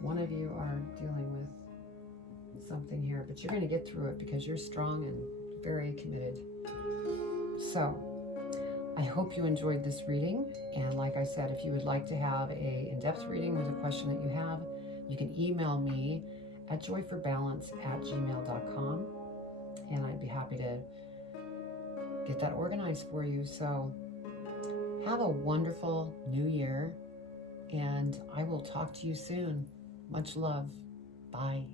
One of you are dealing with something here, but you're going to get through it because you're strong and very committed. So I hope you enjoyed this reading. And like I said, if you would like to have a in-depth reading with a question that you have, you can email me at joyforbalance@gmail.com, and I'd be happy to get that organized for you. So have a wonderful new year, and I will talk to you soon. Much love. Bye.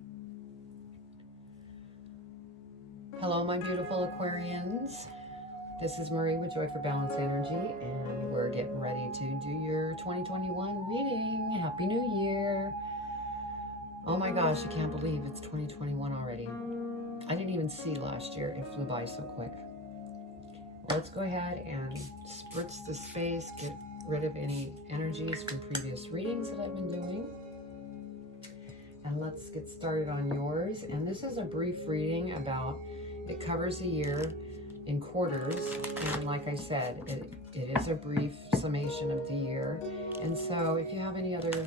Hello, my beautiful Aquarians. This is Marie with Joy for Balance Energy, and we're getting ready to do your 2021 reading. Happy New Year. Oh my gosh, I can't believe it's 2021 already. I didn't even see last year. It flew by so quick. Let's go ahead and spritz the space, get rid of any energies from previous readings that I've been doing. And let's get started on yours. And this is a brief reading about, it covers a year in quarters. And like I said, it is a brief summation of the year. And so if you have any other,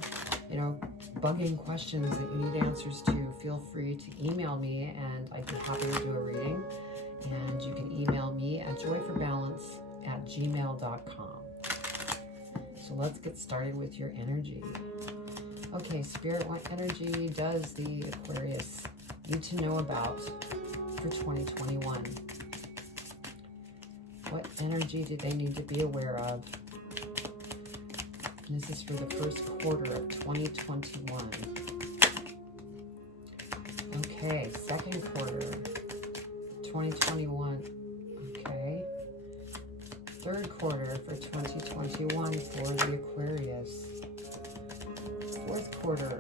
you know, bugging questions that you need answers to, feel free to email me and I'd be happy to do a reading. And you can email me at joyforbalance@gmail.com. So let's get started with your energy. Okay, Spirit, what energy does the Aquarius need to know about for 2021? What energy do they need to be aware of? And this is for the first quarter of 2021. Okay, second quarter, 2021. Okay. Third quarter for 2021 for the Aquarius. Fourth quarter.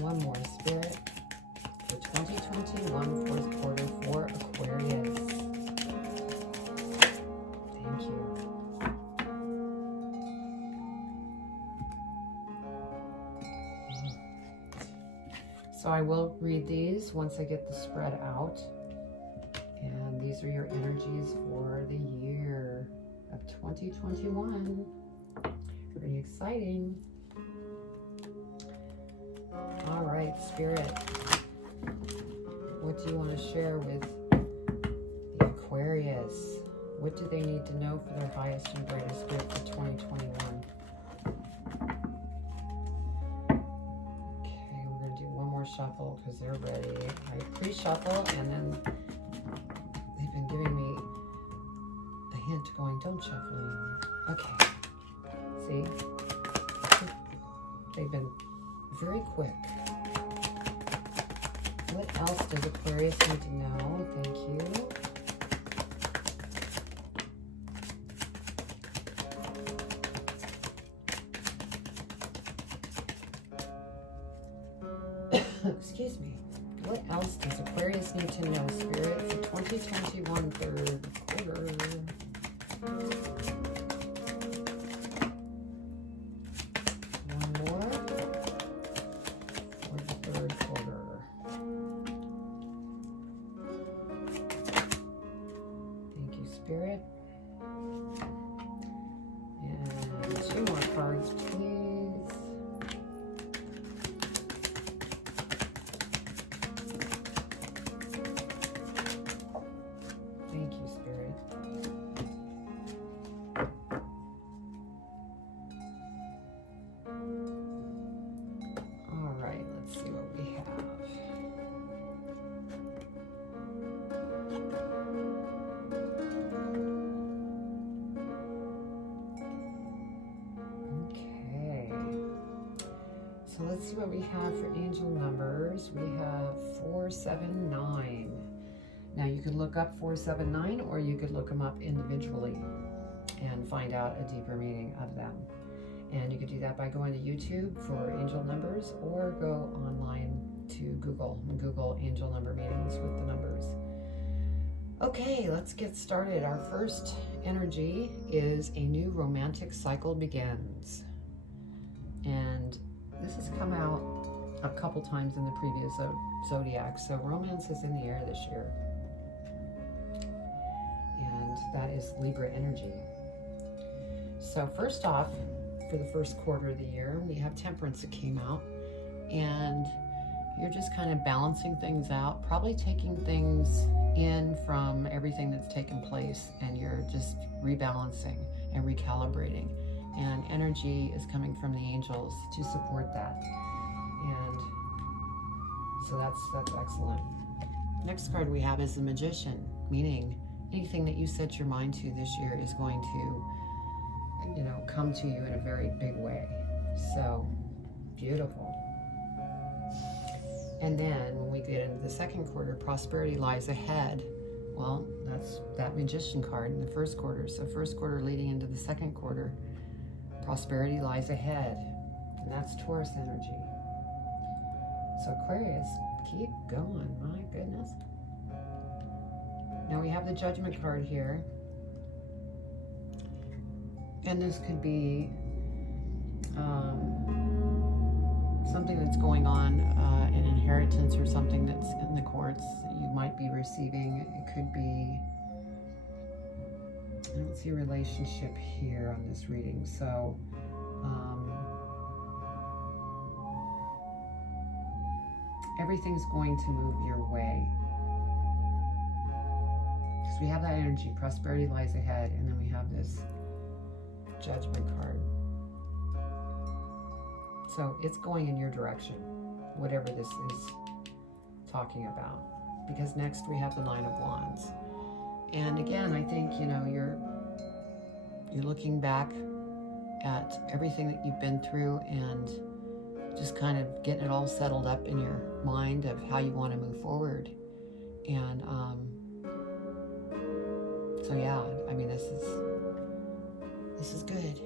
One more, Spirit, for 2021, fourth quarter. So I will read these once I get the spread out. And these are your energies for the year of 2021. Pretty exciting. All right, Spirit. What do you want to share with the Aquarius? What do they need to know for their highest and greatest good for 2021? Okay, we're going to do one more shuffle because they're ready. I pre-shuffle and then they've been giving me a hint going, don't shuffle anymore. Okay. See? They've been very quick. What else does Aquarius need to know? Thank you. Excuse me. What else does Aquarius need to know, Spirit, for 2021 third quarter? One more for the third quarter. Thank you, Spirit. And 2 more cards, please. Thank you, Spirit. All right, let's see what we have. Okay. So let's see what we have for angel numbers. We have 479. Now you could look up 479 or you could look them up individually and find out a deeper meaning of them. And you could do that by going to YouTube for angel numbers or go online to Google angel number meanings with the numbers. Okay, let's get started. Our first energy is a new romantic cycle begins. And this has come out a couple times in the previous zodiac, so romance is in the air this year. And that is Libra energy. So first off, for the first quarter of the year, we have Temperance that came out, and you're just kind of balancing things out, probably taking things in from everything that's taken place, and you're just rebalancing and recalibrating. And energy is coming from the angels to support that. And so that's excellent. Next card we have is the Magician, meaning anything that you set your mind to this year is going to, come to you in a very big way. So beautiful. And then when we get into the second quarter, prosperity lies ahead. Well, that's that Magician card in the first quarter. So first quarter leading into the second quarter, prosperity lies ahead. And that's Taurus energy. So Aquarius, keep going, my goodness. Now we have the Judgment card here. And this could be something that's going on, an inheritance or something that's in the courts that you might be receiving. It could be, I don't see a relationship here on this reading. So, everything's going to move your way. Because we have that energy, prosperity lies ahead, and then we have this Judgment card. So it's going in your direction, whatever this is talking about. Because next we have the Nine of Wands. And again, I think, you're looking back at everything that you've been through and just kind of getting it all settled up in your mind of how you want to move forward. And so yeah, I mean, this is good.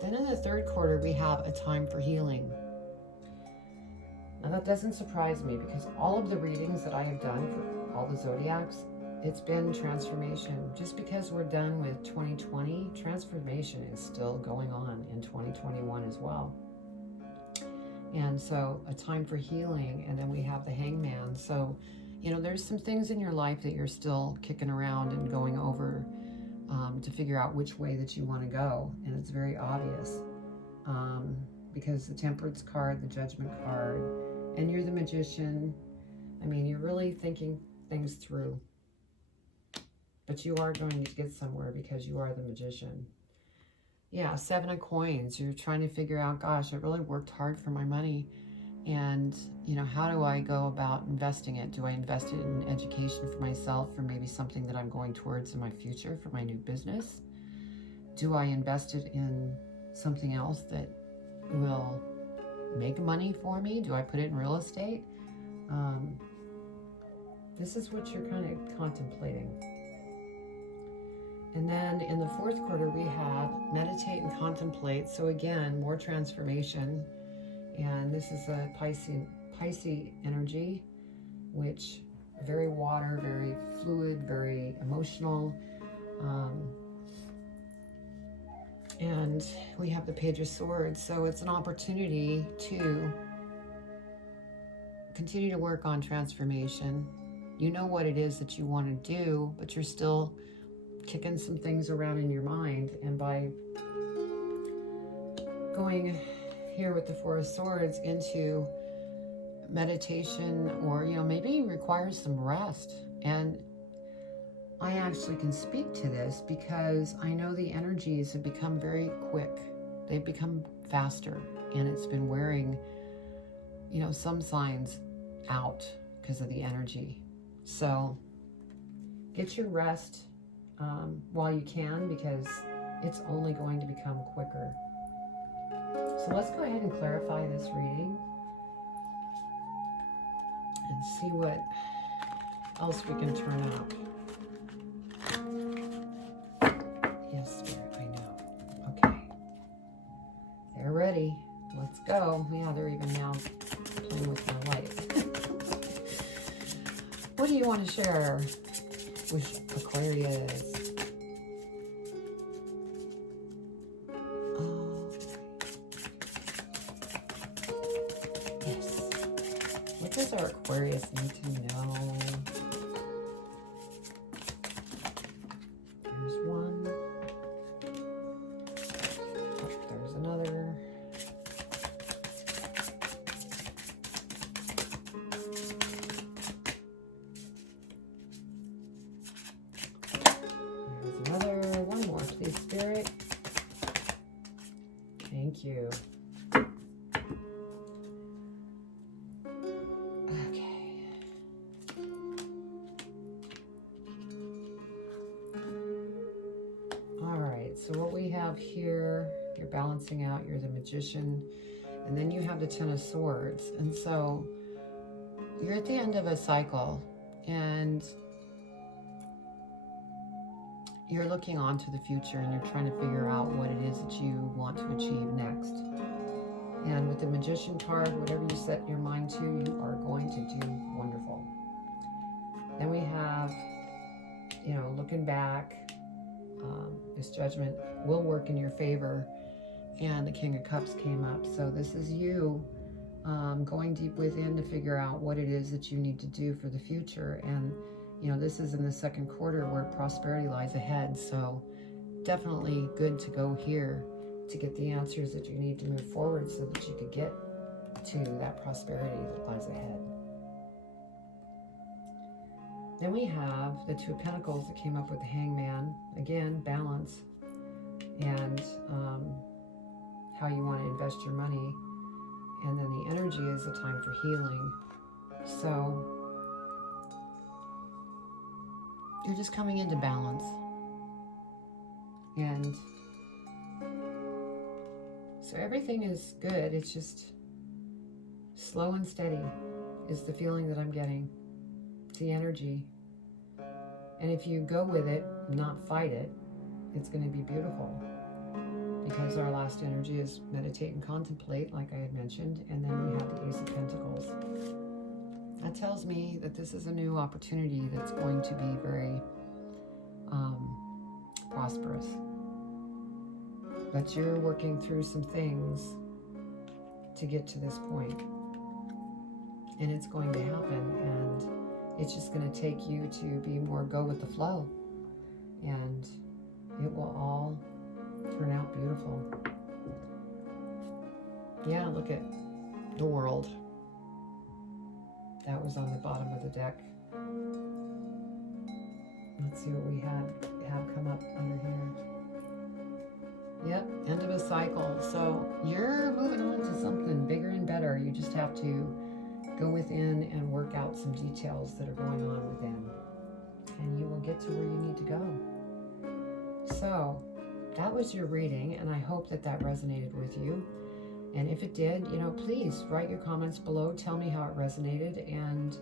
Then in the third quarter, we have a time for healing. Now that doesn't surprise me because all of the readings that I have done for all the zodiacs it's been transformation. Just because we're done with 2020, transformation is still going on in 2021 as well. And so a time for healing, and then we have the Hangman. So, you know, there's some things in your life that you're still kicking around and going over to figure out which way that you want to go. And it's very obvious because the Temperance card, the Judgment card, and you're the Magician. I mean, you're really thinking things through. But you are going to get somewhere because you are the Magician. Yeah, 7 of Coins. You're trying to figure out, gosh, I really worked hard for my money. And, you know, how do I go about investing it? Do I invest it in education for myself, for maybe something that I'm going towards in my future for my new business? Do I invest it in something else that will make money for me? Do I put it in real estate? This is what you're kind of contemplating. And then in the 4th quarter, we have meditate and contemplate. So again, more transformation. And this is a Pisces energy, which very water, very fluid, very emotional. And we have the Page of Swords. So it's an opportunity to continue to work on transformation. You know what it is that you want to do, but you're still kicking some things around in your mind. And by going here with the 4 of Swords into meditation, or, you know, maybe it requires some rest. And I actually can speak to this because I know the energies have become very quick. They've become faster, and it's been wearing, you know, some signs out because of the energy. So get your rest while you can, because it's only going to become quicker. So let's go ahead and clarify this reading and see what else we can turn up. Yes, Spirit, I know. Okay. They're ready. Let's go. Yeah, they're even now playing with my light. What do you want to share with Aquarius? Yes. What does our Aquarius need to know? There's one. Oh, there's another. There's another. One more, please, Spirit. Thank you. So what we have here, you're balancing out, you're the Magician, and then you have the 10 of Swords. And so you're at the end of a cycle, and you're looking on to the future, and you're trying to figure out what it is that you want to achieve next. And with the Magician card, whatever you set your mind to, you are going to do wonderful. Then we have, you know, looking back. This judgment will work in your favor, and the King of Cups came up. So this is you going deep within to figure out what it is that you need to do for the future. And, you know, this is in the 2nd quarter where prosperity lies ahead. So definitely good to go here to get the answers that you need to move forward so that you could get to that prosperity that lies ahead. Then we have the 2 of Pentacles that came up with the Hangman. Again, balance and how you want to invest your money. And then the energy is a time for healing. So you're just coming into balance. And so everything is good. It's just slow and steady is the feeling that I'm getting. It's the energy. And if you go with it, not fight it, it's going to be beautiful. Because our last energy is meditate and contemplate, like I had mentioned. And then we have the Ace of Pentacles. That tells me that this is a new opportunity that's going to be very prosperous. But you're working through some things to get to this point. And it's going to happen. And it's just going to take you to be more go with the flow. And it will all turn out beautiful. Yeah, look at the world. That was on the bottom of the deck. Let's see what we have come up under here. Yep, end of a cycle. So you're moving on to something bigger and better. You just have to go within and work out some details that are going on within. And you will get to where you need to go. So that was your reading, and I hope that that resonated with you. And if it did, please write your comments below. Tell me how it resonated. And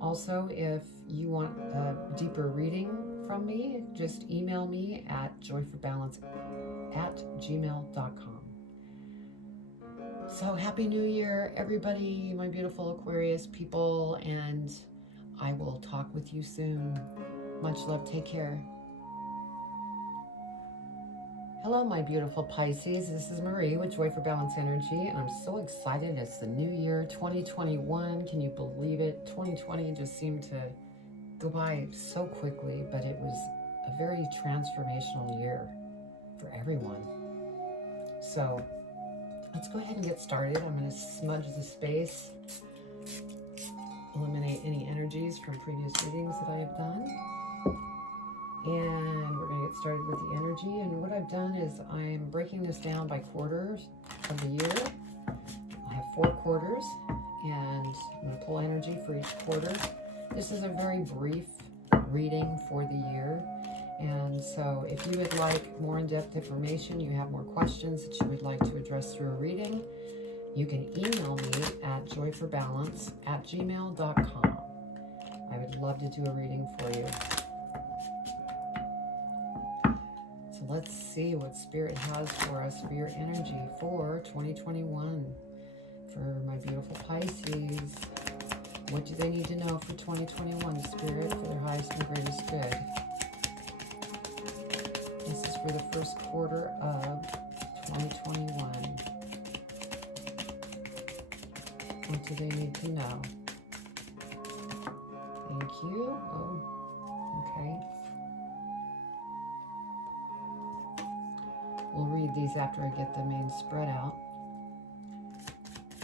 also, if you want a deeper reading from me, just email me at joyforbalance@gmail.com. So happy New Year, everybody, my beautiful Aquarius people. And I will talk with you soon. Much love. Take care. Hello, my beautiful Pisces. This is Marie with Joy for Balance Energy, and I'm so excited. It's the new year, 2021. Can you believe it? 2020 just seemed to go by so quickly, but it was a very transformational year for everyone. So let's go ahead and get started. I'm going to smudge the space, eliminate any energies from previous readings that I have done. And we're going to get started with the energy. And what I've done is I'm breaking this down by quarters of the year. I have 4 quarters, and I'm going to pull energy for each quarter. This is a very brief reading for the year. And so if you would like more in-depth information, you have more questions that you would like to address through a reading, you can email me at joyforbalance@gmail.com. I would love to do a reading for you. Let's see what Spirit has for us for your energy for 2021. For my beautiful Pisces, what do they need to know for 2021, Spirit, for their highest and greatest good? This is for the first quarter of 2021. What do they need to know? Thank you. Oh, okay. We'll read these after I get the main spread out.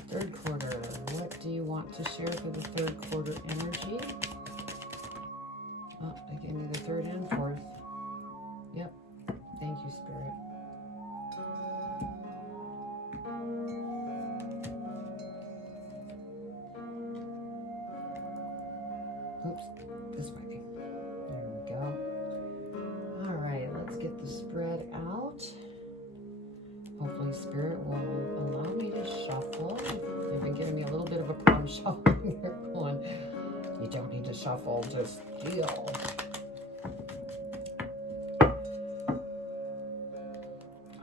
Third quarter. What do you want to share for the third quarter energy? Oh, they gave me the third and fourth. Yep. Thank you, Spirit. Oops. This way. There we go. All right. Let's get the spread out. Hopefully Spirit will allow me to shuffle. They've been giving me a little bit of a problem shuffling. They're going, you don't need to shuffle, just feel.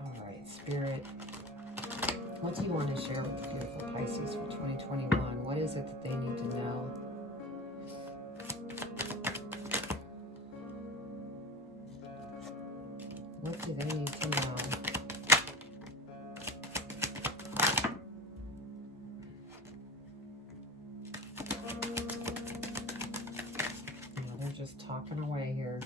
All right, Spirit, what do you want to share with the beautiful Pisces for 2021? What is it that they need to know? What do they need to know? Just talking away here.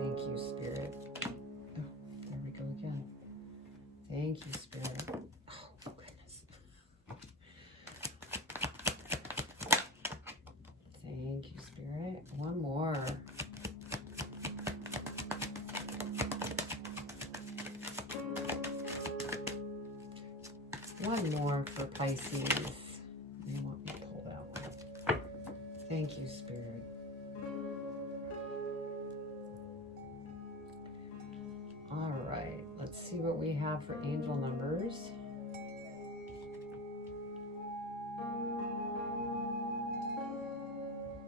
Thank you, Spirit. Oh, there we go again. Thank you, Spirit. Oh, goodness. Thank you, Spirit. One more. One more for Pisces. You want me to pull that one. Thank you, Spirit. All right, let's see what we have for angel numbers.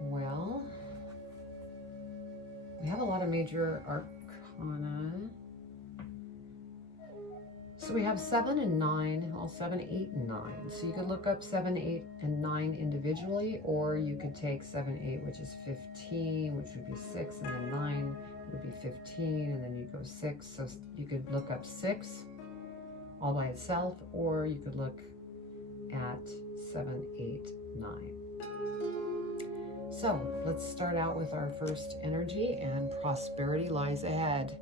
Well, we have a lot of major arcana. So we have 7 and 9, well 7, 8, and 9. So you could look up 7, 8, and 9 individually, or you could take 7, 8, which is 15, which would be 6, and then 9 would be 15, and then you go 6. So you could look up 6 all by itself, or you could look at 7, 8, 9. So let's start out with our first energy, and prosperity lies ahead.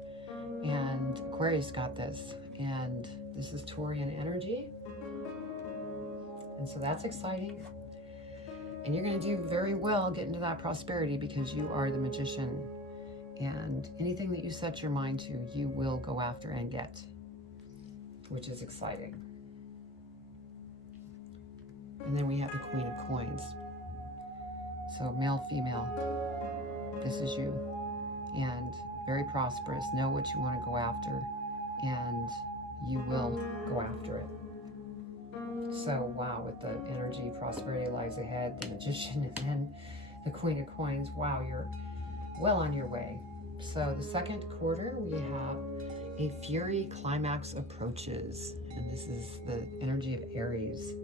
And Aquarius got this, and this is Taurian energy. And so that's exciting. And you're going to do very well getting to that prosperity because you are the magician. And anything that you set your mind to, you will go after and get, which is exciting. And then we have the Queen of Coins. So male, female, this is you. And very prosperous. Know what you want to go after, and you will go after it. So wow, with the energy, prosperity lies ahead, the magician, and then the Queen of Coins. Wow, you're well on your way. So the second quarter, we have a Fury climax approaches, and this is the energy of Aries.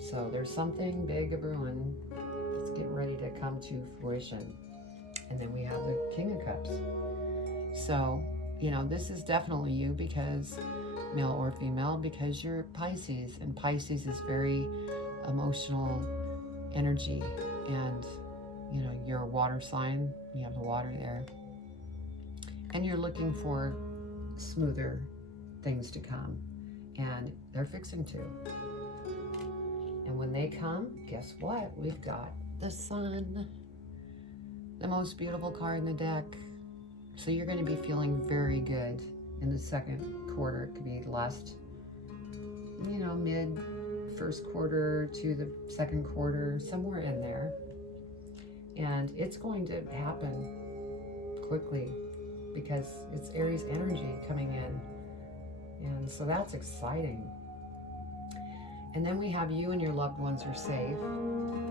So there's something big a brewing. It's getting ready to come to fruition. And then we have the King of Cups. So, you know, this is definitely you, because male or female, because you're Pisces, and Pisces is very emotional energy. And, you know, you're a water sign, you have the water there. And you're looking for smoother things to come. And they're fixing to. And when they come, guess what? We've got the Sun. The most beautiful card in the deck. So you're going to be feeling very good in the second quarter. It could be last, you know, mid first quarter to the second quarter, somewhere in there. And it's going to happen quickly because it's Aries energy coming in. And so that's exciting. And then we have you and your loved ones are safe.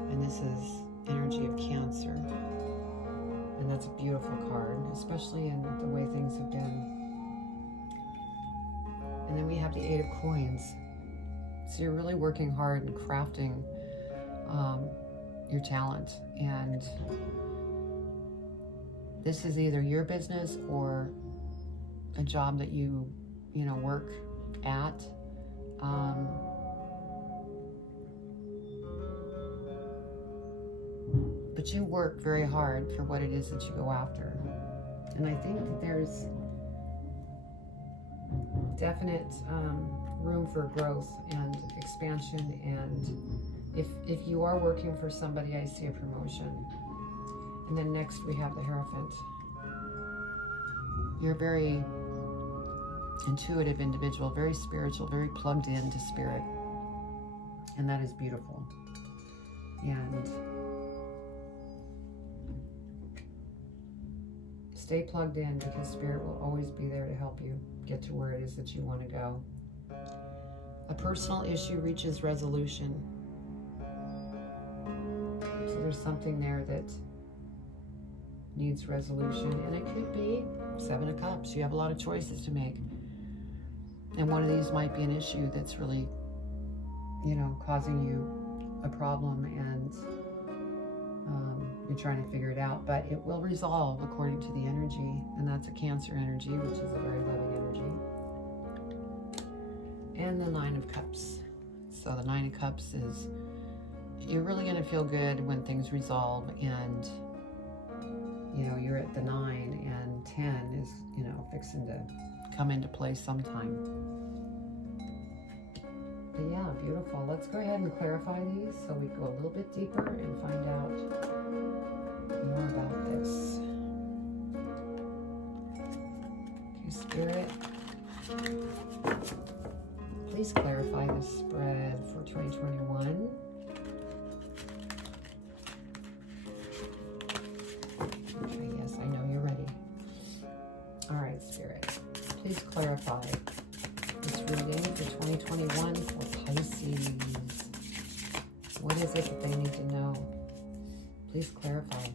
And this is energy of Cancer. And that's a beautiful card, especially in the way things have been. And then we have the Eight of Coins. So you're really working hard and crafting your talent. And this is either your business or a job that you know, work at. But you work very hard for what it is that you go after. And I think that there's definite room for growth and expansion. And if you are working for somebody, I see a promotion. And then next we have the Hierophant. You're a very intuitive individual, very spiritual, very plugged into spirit. And that is beautiful. And stay plugged in, because spirit will always be there to help you get to where it is that you want to go. A personal issue reaches resolution. So there's something there that needs resolution, and it could be Seven of Cups. You have a lot of choices to make. And one of these might be an issue that's really, you know, causing you a problem, and you're trying to figure it out, but it will resolve according to the energy, and that's a Cancer energy, which is a very loving energy. And the Nine of Cups. So the Nine of Cups is, you're really going to feel good when things resolve, and you know, you're at the 9, and 10 is, you know, fixing to come into play sometime. But yeah, beautiful. Let's go ahead and clarify these so we go a little bit deeper and find out more about this. Okay, Spirit, please clarify the spread for 2021. Okay, yes, I know you're ready. All right, Spirit, please clarify this reading for 2021 for Pisces. What is it that they need to know? Please clarify.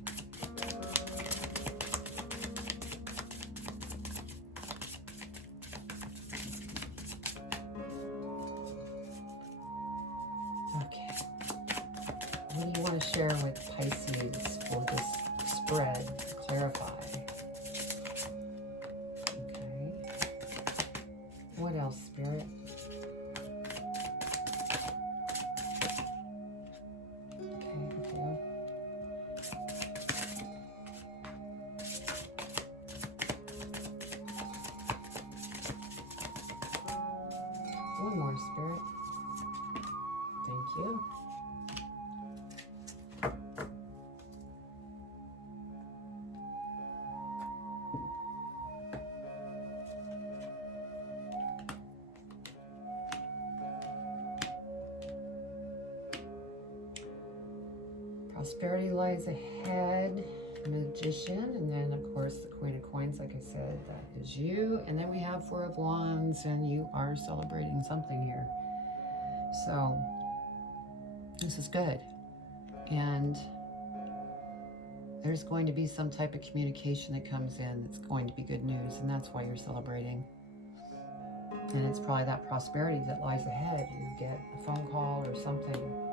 Okay. What do you want to share with Pisces for this spread to clarify? Okay. What else, Spirit? Okay. One more, Spirit. Thank you. Prosperity lies ahead, Magician, and then of course the Queen of Coins, like I said, that is you. And then we have Four of Wands, and you are celebrating something here. So this is good. And there's going to be some type of communication that comes in that's going to be good news, and that's why you're celebrating. And it's probably that prosperity that lies ahead. You get a phone call or something